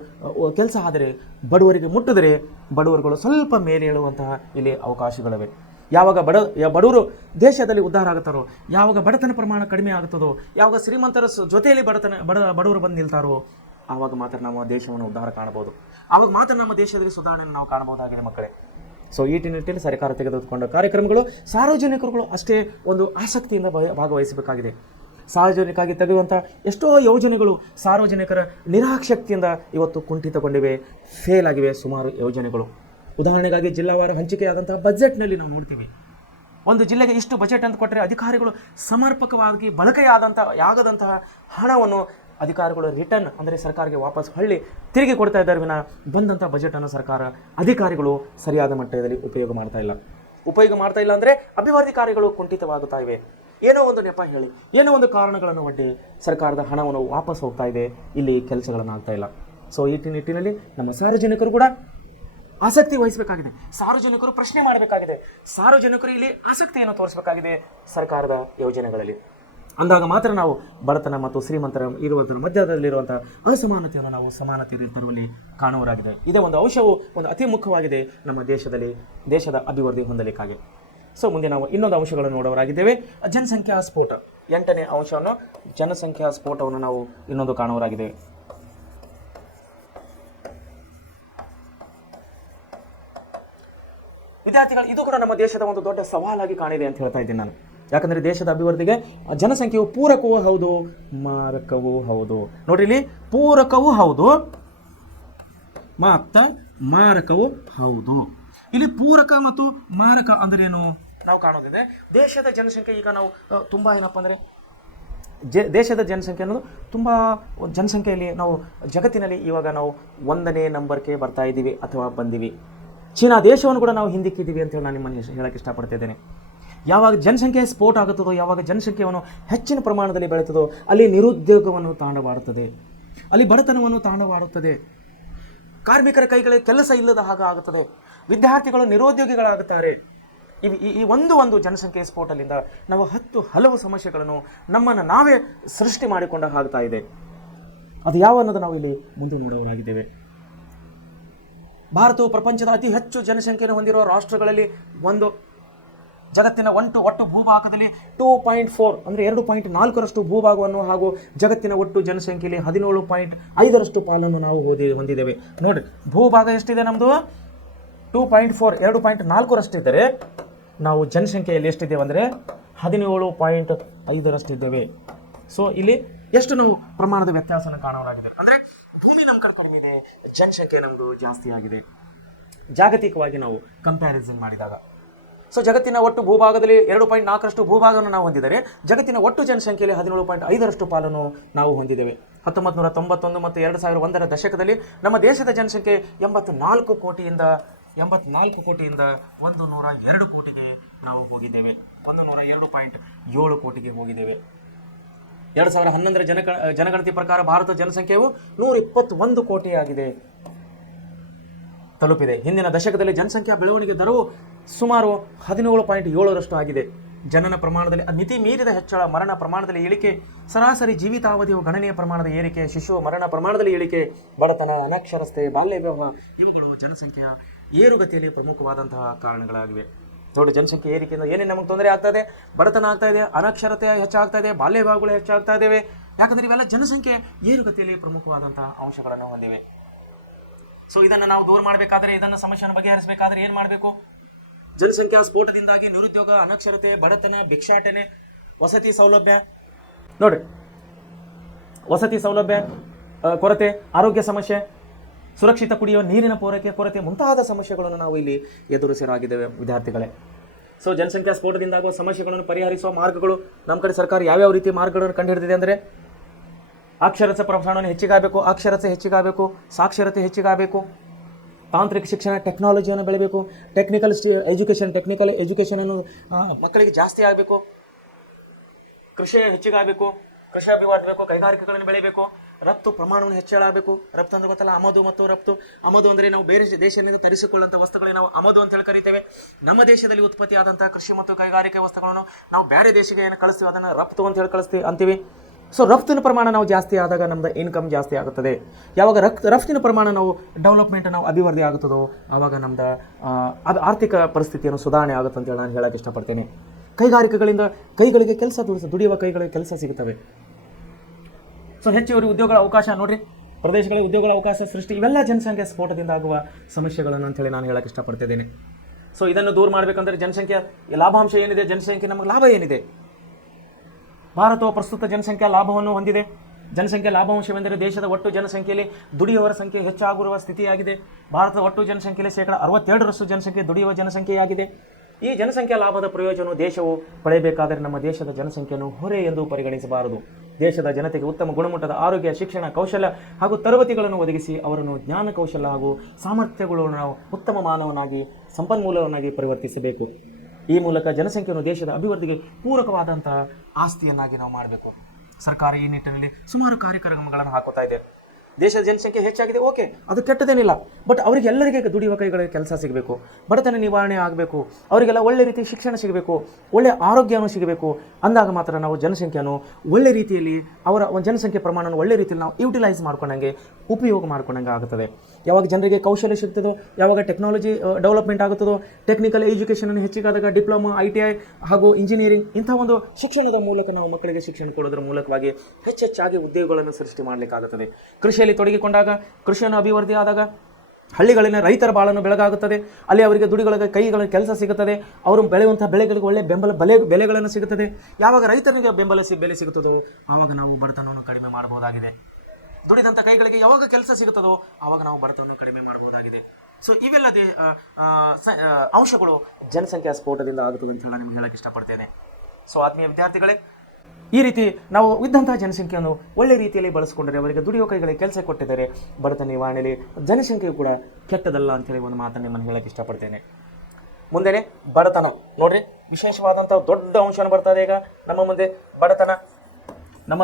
ಕೆಲಸ ಆದರೆ, ಬಡವರಿಗೆ ಮುಟ್ಟಿದರೆ ಬಡವರುಗಳು ಸ್ವಲ್ಪ ಮೇಲೆ ಏಳುವಂತಹ ಇಲ್ಲಿ ಅವಕಾಶಗಳಿವೆ. ಯಾವಾಗ ಬಡವರು ದೇಶದಲ್ಲಿ ಉದ್ಧಾರ ಆಗುತ್ತಾರೋ, ಯಾವಾಗ ಬಡತನ ಪ್ರಮಾಣ ಕಡಿಮೆ ಆಗುತ್ತದೋ, ಯಾವಾಗ ಶ್ರೀಮಂತರ ಜೊತೆಯಲ್ಲಿ ಬಡವರು ಬಂದು ನಿಲ್ತಾರೋ, ಆವಾಗ ಮಾತ್ರ ನಾವು ದೇಶವನ್ನು ಉದ್ಧಾರ ಕಾಣಬಹುದು. ಆವಾಗ ಮಾತ್ರ ನಮ್ಮ ದೇಶದಲ್ಲಿ ಸುಧಾರಣೆಯನ್ನು ನಾವು ಕಾಣಬಹುದಾಗಿದೆ ಮಕ್ಕಳೇ. ಸೊ ಈ ನಿಟ್ಟಿನಲ್ಲಿ ಸರ್ಕಾರ ತೆಗೆದುಕೊಂಡ ಕಾರ್ಯಕ್ರಮಗಳು ಸಾರ್ವಜನಿಕರುಗಳು ಅಷ್ಟೇ ಒಂದು ಆಸಕ್ತಿಯಿಂದ ಭಾಗವಹಿಸಬೇಕಾಗಿದೆ. ಸಾರ್ವಜನಿಕವಾಗಿ ತೆಗೆಯುವಂಥ ಎಷ್ಟೋ ಯೋಜನೆಗಳು ಸಾರ್ವಜನಿಕರ ನಿರಾಸಕ್ತಿಯಿಂದ ಇವತ್ತು ಕುಂಠಿತಗೊಂಡಿವೆ, ಫೇಲ್ ಆಗಿವೆ ಸುಮಾರು ಯೋಜನೆಗಳು. ಉದಾಹರಣೆಗಾಗಿ ಜಿಲ್ಲಾವಾರು ಹಂಚಿಕೆಯಾದಂತಹ ಬಜೆಟ್ನಲ್ಲಿ ನಾವು ನೋಡ್ತೀವಿ, ಒಂದು ಜಿಲ್ಲೆಗೆ ಇಷ್ಟು ಬಜೆಟ್ ಅಂತ ಕೊಟ್ಟರೆ ಅಧಿಕಾರಿಗಳು ಸಮರ್ಪಕವಾಗಿ ಆಗದಂತಹ ಹಣವನ್ನು ಅಧಿಕಾರಿಗಳು ರಿಟರ್ನ್ ಅಂದರೆ ಸರ್ಕಾರಕ್ಕೆ ವಾಪಸ್ ತಿರುಗಿ ಕೊಡ್ತಾ ಇದ್ದಾರೆ ವಿನ ಬಂದಂಥ ಬಜೆಟನ್ನು ಅಧಿಕಾರಿಗಳು ಸರಿಯಾದ ಮಟ್ಟದಲ್ಲಿ ಉಪಯೋಗ ಮಾಡ್ತಾ ಇಲ್ಲ ಅಂದರೆ ಅಭಿವೃದ್ಧಿ ಕಾರ್ಯಗಳು ಕುಂಠಿತವಾಗುತ್ತಾ ಇವೆ. ಏನೋ ಒಂದು ನೆಪ ಹೇಳಿ, ಏನೋ ಒಂದು ಕಾರಣಗಳನ್ನು ಒಡ್ಡಿ ಸರ್ಕಾರದ ಹಣವನ್ನು ವಾಪಸ್ ಹೋಗ್ತಾ ಇದೆ, ಇಲ್ಲಿ ಕೆಲಸಗಳನ್ನು ಆಗ್ತಾ ಇಲ್ಲ. ಸೊ ಈ ನಿಟ್ಟಿನಲ್ಲಿ ನಮ್ಮ ಸಾರ್ವಜನಿಕರು ಕೂಡ ಆಸಕ್ತಿ ವಹಿಸಬೇಕಾಗಿದೆ. ಸಾರ್ವಜನಿಕರು ಪ್ರಶ್ನೆ ಮಾಡಬೇಕಾಗಿದೆ. ಸಾರ್ವಜನಿಕರು ಇಲ್ಲಿ ಆಸಕ್ತಿಯನ್ನು ತೋರಿಸಬೇಕಾಗಿದೆ ಸರ್ಕಾರದ ಯೋಜನೆಗಳಲ್ಲಿ. ಅಂದಾಗ ಮಾತ್ರ ನಾವು ಬಡತನ ಮತ್ತು ಶ್ರೀಮಂತರ ಇರುವಂಥ ಮಧ್ಯದಲ್ಲಿರುವಂತಹ ಅಸಮಾನತೆಯನ್ನು ನಾವು ಸಮಾನತೆ ತರುವಲ್ಲಿ ಕಾಣುವರಾಗಿದೆ. ಇದೇ ಒಂದು ಅಂಶವು ಒಂದು ಅತಿ ಮುಖ್ಯವಾಗಿದೆ ನಮ್ಮ ದೇಶದ ಅಭಿವೃದ್ಧಿ ಹೊಂದಲಿಕ್ಕಾಗಿ. ಸೊ ಮುಂದೆ ನಾವು ಇನ್ನೊಂದು ಅಂಶಗಳನ್ನು ನೋಡೋರಾಗಿದ್ದೇವೆ, ಜನಸಂಖ್ಯಾ ಸ್ಫೋಟ. 8ನೇ ಅಂಶವನ್ನು, ಜನಸಂಖ್ಯಾ ಸ್ಫೋಟವನ್ನು ನಾವು ಇನ್ನೊಂದು ಕಾಣುವರಾಗಿದ್ದೇವೆ. ವಿದ್ಯಾರ್ಥಿಗಳು, ಇದು ಕೂಡ ನಮ್ಮ ದೇಶದ ಒಂದು ದೊಡ್ಡ ಸವಾಲಾಗಿ ಕಾಣಿದೆ ಅಂತ ಹೇಳ್ತಾ ಇದ್ದೀನಿ ನಾನು. ಯಾಕಂದರೆ ದೇಶದ ಅಭಿವೃದ್ಧಿಗೆ ಜನಸಂಖ್ಯೆಯು ಪೂರಕವೂ ಹೌದು, ಮಾರಕವೂ ಹೌದು. ನೋಡ್ರಿ, ಇಲ್ಲಿ ಪೂರಕವೂ ಹೌದು ಮತ್ತು ಮಾರಕವೂ ಹೌದು. ಇಲ್ಲಿ ಪೂರಕ ಮತ್ತು ಮಾರಕ ಅಂದ್ರೇನು ನಾವು ಕಾಣೋದಿದೆ. ದೇಶದ ಜನಸಂಖ್ಯೆ ಈಗ ನಾವು ತುಂಬ ಏನಪ್ಪ ಅಂದರೆ ದೇಶದ ಜನಸಂಖ್ಯೆ ಅನ್ನೋದು ತುಂಬ ಜನಸಂಖ್ಯೆಯಲ್ಲಿ ನಾವು ಜಗತ್ತಿನಲ್ಲಿ ಇವಾಗ ನಾವು 1ನೇ ನಂಬರ್ಗೆ ಬರ್ತಾ ಇದ್ದೀವಿ ಅಥವಾ ಬಂದೀವಿ. ಚೀನಾ ದೇಶವನ್ನು ಕೂಡ ನಾವು ಹಿಂದಿಕ್ಕಿದ್ದೀವಿ ಅಂತೇಳಿ ನಾನು ನಿಮ್ಮನ್ನು ಹೇಳಕ್ಕೆ ಇಷ್ಟಪಡ್ತಿದ್ದೇನೆ. ಯಾವಾಗ ಜನಸಂಖ್ಯೆ ಸ್ಫೋಟ ಆಗುತ್ತದೋ, ಯಾವಾಗ ಜನಸಂಖ್ಯೆಯನ್ನು ಹೆಚ್ಚಿನ ಪ್ರಮಾಣದಲ್ಲಿ ಬೆಳೆಯುತ್ತದೋ, ಅಲ್ಲಿ ನಿರುದ್ಯೋಗವನ್ನು ತಾಂಡವಾಡುತ್ತದೆ, ಅಲ್ಲಿ ಬಡತನವನ್ನು ತಾಂಡವಾಡುತ್ತದೆ, ಕಾರ್ಮಿಕರ ಕೈಗಳಿಗೆ ಕೆಲಸ ಇಲ್ಲದ ಹಾಗೆ ಆಗುತ್ತದೆ, ವಿದ್ಯಾರ್ಥಿಗಳು ನಿರುದ್ಯೋಗಿಗಳಾಗುತ್ತಾರೆ. ಈ ಒಂದು ಜನಸಂಖ್ಯೆ ಸ್ಫೋಟದಿಂದ ನಾವು ಹಲವು ಸಮಸ್ಯೆಗಳನ್ನು ನಮ್ಮನ್ನು ನಾವೇ ಸೃಷ್ಟಿ ಮಾಡಿಕೊಂಡ ಆಗ್ತಾ ಇದೆ. ಅದು ಯಾವ ಅನ್ನೋದು ನಾವು ಇಲ್ಲಿ ಮುಂದೆ ನೋಡೋರಾಗಿದ್ದೇವೆ. ಭಾರತವು ಪ್ರಪಂಚದ ಅತಿ ಹೆಚ್ಚು ಜನಸಂಖ್ಯೆಯನ್ನು ಹೊಂದಿರುವ ರಾಷ್ಟ್ರಗಳಲ್ಲಿ ಒಂದು. ಜಗತ್ತಿನ ಒಟ್ಟು ಭೂಭಾಗದಲ್ಲಿ 2.4 ಅಂದರೆ 2.4ರಷ್ಟು ಭೂಭಾಗವನ್ನು ಹಾಗೂ ಜಗತ್ತಿನ ಒಟ್ಟು ಜನಸಂಖ್ಯೆಯಲ್ಲಿ 17.5ರಷ್ಟು ಪಾಲನ್ನು ನಾವು ಹೊಂದಿದ್ದೇವೆ. ನೋಡಿರಿ, ಭೂಭಾಗ ಎಷ್ಟಿದೆ ನಮ್ಮದು? 2.4 2.4ರಷ್ಟಿದ್ದರೆ ನಾವು ಜನಸಂಖ್ಯೆಯಲ್ಲಿ ಎಷ್ಟಿದ್ದೇವೆ ಅಂದರೆ 17.5ರಷ್ಟಿದ್ದೇವೆ. ಸೊ ಇಲ್ಲಿ ಎಷ್ಟು ನಾವು ಪ್ರಮಾಣದ ವ್ಯತ್ಯಾಸನ ಕಾಣೋರಾಗಿದೆ. ಅಂದರೆ ಭೂಮಿ ನಮ್ಮ ಕಡೆ ಕಡಿಮೆ ಇದೆ, ಜನಸಂಖ್ಯೆ ನಮ್ಮದು ಜಾಸ್ತಿ ಆಗಿದೆ ಜಾಗತಿಕವಾಗಿ ನಾವು ಕಂಪ್ಯಾರಿಸನ್ ಮಾಡಿದಾಗ. ಸೊ ಜಗತ್ತಿನ ಒಟ್ಟು ಭೂಭಾಗದಲ್ಲಿ 2.4ರಷ್ಟು ಭೂಭಾಗವನ್ನು ನಾವು ಹೊಂದಿದರೆ ಜಗತ್ತಿನ ಒಟ್ಟು ಜನಸಂಖ್ಯೆಯಲ್ಲಿ 17.5ರಷ್ಟು ಪಾಲನ್ನು ನಾವು ಹೊಂದಿದ್ದೇವೆ. 1991 ಮತ್ತು 2001ರ ದಶಕದಲ್ಲಿ ನಮ್ಮ ದೇಶದ ಜನಸಂಖ್ಯೆ 84 ಕೋಟಿಯಿಂದ 102 ಕೋಟಿಗೆ ನಾವು ಹೋಗಿದ್ದೇವೆ. 102.7 ಕೋಟಿಗೆ ಹೋಗಿದ್ದೇವೆ. 2011ರ ಜನಗಣತಿ ಪ್ರಕಾರ ಭಾರತ ಜನಸಂಖ್ಯೆಯು 121 ಕೋಟಿ ಆಗಿದೆ, ತಲುಪಿದೆ. ಹಿಂದಿನ ದಶಕದಲ್ಲಿ ಜನಸಂಖ್ಯಾ ಬೆಳವಣಿಗೆ ದರವು ಸುಮಾರು 17.7ರಷ್ಟು ಆಗಿದೆ. ಜನನ ಪ್ರಮಾಣದಲ್ಲಿ ಮಿತಿ ಮೀರಿದ ಹೆಚ್ಚಳ, ಮರಣ ಪ್ರಮಾಣದಲ್ಲಿ ಇಳಿಕೆ, ಸರಾಸರಿ ಜೀವಿತಾವಧಿಯು ಗಣನೀಯ ಪ್ರಮಾಣದ ಏರಿಕೆ, ಶಿಶು ಮರಣ ಪ್ರಮಾಣದಲ್ಲಿ ಇಳಿಕೆ, ಬಡತನ, ಅನಕ್ಷರತೆ, ಬಾಲ್ಯ ವಿವಾಹ ಇವುಗಳು ಜನಸಂಖ್ಯೆಯ ಏರುಗತಿಯಲ್ಲಿ ಪ್ರಮುಖವಾದಂತಹ ಕಾರಣಗಳಾಗಿವೆ. ನೋಡಿ, ಜನಸಂಖ್ಯೆ ಏರಿಕೆಯಿಂದ ಏನೇನು ನಮಗೆ ತೊಂದರೆ ಆಗ್ತಾ ಇದೆ? ಬಡತನ ಆಗ್ತಾ ಇದೆ, ಅನಕ್ಷರತೆ ಹೆಚ್ಚಾಗ್ತಾ ಇದೆ, ಬಾಲ್ಯ ವಿವಾಹಗಳು ಹೆಚ್ಚಾಗ್ತಾ ಇದ್ದಾವೆ. ಯಾಕಂದರೆ ಇವೆಲ್ಲ ಜನಸಂಖ್ಯೆ ಏರುಗತಿಯಲ್ಲಿ ಪ್ರಮುಖವಾದಂತಹ ಅಂಶಗಳನ್ನು ಹೊಂದಿವೆ. ಸೊ ಇದನ್ನು ನಾವು ದೂರ ಮಾಡಬೇಕಾದ್ರೆ, ಇದನ್ನು ಸಮಸ್ಯೆಯನ್ನು ಬಗೆಹರಿಸಬೇಕಾದ್ರೆ ಏನು ಮಾಡಬೇಕು? ಜನಸಂಖ್ಯಾ ಸ್ಫೋಟದಿಂದಾಗಿ ನಿರುದ್ಯೋಗ, ಅನಕ್ಷರತೆ, ಬಡತನ, ಭಿಕ್ಷಾಟನೆ, ವಸತಿ ಸೌಲಭ್ಯ, ನೋಡಿ ವಸತಿ ಸೌಲಭ್ಯ ಕೊರತೆ, ಆರೋಗ್ಯ ಸಮಸ್ಯೆ, ಸುರಕ್ಷಿತ ಕುಡಿಯುವ ನೀರಿನ ಪೂರೈಕೆ ಕೊರತೆ ಮುಂತಾದ ಸಮಸ್ಯೆಗಳನ್ನು ನಾವು ಇಲ್ಲಿ ಎದುರಿಸಲಾಗಿದ್ದೇವೆ ವಿದ್ಯಾರ್ಥಿಗಳೇ. ಸೊ ಜನಸಂಖ್ಯಾ ಸ್ಫೋಟದಿಂದಾಗುವ ಸಮಸ್ಯೆಗಳನ್ನು ಪರಿಹರಿಸುವ ಮಾರ್ಗಗಳು ನಮ್ಮ ಕಡೆ ಸರ್ಕಾರ ಯಾವ್ಯಾವ ರೀತಿ ಮಾರ್ಗಗಳನ್ನು ಕಂಡುಹಿಡಿದಿದೆ ಅಂದರೆ, ಅಕ್ಷರತೆ ಪ್ರಮಾಣವನ್ನು ಹೆಚ್ಚಿಗಾಗಬೇಕು, ಅಕ್ಷರತೆ ಹೆಚ್ಚಿಗಾಗಬೇಕು, ಸಾಕ್ಷರತೆ ಹೆಚ್ಚಿಗಾಗಬೇಕು, ತಾಂತ್ರಿಕ ಶಿಕ್ಷಣ ಟೆಕ್ನಾಲಜಿಯನ್ನು ಬೆಳೆಯಬೇಕು, ಟೆಕ್ನಿಕಲ್ ಎಜುಕೇಷನ್ ಮಕ್ಕಳಿಗೆ ಜಾಸ್ತಿ ಆಗಬೇಕು, ಕೃಷಿ ಹೆಚ್ಚಿಗಾಗಬೇಕು, ಕೃಷಿ ಅಭಿವೃದ್ಧಿ, ಕೈಗಾರಿಕೆಗಳನ್ನು ಬೆಳೆಯಬೇಕು, ರಫ್ತು ಪ್ರಮಾಣವನ್ನು ಹೆಚ್ಚಳಾಗಬೇಕು. ರಫ್ತು ಅಂದ್ರೆ ಗೊತ್ತಲ್ಲ, ಆಮದು ಮತ್ತು ರಫ್ತು. ಆಮದು ಅಂದರೆ ನಾವು ಬೇರೆ ದೇಶದಿಂದ ತರಿಸಿಕೊಳ್ಳುವಂಥ ವಸ್ತುಗಳಿಗೆ ನಾವು ಆಮದು ಅಂತ ಹೇಳಿ ಕರಿತೇವೆ. ನಮ್ಮ ದೇಶದಲ್ಲಿ ಉತ್ಪತ್ತಿ ಆದಂತಹ ಕೃಷಿ ಮತ್ತು ಕೈಗಾರಿಕೆ ವಸ್ತುಗಳನ್ನು ನಾವು ಬೇರೆ ದೇಶಕ್ಕೆ ಏನು ಕಳಿಸ್ತೀವಿ ಅದನ್ನು ರಫ್ತು ಅಂತ ಹೇಳಿ ಅಂತೀವಿ. ಸೊ ರಫ್ತಿನ ಪ್ರಮಾಣ ನಾವು ಜಾಸ್ತಿ ಆದಾಗ ನಮ್ಮದು ಇನ್ಕಮ್ ಜಾಸ್ತಿ ಆಗುತ್ತದೆ. ಯಾವಾಗ ರಫ್ತಿನ ಪ್ರಮಾಣ ನಾವು ಡೆವಲಪ್ಮೆಂಟ್ ನಾವು ಅಭಿವೃದ್ಧಿ ಆಗುತ್ತದೋ ಆವಾಗ ನಮ್ಮದು ಆರ್ಥಿಕ ಪರಿಸ್ಥಿತಿಯನ್ನು ಸುಧಾರಣೆ ಆಗುತ್ತೆ ಅಂತೇಳಿ ನಾನು ಹೇಳೋಕ್ಕೆ ಇಷ್ಟಪಡ್ತೇನೆ. ಕೈಗಾರಿಕೆಗಳಿಂದ ಕೈಗಳಿಗೆ ಕೆಲಸ ದುಡಿಯುವ ಕೈಗಳಿಗೆ ಕೆಲಸ ಸಿಗುತ್ತವೆ. ಸೊ ಹೆಚ್ಚುವರಿ ಉದ್ಯೋಗಗಳ ಅವಕಾಶ, ನೋಡ್ರಿ, ಪ್ರದೇಶಗಳಲ್ಲಿ ಉದ್ಯೋಗಗಳ ಅವಕಾಶ ಸೃಷ್ಟಿ, ಇವೆಲ್ಲ ಜನಸಂಖ್ಯೆ ಸ್ಫೋಟದಿಂದ ಆಗುವ ಸಮಸ್ಯೆಗಳನ್ನು ಅಂತೇಳಿ ನಾನು ಹೇಳಕ್ಕೆ ಇಷ್ಟಪಡ್ತಿದ್ದೇನೆ. ಸೊ ಇದನ್ನು ದೂರ ಮಾಡಬೇಕಂದ್ರೆ ಜನಸಂಖ್ಯೆ ಲಾಭಾಂಶ ಏನಿದೆ, ಜನಸಂಖ್ಯೆ ನಮಗೆ ಲಾಭ ಏನಿದೆ? ಭಾರತವು ಪ್ರಸ್ತುತ ಜನಸಂಖ್ಯಾ ಲಾಭವನ್ನು ಹೊಂದಿದೆ. ಜನಸಂಖ್ಯಾ ಲಾಭಾಂಶವೆಂದರೆ ದೇಶದ ಒಟ್ಟು ಜನಸಂಖ್ಯೆಯಲ್ಲಿ ದುಡಿಯುವವರ ಸಂಖ್ಯೆ ಹೆಚ್ಚಾಗಿರುವ ಸ್ಥಿತಿಯಾಗಿದೆ. ಭಾರತದ ಒಟ್ಟು ಜನಸಂಖ್ಯೆಯಲ್ಲಿ 67% ಜನಸಂಖ್ಯೆ ದುಡಿಯುವ ಜನಸಂಖ್ಯೆಯಾಗಿದೆ. ಈ ಜನಸಂಖ್ಯಾ ಲಾಭದ ಪ್ರಯೋಜನವು ದೇಶವು ಪಡೆಯಬೇಕಾದರೆ ನಮ್ಮ ದೇಶದ ಜನಸಂಖ್ಯೆಯನ್ನು ಹೊರೆ ಎಂದು ಪರಿಗಣಿಸಬಾರದು. ದೇಶದ ಜನತೆಗೆ ಉತ್ತಮ ಗುಣಮಟ್ಟದ ಆರೋಗ್ಯ, ಶಿಕ್ಷಣ, ಕೌಶಲ್ಯ ಹಾಗೂ ತರಬೇತಿಗಳನ್ನು ಒದಗಿಸಿ ಅವರನ್ನು ಜ್ಞಾನ, ಕೌಶಲ್ಯ ಹಾಗೂ ಸಾಮರ್ಥ್ಯಗಳನ್ನು ನಾವು ಉತ್ತಮ ಮಾನವನಾಗಿ, ಸಂಪನ್ಮೂಲವನ್ನಾಗಿ ಪರಿವರ್ತಿಸಬೇಕು. ಈ ಮೂಲಕ ಜನಸಂಖ್ಯೆಯನ್ನು ದೇಶದ ಅಭಿವೃದ್ಧಿಗೆ ಪೂರಕವಾದಂತಹ ಆಸ್ತಿಯನ್ನಾಗಿ ನಾವು ಮಾಡಬೇಕು. ಸರ್ಕಾರ ಈ ನಿಟ್ಟಿನಲ್ಲಿ ಸುಮಾರು ಕಾರ್ಯಕ್ರಮಗಳನ್ನು ಹಾಕುತ್ತಾ ಇದೆ. ದೇಶದ ಜನಸಂಖ್ಯೆ ಹೆಚ್ಚಾಗಿದೆ, ಓಕೆ, ಅದು ಕೆಟ್ಟದೇನಿಲ್ಲ. ಬಟ್ ಅವರಿಗೆಲ್ಲರಿಗೆ ದುಡಿಯುವ ಕೈಗಳಿಗೆ ಕೆಲಸ ಸಿಗಬೇಕು, ಬಡತನ ನಿವಾರಣೆ ಆಗಬೇಕು, ಅವರಿಗೆಲ್ಲ ಒಳ್ಳೆ ರೀತಿ ಶಿಕ್ಷಣ ಸಿಗಬೇಕು, ಒಳ್ಳೆಯ ಆರೋಗ್ಯನೂ ಸಿಗಬೇಕು. ಅಂದಾಗ ಮಾತ್ರ ನಾವು ಜನಸಂಖ್ಯೆಯನ್ನು ಒಳ್ಳೆ ರೀತಿಯಲ್ಲಿ, ಅವರ ಒಂದು ಜನಸಂಖ್ಯೆ ಪ್ರಮಾಣವನ್ನು ಒಳ್ಳೆ ರೀತಿಯಲ್ಲಿ ನಾವು ಯುಟಿಲೈಸ್ ಮಾಡ್ಕೊಂಡಂಗೆ, ಉಪಯೋಗ ಮಾಡ್ಕೊಂಡಂಗೆ ಆಗುತ್ತದೆ. ಯಾವಾಗ ಜನರಿಗೆ ಕೌಶಲ್ಯ ಸಿಗ್ತದೋ, ಯಾವಾಗ ಟೆಕ್ನಾಲಜಿ ಡೆವಲಪ್ಮೆಂಟ್ ಆಗುತ್ತದೋ, ಟೆಕ್ನಿಕಲ್ ಎಜುಕೇಷನ್ ಹೆಚ್ಚಿಗಾದಾಗ ಡಿಪ್ಲೊಮಾ, ITI ಹಾಗೂ ಇಂಜಿನಿಯರಿಂಗ್ ಇಂಥ ಒಂದು ಶಿಕ್ಷಣದ ಮೂಲಕ ನಾವು ಮಕ್ಕಳಿಗೆ ಶಿಕ್ಷಣ ಕೊಡೋದ್ರ ಮೂಲಕವಾಗಿ ಹೆಚ್ಚೆಚ್ಚಾಗಿ ಉದ್ಯೋಗಗಳನ್ನು ಸೃಷ್ಟಿ ಮಾಡಲಿಕ್ಕಾಗುತ್ತದೆ. ಕೃಷಿಯಲ್ಲಿ ತೊಡಗಿಕೊಂಡಾಗ, ಕೃಷಿಯನ್ನು ಅಭಿವೃದ್ಧಿ ಆದಾಗ ಹಳ್ಳಿಗಳಿನ ರೈತರ ಬಾಳನ್ನು ಬೆಳಗಾಗುತ್ತದೆ. ಅಲ್ಲಿ ಅವರಿಗೆ ದುಡಿಗಳಿಗೆ ಕೈಗಳ ಕೆಲಸ ಸಿಗುತ್ತದೆ. ಅವರು ಬೆಳೆಯುವಂಥ ಬೆಳೆಗಳಿಗೆ ಒಳ್ಳೆ ಬೆಲೆಗಳನ್ನು ಸಿಗುತ್ತದೆ. ಯಾವಾಗ ರೈತನಿಗೆ ಬೆಲೆ ಸಿಗುತ್ತದೋ ಆವಾಗ ನಾವು ಬಡತನವನ್ನು ಕಡಿಮೆ ಮಾಡಬಹುದಾಗಿದೆ. ದುಡಿದಂಥ ಕೈಗಳಿಗೆ ಯಾವಾಗ ಕೆಲಸ ಸಿಗುತ್ತದೋ ಆವಾಗ ನಾವು ಬಡತನವನ್ನು ಕಡಿಮೆ ಮಾಡಬಹುದಾಗಿದೆ. ಸೊ ಇವೆಲ್ಲದೇ ಅಂಶಗಳು ಜನಸಂಖ್ಯಾ ಸ್ಫೋಟದಿಂದ ಆಗುತ್ತದೆ ಅಂತ ಹೇಳಿ ನಿಮ್ಗೆ ಹೇಳಕ್ಕೆ ಇಷ್ಟಪಡ್ತೇನೆ. ಸೊ ಆತ್ಮೀಯ ವಿದ್ಯಾರ್ಥಿಗಳೇ, ಈ ರೀತಿ ನಾವು ಇದ್ದಂತಹ ಜನಸಂಖ್ಯೆಯನ್ನು ಒಳ್ಳೆ ರೀತಿಯಲ್ಲಿ ಬಳಸಿಕೊಂಡರೆ, ಅವರಿಗೆ ದುಡಿಯೋ ಕೈಗಳಿಗೆ ಕೆಲಸ ಕೊಟ್ಟಿದ್ದಾರೆ, ಬಡತನ ನಿವಾರಣೆಯಲ್ಲಿ ಜನಸಂಖ್ಯೆಯು ಕೂಡ ಕೆಟ್ಟದಲ್ಲ ಅಂತೇಳಿ ಒಂದು ಮಾತನ್ನು ನಿಮ್ಮನ್ನು ಹೇಳಕ್ಕೆ ಇಷ್ಟಪಡ್ತೇನೆ. ಮುಂದೆನೆ ಬಡತನ ನೋಡ್ರಿ, ವಿಶೇಷವಾದಂಥ ದೊಡ್ಡ ಅಂಶವನ್ನು ಬರ್ತದೆ ಈಗ ನಮ್ಮ ಮುಂದೆ. ಬಡತನ ನಮ್ಮ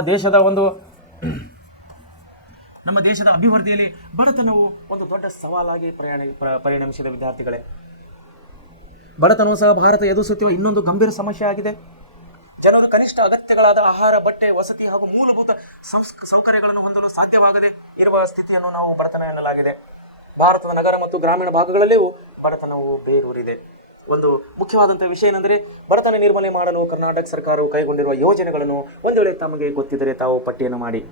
ದೇಶದ ಅಭಿವೃದ್ಧಿಯಲ್ಲಿ ಬಡತನವು ಒಂದು ದೊಡ್ಡ ಸವಾಲಾಗಿ ಪರಿಣಮಿಸಿದ ವಿದ್ಯಾರ್ಥಿಗಳೇ. ಬಡತನವು ಸಹ ಭಾರತ ಎದುರಿಸುತ್ತಿರುವ ಇನ್ನೊಂದು ಗಂಭೀರ ಸಮಸ್ಯೆ ಆಗಿದೆ. ಜನರು ಕನಿಷ್ಠ ಅಗತ್ಯಗಳಾದ ಆಹಾರ, ಬಟ್ಟೆ, ವಸತಿ ಹಾಗೂ ಮೂಲಭೂತ ಸೌಕರ್ಯಗಳನ್ನು ಹೊಂದಲು ಸಾಧ್ಯವಾಗದೆ ಇರುವ ಸ್ಥಿತಿಯನ್ನು ನಾವು ಬಡತನ ಎನ್ನಲಾಗಿದೆ. ಭಾರತದ ನಗರ ಮತ್ತು ಗ್ರಾಮೀಣ ಭಾಗಗಳಲ್ಲಿಯೂ ಬಡತನವು ಬೇರೂರಿದೆ. ಒಂದು ಮುಖ್ಯವಾದಂಥ ವಿಷಯ ಏನೆಂದರೆ, ಬಡತನ ನಿರ್ಮೂಲನೆ ಮಾಡಲು ಕರ್ನಾಟಕ ಸರ್ಕಾರವು ಕೈಗೊಂಡಿರುವ ಯೋಜನೆಗಳನ್ನು ಒಂದು ವೇಳೆ ತಮಗೆ ಗೊತ್ತಿದ್ದರೆ ತಾವು ಪಟ್ಟಿಯನ್ನು ಮಾಡಿ.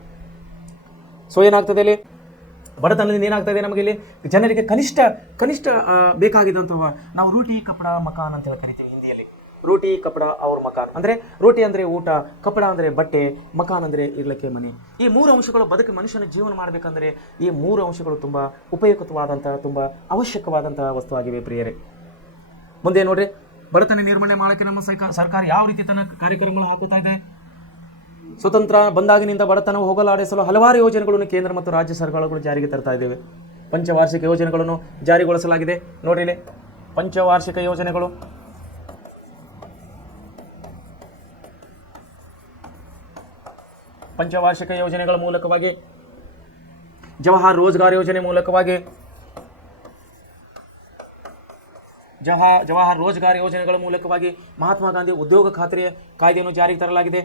ಸೊ ಏನಾಗ್ತದೆ ಇಲ್ಲಿ ಬಡತನದಿಂದ ಏನಾಗ್ತದೆ, ನಮಗೆ ಇಲ್ಲಿ ಜನರಿಗೆ ಕನಿಷ್ಠ ಬೇಕಾಗಿದ್ದಂತಹ ನಾವು ರೋಟಿ ಕಪಡ ಮಕಾನ್ ಅಂತ ಹೇಳಿ ಕರಿತೀವಿ ಹಿಂದಿಯಲ್ಲಿ. ರೋಟಿ ಕಪಡ ಅವ್ರ ಮಕಾನ್ ಅಂದರೆ, ರೋಟಿ ಅಂದರೆ ಊಟ, ಕಪಡ ಅಂದರೆ ಬಟ್ಟೆ, ಮಕಾನ್ ಅಂದರೆ ಇರ್ಲಿಕ್ಕೆ ಮನೆ. ಈ ಮೂರು ಅಂಶಗಳು ಮನುಷ್ಯನ ಜೀವನ ಮಾಡಬೇಕಂದ್ರೆ ಈ ಮೂರು ಅಂಶಗಳು ತುಂಬ ಉಪಯುಕ್ತವಾದಂತಹ, ತುಂಬ ಅವಶ್ಯಕವಾದಂತಹ ವಸ್ತುವಾಗಿವೆ ಪ್ರಿಯರೇ. ಮುಂದೆ ನೋಡ್ರಿ, ಬಡತನ ನಿರ್ಮೂಲನೆ ಮಾಡೋಕ್ಕೆ ನಮ್ಮ ಸರ್ಕಾರ ಯಾವ ರೀತಿ ತನ್ನ ಕಾರ್ಯಕ್ರಮಗಳು ಹಾಕುತ್ತಾ ಇದೆ. ಸ್ವತಂತ್ರ ಬಂದಾಗಿನಿಂದ ಬಡತನವು ಹೋಗಲಾಡಿಸಲು ಹಲವಾರು ಯೋಜನೆಗಳನ್ನು ಕೇಂದ್ರ ಮತ್ತು ರಾಜ್ಯ ಸರ್ಕಾರಗಳು ಜಾರಿಗೆ ತರ್ತಾ ಇದ್ದೇವೆ. ಪಂಚವಾರ್ಷಿಕ ಯೋಜನೆಗಳನ್ನು ಜಾರಿಗೊಳಿಸಲಾಗಿದೆ. ನೋಡ್ರಿ ಇಲ್ಲಿ ಪಂಚವಾರ್ಷಿಕ ಯೋಜನೆಗಳು. ಪಂಚವಾರ್ಷಿಕ ಯೋಜನೆಗಳ ಮೂಲಕವಾಗಿ ಜವಾಹರ್ ರೋಜ್ಗಾರ್ ಯೋಜನೆ ಮೂಲಕವಾಗಿ ಜವಾಹರ್ ರೋಜ್ಗಾರ್ ಯೋಜನೆಗಳ ಮೂಲಕವಾಗಿ ಮಹಾತ್ಮ ಗಾಂಧಿ ಉದ್ಯೋಗ ಖಾತ್ರಿಯ ಕಾಯ್ದೆಯನ್ನು ಜಾರಿಗೆ ತರಲಾಗಿದೆ.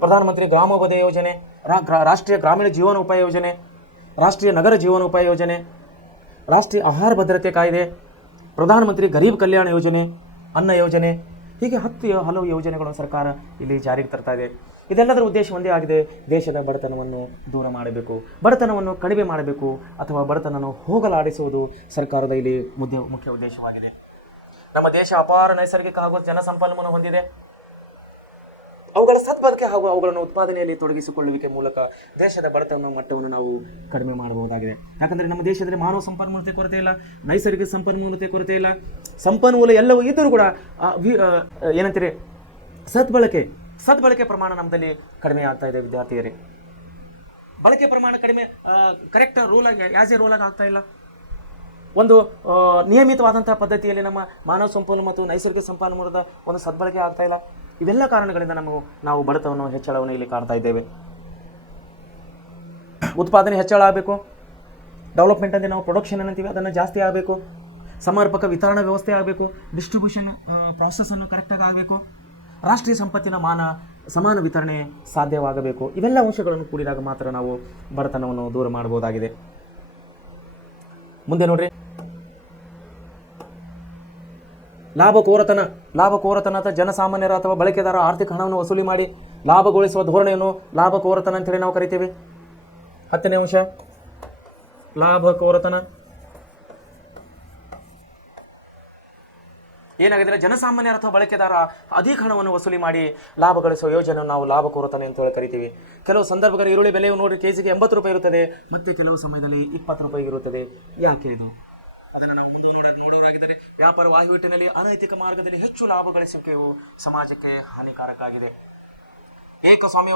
ಪ್ರಧಾನಮಂತ್ರಿ ಗ್ರಾಮೋದಯ ಯೋಜನೆ, ರಾಷ್ಟ್ರೀಯ ಗ್ರಾಮೀಣ ಜೀವನೋಪಾಯ ಯೋಜನೆ, ರಾಷ್ಟ್ರೀಯ ನಗರ ಜೀವನೋಪಾಯ ಯೋಜನೆ, ರಾಷ್ಟ್ರೀಯ ಆಹಾರ ಭದ್ರತೆ ಕಾಯ್ದೆ, ಪ್ರಧಾನಮಂತ್ರಿ ಗರೀಬ್ ಕಲ್ಯಾಣ ಯೋಜನೆ, ಅನ್ನ ಯೋಜನೆ, ಹೀಗೆ ಹಲವು ಯೋಜನೆಗಳನ್ನು ಸರ್ಕಾರ ಇಲ್ಲಿ ಜಾರಿಗೆ ತರ್ತಾ ಇದೆ. ಇದೆಲ್ಲದರ ಉದ್ದೇಶ ಒಂದೇ ಆಗಿದೆ, ದೇಶದ ಬಡತನವನ್ನು ದೂರ ಮಾಡಬೇಕು, ಬಡತನವನ್ನು ಕಡಿಮೆ ಮಾಡಬೇಕು, ಅಥವಾ ಬಡತನವನ್ನು ಹೋಗಲಾಡಿಸುವುದು ಸರ್ಕಾರದ ಇಲ್ಲಿ ಮುಖ್ಯ ಉದ್ದೇಶವಾಗಿದೆ. ನಮ್ಮ ದೇಶ ಅಪಾರ ನೈಸರ್ಗಿಕ ಹಾಗೂ ಜನಸಂಪನ್ಮೂಲ ಹೊಂದಿದೆ. ಅವುಗಳ ಸದ್ಬಳಕೆ ಹಾಗೂ ಅವುಗಳನ್ನು ಉತ್ಪಾದನೆಯಲ್ಲಿ ತೊಡಗಿಸಿಕೊಳ್ಳುವಿಕೆ ಮೂಲಕ ದೇಶದ ಬಡತನ ಮಟ್ಟವನ್ನು ನಾವು ಕಡಿಮೆ ಮಾಡಬಹುದಾಗಿದೆ. ಯಾಕಂದರೆ ನಮ್ಮ ದೇಶದಲ್ಲಿ ಮಾನವ ಸಂಪನ್ಮೂಲತೆ ಕೊರತೆ ಇಲ್ಲ, ನೈಸರ್ಗಿಕ ಸಂಪನ್ಮೂಲತೆ ಕೊರತೆ ಇಲ್ಲ, ಸಂಪನ್ಮೂಲ ಎಲ್ಲವೂ ಇದ್ದರೂ ಕೂಡ ಏನಂತೀರಿ ಸದ್ಬಳಕೆ ಪ್ರಮಾಣ ನಮ್ಮದಲ್ಲಿ ಕಡಿಮೆ ಆಗ್ತಾ ಇದೆ ವಿದ್ಯಾರ್ಥಿಯರೇ. ಬಳಕೆ ಪ್ರಮಾಣ ಕಡಿಮೆ, ಕರೆಕ್ಟ್ ರೂಲಾಗಿ ಆಗ್ತಾ ಇಲ್ಲ. ಒಂದು ನಿಯಮಿತವಾದಂತಹ ಪದ್ಧತಿಯಲ್ಲಿ ನಮ್ಮ ಮಾನವ ಸಂಪನ್ಮೂಲ ಮತ್ತು ನೈಸರ್ಗಿಕ ಸಂಪನ್ಮೂಲದ ಒಂದು ಸದ್ಬಳಕೆ ಆಗ್ತಾ ಇಲ್ಲ. ಇವೆಲ್ಲ ಕಾರಣಗಳಿಂದ ನಾವು ಬಡತನವನ್ನು ಹೆಚ್ಚಳವನ್ನು ಇಲ್ಲಿ ಕಾಣ್ತಾ ಇದ್ದೇವೆ. ಉತ್ಪಾದನೆ ಹೆಚ್ಚಳ ಆಗಬೇಕು, ಡೆವಲಪ್ಮೆಂಟ್ ಅಂದರೆ ನಾವು ಪ್ರೊಡಕ್ಷನ್ ಅಂತೀವಿ, ಅದನ್ನು ಜಾಸ್ತಿ ಆಗಬೇಕು, ಸಮರ್ಪಕ ವಿತರಣಾ ವ್ಯವಸ್ಥೆ ಆಗಬೇಕು, ಡಿಸ್ಟ್ರಿಬ್ಯೂಷನ್ ಪ್ರಾಸೆಸ್ಸನ್ನು ಕರೆಕ್ಟಾಗಿ ಆಗಬೇಕು, ರಾಷ್ಟ್ರೀಯ ಸಂಪತ್ತಿನ ಸಮಾನ ವಿತರಣೆ ಸಾಧ್ಯವಾಗಬೇಕು. ಇವೆಲ್ಲ ಅಂಶಗಳನ್ನು ಕೂಡಿದಾಗ ಮಾತ್ರ ನಾವು ಬಡತನವನ್ನು ದೂರ ಮಾಡಬಹುದಾಗಿದೆ. ಮುಂದೆ ನೋಡ್ರಿ, ಲಾಭಕೋರತನ ಅಥವಾ ಜನಸಾಮಾನ್ಯರ ಅಥವಾ ಬಳಕೆದಾರ ಆರ್ಥಿಕ ಹಣವನ್ನು ವಸೂಲಿ ಮಾಡಿ ಲಾಭಗೊಳಿಸುವ ಧೋರಣೆಯನ್ನು ಲಾಭಕೋರತನ ಅಂತೇಳಿ ನಾವು ಕರಿತೇವೆ. 10ನೇ ಅಂಶ ಲಾಭಕೋರತನ. ಏನಾಗಿದೆ, ಜನಸಾಮಾನ್ಯರ ಅಥವಾ ಬಳಕೆದಾರ ಅಧಿಕ ಹಣವನ್ನು ವಸೂಲಿ ಮಾಡಿ ಲಾಭ ಗಳಿಸುವ ಯೋಜನೆಯನ್ನು ನಾವು ಲಾಭಕೋರತನೆ ಅಂತ ಹೇಳಿ ಕರಿತೀವಿ. ಕೆಲವು ಸಂದರ್ಭಗಳಲ್ಲಿ ಈರುಳ್ಳಿ ಬೆಲೆಯು ನೋಡಿ ಕೆಜಿಗೆ 80 ರೂಪಾಯಿ ಇರುತ್ತದೆ, ಮತ್ತೆ ಕೆಲವು ಸಮಯದಲ್ಲಿ 20 ರೂಪಾಯಿ ಇರುತ್ತದೆ. ಯಾಕೆ ಇದು? ಅದನ್ನು ನಾವು ಮುಂದೆ ನೋಡೋರಾಗಿದ್ದರೆ ವ್ಯಾಪಾರ ವಹಿವಾಟಿನಲ್ಲಿ ಅನೈತಿಕ ಮಾರ್ಗದಲ್ಲಿ ಹೆಚ್ಚು ಲಾಭ ಗಳಿಸುವಿಕೆಯು ಸಮಾಜಕ್ಕೆ ಹಾನಿಕಾರಕ ಆಗಿದೆ. ಏಕಸ್ವಾಮ್ಯ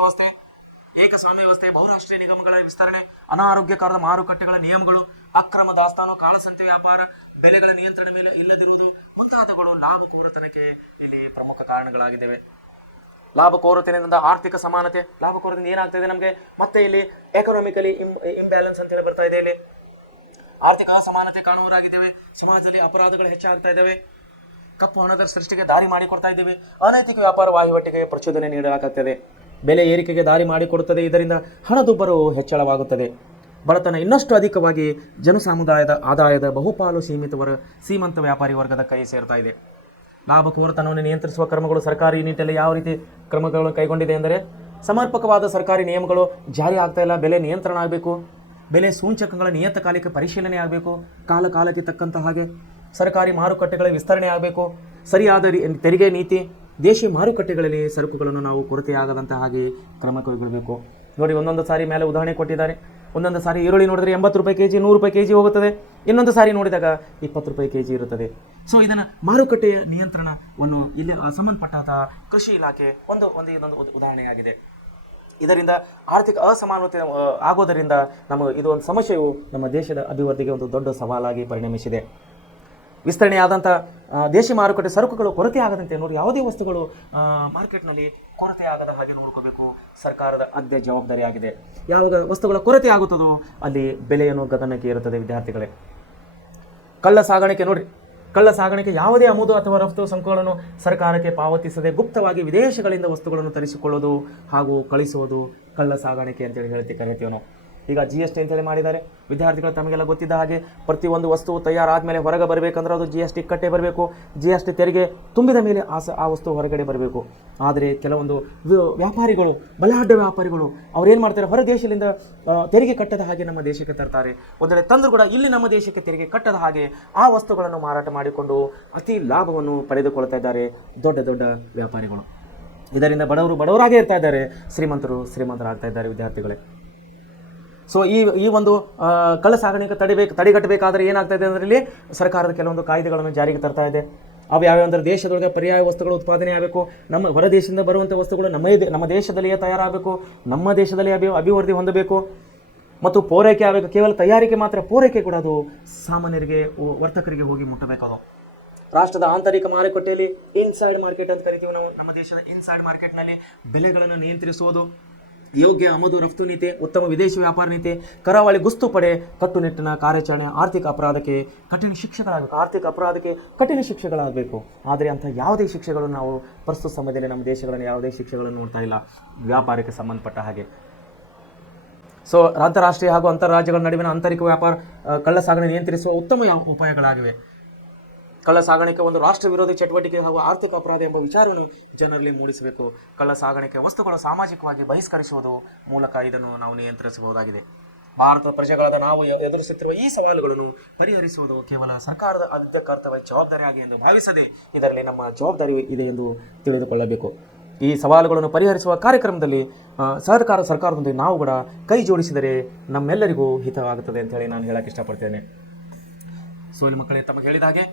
ವ್ಯವಸ್ಥೆ, ಬಹುರಾಷ್ಟ್ರೀಯ ನಿಗಮಗಳ ವಿಸ್ತರಣೆ, ಅನಾರೋಗ್ಯಕರ ಮಾರುಕಟ್ಟೆಗಳ ನಿಯಮಗಳು, ಅಕ್ರಮ ದಾಸ್ತಾನು, ಕಾಳಸಂತೆ ವ್ಯಾಪಾರ, ಬೆಲೆಗಳ ನಿಯಂತ್ರಣ ಮೇಲೆ ಇಲ್ಲದಿರುವುದು ಮುಂತಾದವುಗಳು ಲಾಭಕೋರತನಕ್ಕೆ ಇಲ್ಲಿ ಪ್ರಮುಖ ಕಾರಣಗಳಾಗಿದ್ದಾವೆ. ಲಾಭಕೋರತನದಿಂದ ಆರ್ಥಿಕ ಸಮಾನತೆ, ಲಾಭಕೋರತದಿಂದ ಏನಾಗ್ತಾ ಇದೆ ನಮಗೆ ಮತ್ತೆ ಇಲ್ಲಿ ಎಕನಾಮಿಕಲಿ ಇಂಬ್ಯಾಲೆನ್ಸ್ ಅಂತ ಹೇಳಿ ಬರ್ತಾ ಇದೆ. ಇಲ್ಲಿ ಆರ್ಥಿಕ ಅಸಮಾನತೆ ಕಾಣುವರಾಗಿದ್ದೇವೆ. ಸಮಾಜದಲ್ಲಿ ಅಪರಾಧಗಳು ಹೆಚ್ಚಾಗ್ತಾ ಇದ್ದಾವೆ. ಕಪ್ಪು ಹಣದ ಸೃಷ್ಟಿಗೆ ದಾರಿ ಮಾಡಿಕೊಡ್ತಾ ಇದ್ದೇವೆ. ಅನೈತಿಕ ವ್ಯಾಪಾರ ವಹಿವಾಟಿಗೆ ಪ್ರಚೋದನೆ ನೀಡಲಾಗುತ್ತದೆ. ಬೆಲೆ ಏರಿಕೆಗೆ ದಾರಿ ಮಾಡಿಕೊಡುತ್ತದೆ. ಇದರಿಂದ ಹಣದುಬ್ಬರವು ಹೆಚ್ಚಳವಾಗುತ್ತದೆ. ಬಡತನ ಇನ್ನಷ್ಟು ಅಧಿಕವಾಗಿ ಜನಸಮುದಾಯದ ಆದಾಯದ ಬಹುಪಾಲು ಸೀಮಂತ ವ್ಯಾಪಾರಿ ವರ್ಗದ ಕೈ ಸೇರ್ತಾ ಇದೆ. ಲಾಭಕೋರತನವನ್ನು ನಿಯಂತ್ರಿಸುವ ಕ್ರಮಗಳು ಸರ್ಕಾರಿ ನಿಟ್ಟಿನಲ್ಲಿ ಯಾವ ರೀತಿ ಕ್ರಮಗಳನ್ನು ಕೈಗೊಂಡಿದೆ ಎಂದರೆ, ಸಮರ್ಪಕವಾದ ಸರ್ಕಾರಿ ನಿಯಮಗಳು ಜಾರಿ ಆಗ್ತಾ ಇಲ್ಲ. ಬೆಲೆ ನಿಯಂತ್ರಣ ಆಗಬೇಕು. ಬೆಲೆ ಸೂಚಕಗಳ ನಿಯತಕಾಲಿಕ ಪರಿಶೀಲನೆ ಆಗಬೇಕು, ಕಾಲಕ್ಕೆ ತಕ್ಕಂಥ ಹಾಗೆ ಸರ್ಕಾರಿ ಮಾರುಕಟ್ಟೆಗಳ ವಿಸ್ತರಣೆ ಆಗಬೇಕು, ಸರಿಯಾದ ತೆರಿಗೆ ನೀತಿ, ದೇಶೀಯ ಮಾರುಕಟ್ಟೆಗಳಲ್ಲಿ ಸರಕುಗಳನ್ನು ನಾವು ಕೊರತೆಯಾಗದಂಥ ಹಾಗೆ ಕ್ರಮ ಕೈಗೊಳ್ಳಬೇಕು. ನೋಡಿ, ಒಂದೊಂದು ಸಾರಿ ಮೇಲೆ ಉದಾಹರಣೆ ಕೊಟ್ಟಿದ್ದಾರೆ. ಒಂದೊಂದು ಸಾರಿ ಈರುಳ್ಳಿ ನೋಡಿದ್ರೆ 80 ರೂಪಾಯಿ ಕೆಜಿ, 100 ರೂಪಾಯಿ ಕೆಜಿ ಹೋಗುತ್ತದೆ. ಇನ್ನೊಂದು ಸಾರಿ ನೋಡಿದಾಗ 20 ರೂಪಾಯಿ ಕೆಜಿ ಇರುತ್ತದೆ. ಸೊ ಇದನ್ನು ಮಾರುಕಟ್ಟೆಯ ನಿಯಂತ್ರಣವನ್ನು ಇಲ್ಲಿ ಸಂಬಂಧಪಟ್ಟ ಕೃಷಿ ಇಲಾಖೆ ಇದೊಂದು ಉದಾಹರಣೆಯಾಗಿದೆ. ಇದರಿಂದ ಆರ್ಥಿಕ ಅಸಮಾನತೆ ಆಗೋದರಿಂದ ಇದು ಒಂದು ಸಮಸ್ಯೆಯು ನಮ್ಮ ದೇಶದ ಅಭಿವೃದ್ಧಿಗೆ ಒಂದು ದೊಡ್ಡ ಸವಾಲಾಗಿ ಪರಿಣಮಿಸಿದೆ. ವಿಸ್ತರಣೆಯಾದಂಥ ದೇಶಿ ಮಾರುಕಟ್ಟೆ ಸರಕುಗಳು ಕೊರತೆ ಆಗದಂತೆ ನೋಡಿ, ಯಾವುದೇ ವಸ್ತುಗಳು ಮಾರ್ಕೆಟ್ನಲ್ಲಿ ಕೊರತೆ ಆಗದ ಹಾಗೆ ನೋಡ್ಕೋಬೇಕು, ಸರ್ಕಾರದ ಆದ್ಯ ಜವಾಬ್ದಾರಿ ಆಗಿದೆ. ಯಾವಾಗ ವಸ್ತುಗಳ ಕೊರತೆ ಆಗುತ್ತದೋ ಅಲ್ಲಿ ಬೆಲೆಯನ್ನು ಗಗನಕ್ಕೆ ಏರುತ್ತದೆ. ವಿದ್ಯಾರ್ಥಿಗಳೇ, ಕಳ್ಳ ಸಾಗಾಣಿಕೆ ನೋಡಿ, ಕಳ್ಳ ಸಾಗಾಣಿಕೆ ಯಾವುದೇ ಆಮದು ಅಥವಾ ರಫ್ತು ಸುಂಕಗಳನ್ನು ಸರ್ಕಾರಕ್ಕೆ ಪಾವತಿಸದೆ ಗುಪ್ತವಾಗಿ ವಿದೇಶಗಳಿಂದ ವಸ್ತುಗಳನ್ನು ತರಿಸಿಕೊಳ್ಳೋದು ಹಾಗೂ ಕಳಿಸುವುದು ಕಳ್ಳ ಸಾಗಾಣಿಕೆ ಅಂತೇಳಿ ಕರಿತೀವಿ ನಾವು. ಈಗ GST ಅಂತೇಳಿ ಮಾಡಿದ್ದಾರೆ. ವಿದ್ಯಾರ್ಥಿಗಳು ತಮಗೆಲ್ಲ ಗೊತ್ತಿದ್ದ ಹಾಗೆ ಪ್ರತಿಯೊಂದು ವಸ್ತು ತಯಾರಾದ ಹೊರಗೆ ಬರಬೇಕಂದ್ರೆ ಅದು GST ಕಟ್ಟೆ ಬರಬೇಕು. GST ತೆರಿಗೆ ತುಂಬಿದ ಮೇಲೆ ಆ ವಸ್ತು ಹೊರಗಡೆ ಬರಬೇಕು. ಆದರೆ ಕೆಲವೊಂದು ವ್ಯಾಪಾರಿಗಳು, ಬಲಾಢ್ಯ ವ್ಯಾಪಾರಿಗಳು ಅವ್ರೇನು ಮಾಡ್ತಾರೆ, ಹೊರ ದೇಶದಿಂದ ತೆರಿಗೆ ಕಟ್ಟದ ಹಾಗೆ ನಮ್ಮ ದೇಶಕ್ಕೆ ತರ್ತಾರೆ. ಒಂದೆಡೆ ತಂದರೂ ಕೂಡ ಇಲ್ಲಿ ನಮ್ಮ ದೇಶಕ್ಕೆ ತೆರಿಗೆ ಕಟ್ಟದ ಹಾಗೆ ಆ ವಸ್ತುಗಳನ್ನು ಮಾರಾಟ ಮಾಡಿಕೊಂಡು ಅತಿ ಲಾಭವನ್ನು ಪಡೆದುಕೊಳ್ತಾ ಇದ್ದಾರೆ ದೊಡ್ಡ ದೊಡ್ಡ ವ್ಯಾಪಾರಿಗಳು. ಇದರಿಂದ ಬಡವರಾಗೇ ಇರ್ತಾ ಇದ್ದಾರೆ, ಶ್ರೀಮಂತರಾಗ್ತಾ ಇದ್ದಾರೆ ವಿದ್ಯಾರ್ಥಿಗಳೇ. ಸೊ ಈ ಒಂದು ಕಳ್ಳ ಸಾಗಾಣಿಕೆ ತಡೆಗಟ್ಟಬೇಕಾದ್ರೆ ಏನಾಗ್ತಾ ಇದೆ ಅಂದರೆ ಇಲ್ಲಿ ಸರ್ಕಾರದ ಕೆಲವೊಂದು ಕಾಯ್ದೆಗಳನ್ನು ಜಾರಿಗೆ ತರ್ತಾ ಇದೆ. ಅವು ಯಾವ್ಯಾವ ಅಂದರೆ ದೇಶದೊಳಗೆ ಪರ್ಯಾಯ ವಸ್ತುಗಳು ಉತ್ಪಾದನೆ ಆಗಬೇಕು, ನಮ್ಮ ಹೊರ ದೇಶದಿಂದ ಬರುವಂಥ ವಸ್ತುಗಳು ನಮ್ಮ ದೇಶದಲ್ಲಿಯೇ ತಯಾರಾಗಬೇಕು, ನಮ್ಮ ದೇಶದಲ್ಲಿ ಅಭಿವೃದ್ಧಿ ಹೊಂದಬೇಕು ಮತ್ತು ಪೂರೈಕೆ ಆಗಬೇಕು. ಕೇವಲ ತಯಾರಿಕೆ ಮಾತ್ರ, ಪೂರೈಕೆ ಕೂಡ ಅದು ಸಾಮಾನ್ಯರಿಗೆ, ವರ್ತಕರಿಗೆ ಹೋಗಿ ಮುಟ್ಟಬೇಕು. ರಾಷ್ಟ್ರದ ಆಂತರಿಕ ಮಾರುಕಟ್ಟೆಯಲ್ಲಿ ಇನ್ಸೈಡ್ ಮಾರ್ಕೆಟ್ ಅಂತ ಕರಿತೀವಿ ನಾವು. ನಮ್ಮ ದೇಶದ ಇನ್ಸೈಡ್ ಮಾರ್ಕೆಟ್ನಲ್ಲಿ ಬೆಲೆಗಳನ್ನು ನಿಯಂತ್ರಿಸುವುದು, ಯೋಗ್ಯ ಆಮದು ರಫ್ತು ನೀತಿ, ಉತ್ತಮ ವಿದೇಶಿ ವ್ಯಾಪಾರ ನೀತಿ, ಕರಾವಳಿ ಗುಸ್ತು ಪಡೆ, ಕಟ್ಟುನಿಟ್ಟಿನ ಕಾರ್ಯಾಚರಣೆ, ಆರ್ಥಿಕ ಅಪರಾಧಕ್ಕೆ ಕಠಿಣ ಶಿಕ್ಷೆಗಳಾಗಬೇಕು. ಆದರೆ ಅಂಥ ಯಾವುದೇ ಶಿಕ್ಷೆಗಳು ನಾವು ಪ್ರಸ್ತುತ ಸಮಯದಲ್ಲಿ ನಮ್ಮ ದೇಶಗಳಲ್ಲಿ ಯಾವುದೇ ಶಿಕ್ಷೆಗಳನ್ನು ನೋಡ್ತಾ ಇಲ್ಲ ವ್ಯಾಪಾರಕ್ಕೆ ಸಂಬಂಧಪಟ್ಟ ಹಾಗೆ. ಸೊ ಅಂತಾರಾಷ್ಟ್ರೀಯ ಹಾಗೂ ಅಂತರ್ರಾಜ್ಯಗಳ ನಡುವಿನ ಆಂತರಿಕ ವ್ಯಾಪಾರ ಕಳ್ಳ ಸಾಗಣೆ ನಿಯಂತ್ರಿಸುವ ಉತ್ತಮ ಉಪಾಯಗಳಾಗಿವೆ. ಕಳ್ಳ ಸಾಗಾಣಿಕೆ ಒಂದು ರಾಷ್ಟ್ರ ವಿರೋಧಿ ಚಟುವಟಿಕೆ ಹಾಗೂ ಆರ್ಥಿಕ ಅಪರಾಧ ಎಂಬ ವಿಚಾರವನ್ನು ಜನರಲ್ಲಿ ಮೂಡಿಸಬೇಕು. ಕಳ್ಳ ಸಾಗಾಣಿಕೆ ವಸ್ತುಗಳು ಸಾಮಾಜಿಕವಾಗಿ ಬಹಿಷ್ಕರಿಸುವುದು ಮೂಲಕ ಇದನ್ನು ನಾವು ನಿಯಂತ್ರಿಸಬಹುದಾಗಿದೆ. ಭಾರತದ ಪ್ರಜೆಗಳಾದ ನಾವು ಎದುರಿಸುತ್ತಿರುವ ಈ ಸವಾಲುಗಳನ್ನು ಪರಿಹರಿಸುವುದು ಕೇವಲ ಸರ್ಕಾರದ ಆದ್ಯ ಕರ್ತವ್ಯ ಜವಾಬ್ದಾರಿಯಾಗಿ ಎಂದು ಭಾವಿಸದೆ ಇದರಲ್ಲಿ ನಮ್ಮ ಜವಾಬ್ದಾರಿ ಇದೆ ಎಂದು ತಿಳಿದುಕೊಳ್ಳಬೇಕು. ಈ ಸವಾಲುಗಳನ್ನು ಪರಿಹರಿಸುವ ಕಾರ್ಯಕ್ರಮದಲ್ಲಿ ಸರ್ಕಾರದೊಂದಿಗೆ ನಾವು ಕೂಡ ಕೈ ಜೋಡಿಸಿದರೆ ನಮ್ಮೆಲ್ಲರಿಗೂ ಹಿತವಾಗುತ್ತದೆ ಅಂತೇಳಿ ನಾನು ಹೇಳಕ್ಕೆ ಇಷ್ಟಪಡ್ತೇನೆ. ಸೊ ಇಲ್ಲಿ ಮಕ್ಕಳೇ, ತಮಗೆ ಹೇಳಿದ ಹಾಗೆ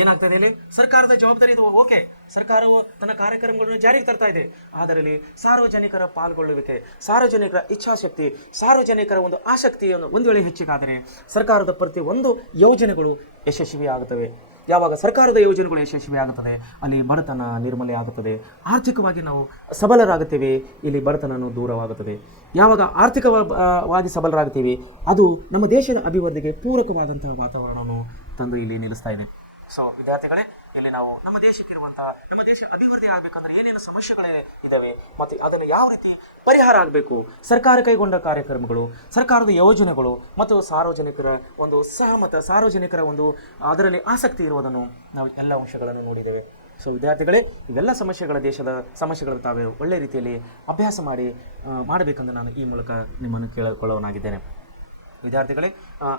ಏನಾಗ್ತದೆ, ಇಲ್ಲಿ ಸರ್ಕಾರದ ಜವಾಬ್ದಾರಿ ಇದು. ಓಕೆ, ಸರ್ಕಾರವು ತನ್ನ ಕಾರ್ಯಕ್ರಮಗಳನ್ನು ಜಾರಿಗೆ ತರ್ತಾ ಇದೆ. ಅದರಲ್ಲಿ ಸಾರ್ವಜನಿಕರ ಪಾಲ್ಗೊಳ್ಳುವಿಕೆ, ಸಾರ್ವಜನಿಕರ ಇಚ್ಛಾಶಕ್ತಿ, ಸಾರ್ವಜನಿಕರ ಒಂದು ಆಸಕ್ತಿಯನ್ನು ಒಂದು ವೇಳೆ ಹೆಚ್ಚಿಗಾದರೆ ಸರ್ಕಾರದ ಪ್ರತಿ ಒಂದು ಯೋಜನೆಗಳು ಯಶಸ್ವಿ ಆಗುತ್ತವೆ. ಯಾವಾಗ ಸರ್ಕಾರದ ಯೋಜನೆಗಳು ಯಶಸ್ವಿ ಆಗುತ್ತದೆ ಅಲ್ಲಿ ಬಡತನ ನಿರ್ಮೂಲನೆ ಆಗುತ್ತದೆ, ಆರ್ಥಿಕವಾಗಿ ನಾವು ಸಬಲರಾಗುತ್ತೇವೆ, ಇಲ್ಲಿ ಬಡತನನು ದೂರವಾಗುತ್ತದೆ. ಯಾವಾಗ ಆರ್ಥಿಕವಾಗಿ ಸಬಲರಾಗುತ್ತೀವಿ ಅದು ನಮ್ಮ ದೇಶದ ಅಭಿವೃದ್ಧಿಗೆ ಪೂರಕವಾದಂತಹ ವಾತಾವರಣವನ್ನು ತಂದು ಇಲ್ಲಿ ನಿಲ್ಲಿಸ್ತಾ ಇದೆ. ಸೊ ವಿದ್ಯಾರ್ಥಿಗಳೇ, ಇಲ್ಲಿ ನಾವು ನಮ್ಮ ದೇಶ ಅಭಿವೃದ್ಧಿ ಆಗಬೇಕಂದ್ರೆ ಏನೇನು ಸಮಸ್ಯೆಗಳೇ ಇದ್ದಾವೆ ಮತ್ತು ಅದನ್ನು ಯಾವ ರೀತಿ ಪರಿಹಾರ ಆಗಬೇಕು, ಸರ್ಕಾರ ಕೈಗೊಂಡ ಕಾರ್ಯಕ್ರಮಗಳು, ಸರ್ಕಾರದ ಯೋಜನೆಗಳು ಮತ್ತು ಸಾರ್ವಜನಿಕರ ಒಂದು ಸಹಮತ, ಸಾರ್ವಜನಿಕರ ಒಂದು ಅದರಲ್ಲಿ ಆಸಕ್ತಿ ಇರುವುದನ್ನು ನಾವು ಎಲ್ಲ ಅಂಶಗಳನ್ನು ನೋಡಿದ್ದೇವೆ. ಸೊ ವಿದ್ಯಾರ್ಥಿಗಳೇ, ಇವೆಲ್ಲ ದೇಶದ ಸಮಸ್ಯೆಗಳನ್ನು ತಾವೇ ಒಳ್ಳೆ ರೀತಿಯಲ್ಲಿ ಅಭ್ಯಾಸ ಮಾಡಬೇಕೆಂದು ನಾನು ಈ ಮೂಲಕ ನಿಮ್ಮನ್ನು ಕೇಳಿಕೊಳ್ಳೋನಾಗಿದ್ದೇನೆ. ವಿದ್ಯಾರ್ಥಿಗಳೇ,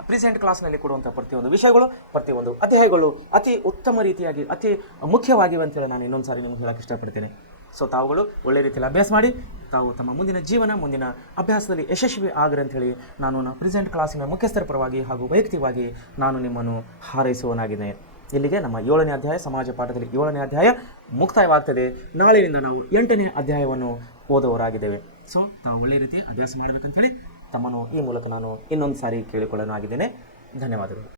ಪ್ರೆಸೆಂಟ್ ಕ್ಲಾಸ್ನಲ್ಲಿ ಕೊಡುವಂಥ ಪ್ರತಿಯೊಂದು ವಿಷಯಗಳು, ಪ್ರತಿಯೊಂದು ಅಧ್ಯಾಯಗಳು ಅತಿ ಉತ್ತಮ ರೀತಿಯಾಗಿ ಅತಿ ಮುಖ್ಯವಾಗಿವೆ ಅಂತೇಳಿ ನಾನು ಇನ್ನೊಂದು ಸಾರಿ ನಿಮ್ಗೆ ಹೇಳಕ್ಕೆ ಇಷ್ಟಪಡ್ತೇನೆ. ಸೊ ತಾವುಗಳು ಒಳ್ಳೆ ರೀತಿಯಲ್ಲಿ ಅಭ್ಯಾಸ ಮಾಡಿ ತಾವು ತಮ್ಮ ಮುಂದಿನ ಅಭ್ಯಾಸದಲ್ಲಿ ಯಶಸ್ವಿ ಆಗ್ರಿ ಅಂಥೇಳಿ ನಾನು ಪ್ರೆಸೆಂಟ್ ಕ್ಲಾಸಿನ ಮುಖ್ಯಸ್ಥರ ಪರವಾಗಿ ಹಾಗೂ ವೈಯಕ್ತಿಕವಾಗಿ ನಾನು ನಿಮ್ಮನ್ನು ಹಾರೈಸುವನಾಗಿದ್ದೇನೆ. ಇಲ್ಲಿಗೆ ನಮ್ಮ 7ನೇ ಅಧ್ಯಾಯ ಸಮಾಜ ಪಾಠದಲ್ಲಿ 7ನೇ ಅಧ್ಯಾಯ ಮುಕ್ತಾಯವಾಗ್ತದೆ. ನಾಳೆಯಿಂದ ನಾವು 8ನೇ ಅಧ್ಯಾಯವನ್ನು ಓದುವವರಾಗಿದ್ದೇವೆ. ಸೊ ತಾವು ಒಳ್ಳೆ ರೀತಿ ಅಭ್ಯಾಸ ಮಾಡಬೇಕಂತೇಳಿ ತಮ್ಮನ್ನು ಈ ಮೂಲಕ ನಾನು ಇನ್ನೊಂದು ಸಾರಿ ಕೇಳಿಕೊಳ್ಳಲಾಗಿದ್ದೇನೆ. ಧನ್ಯವಾದಗಳು.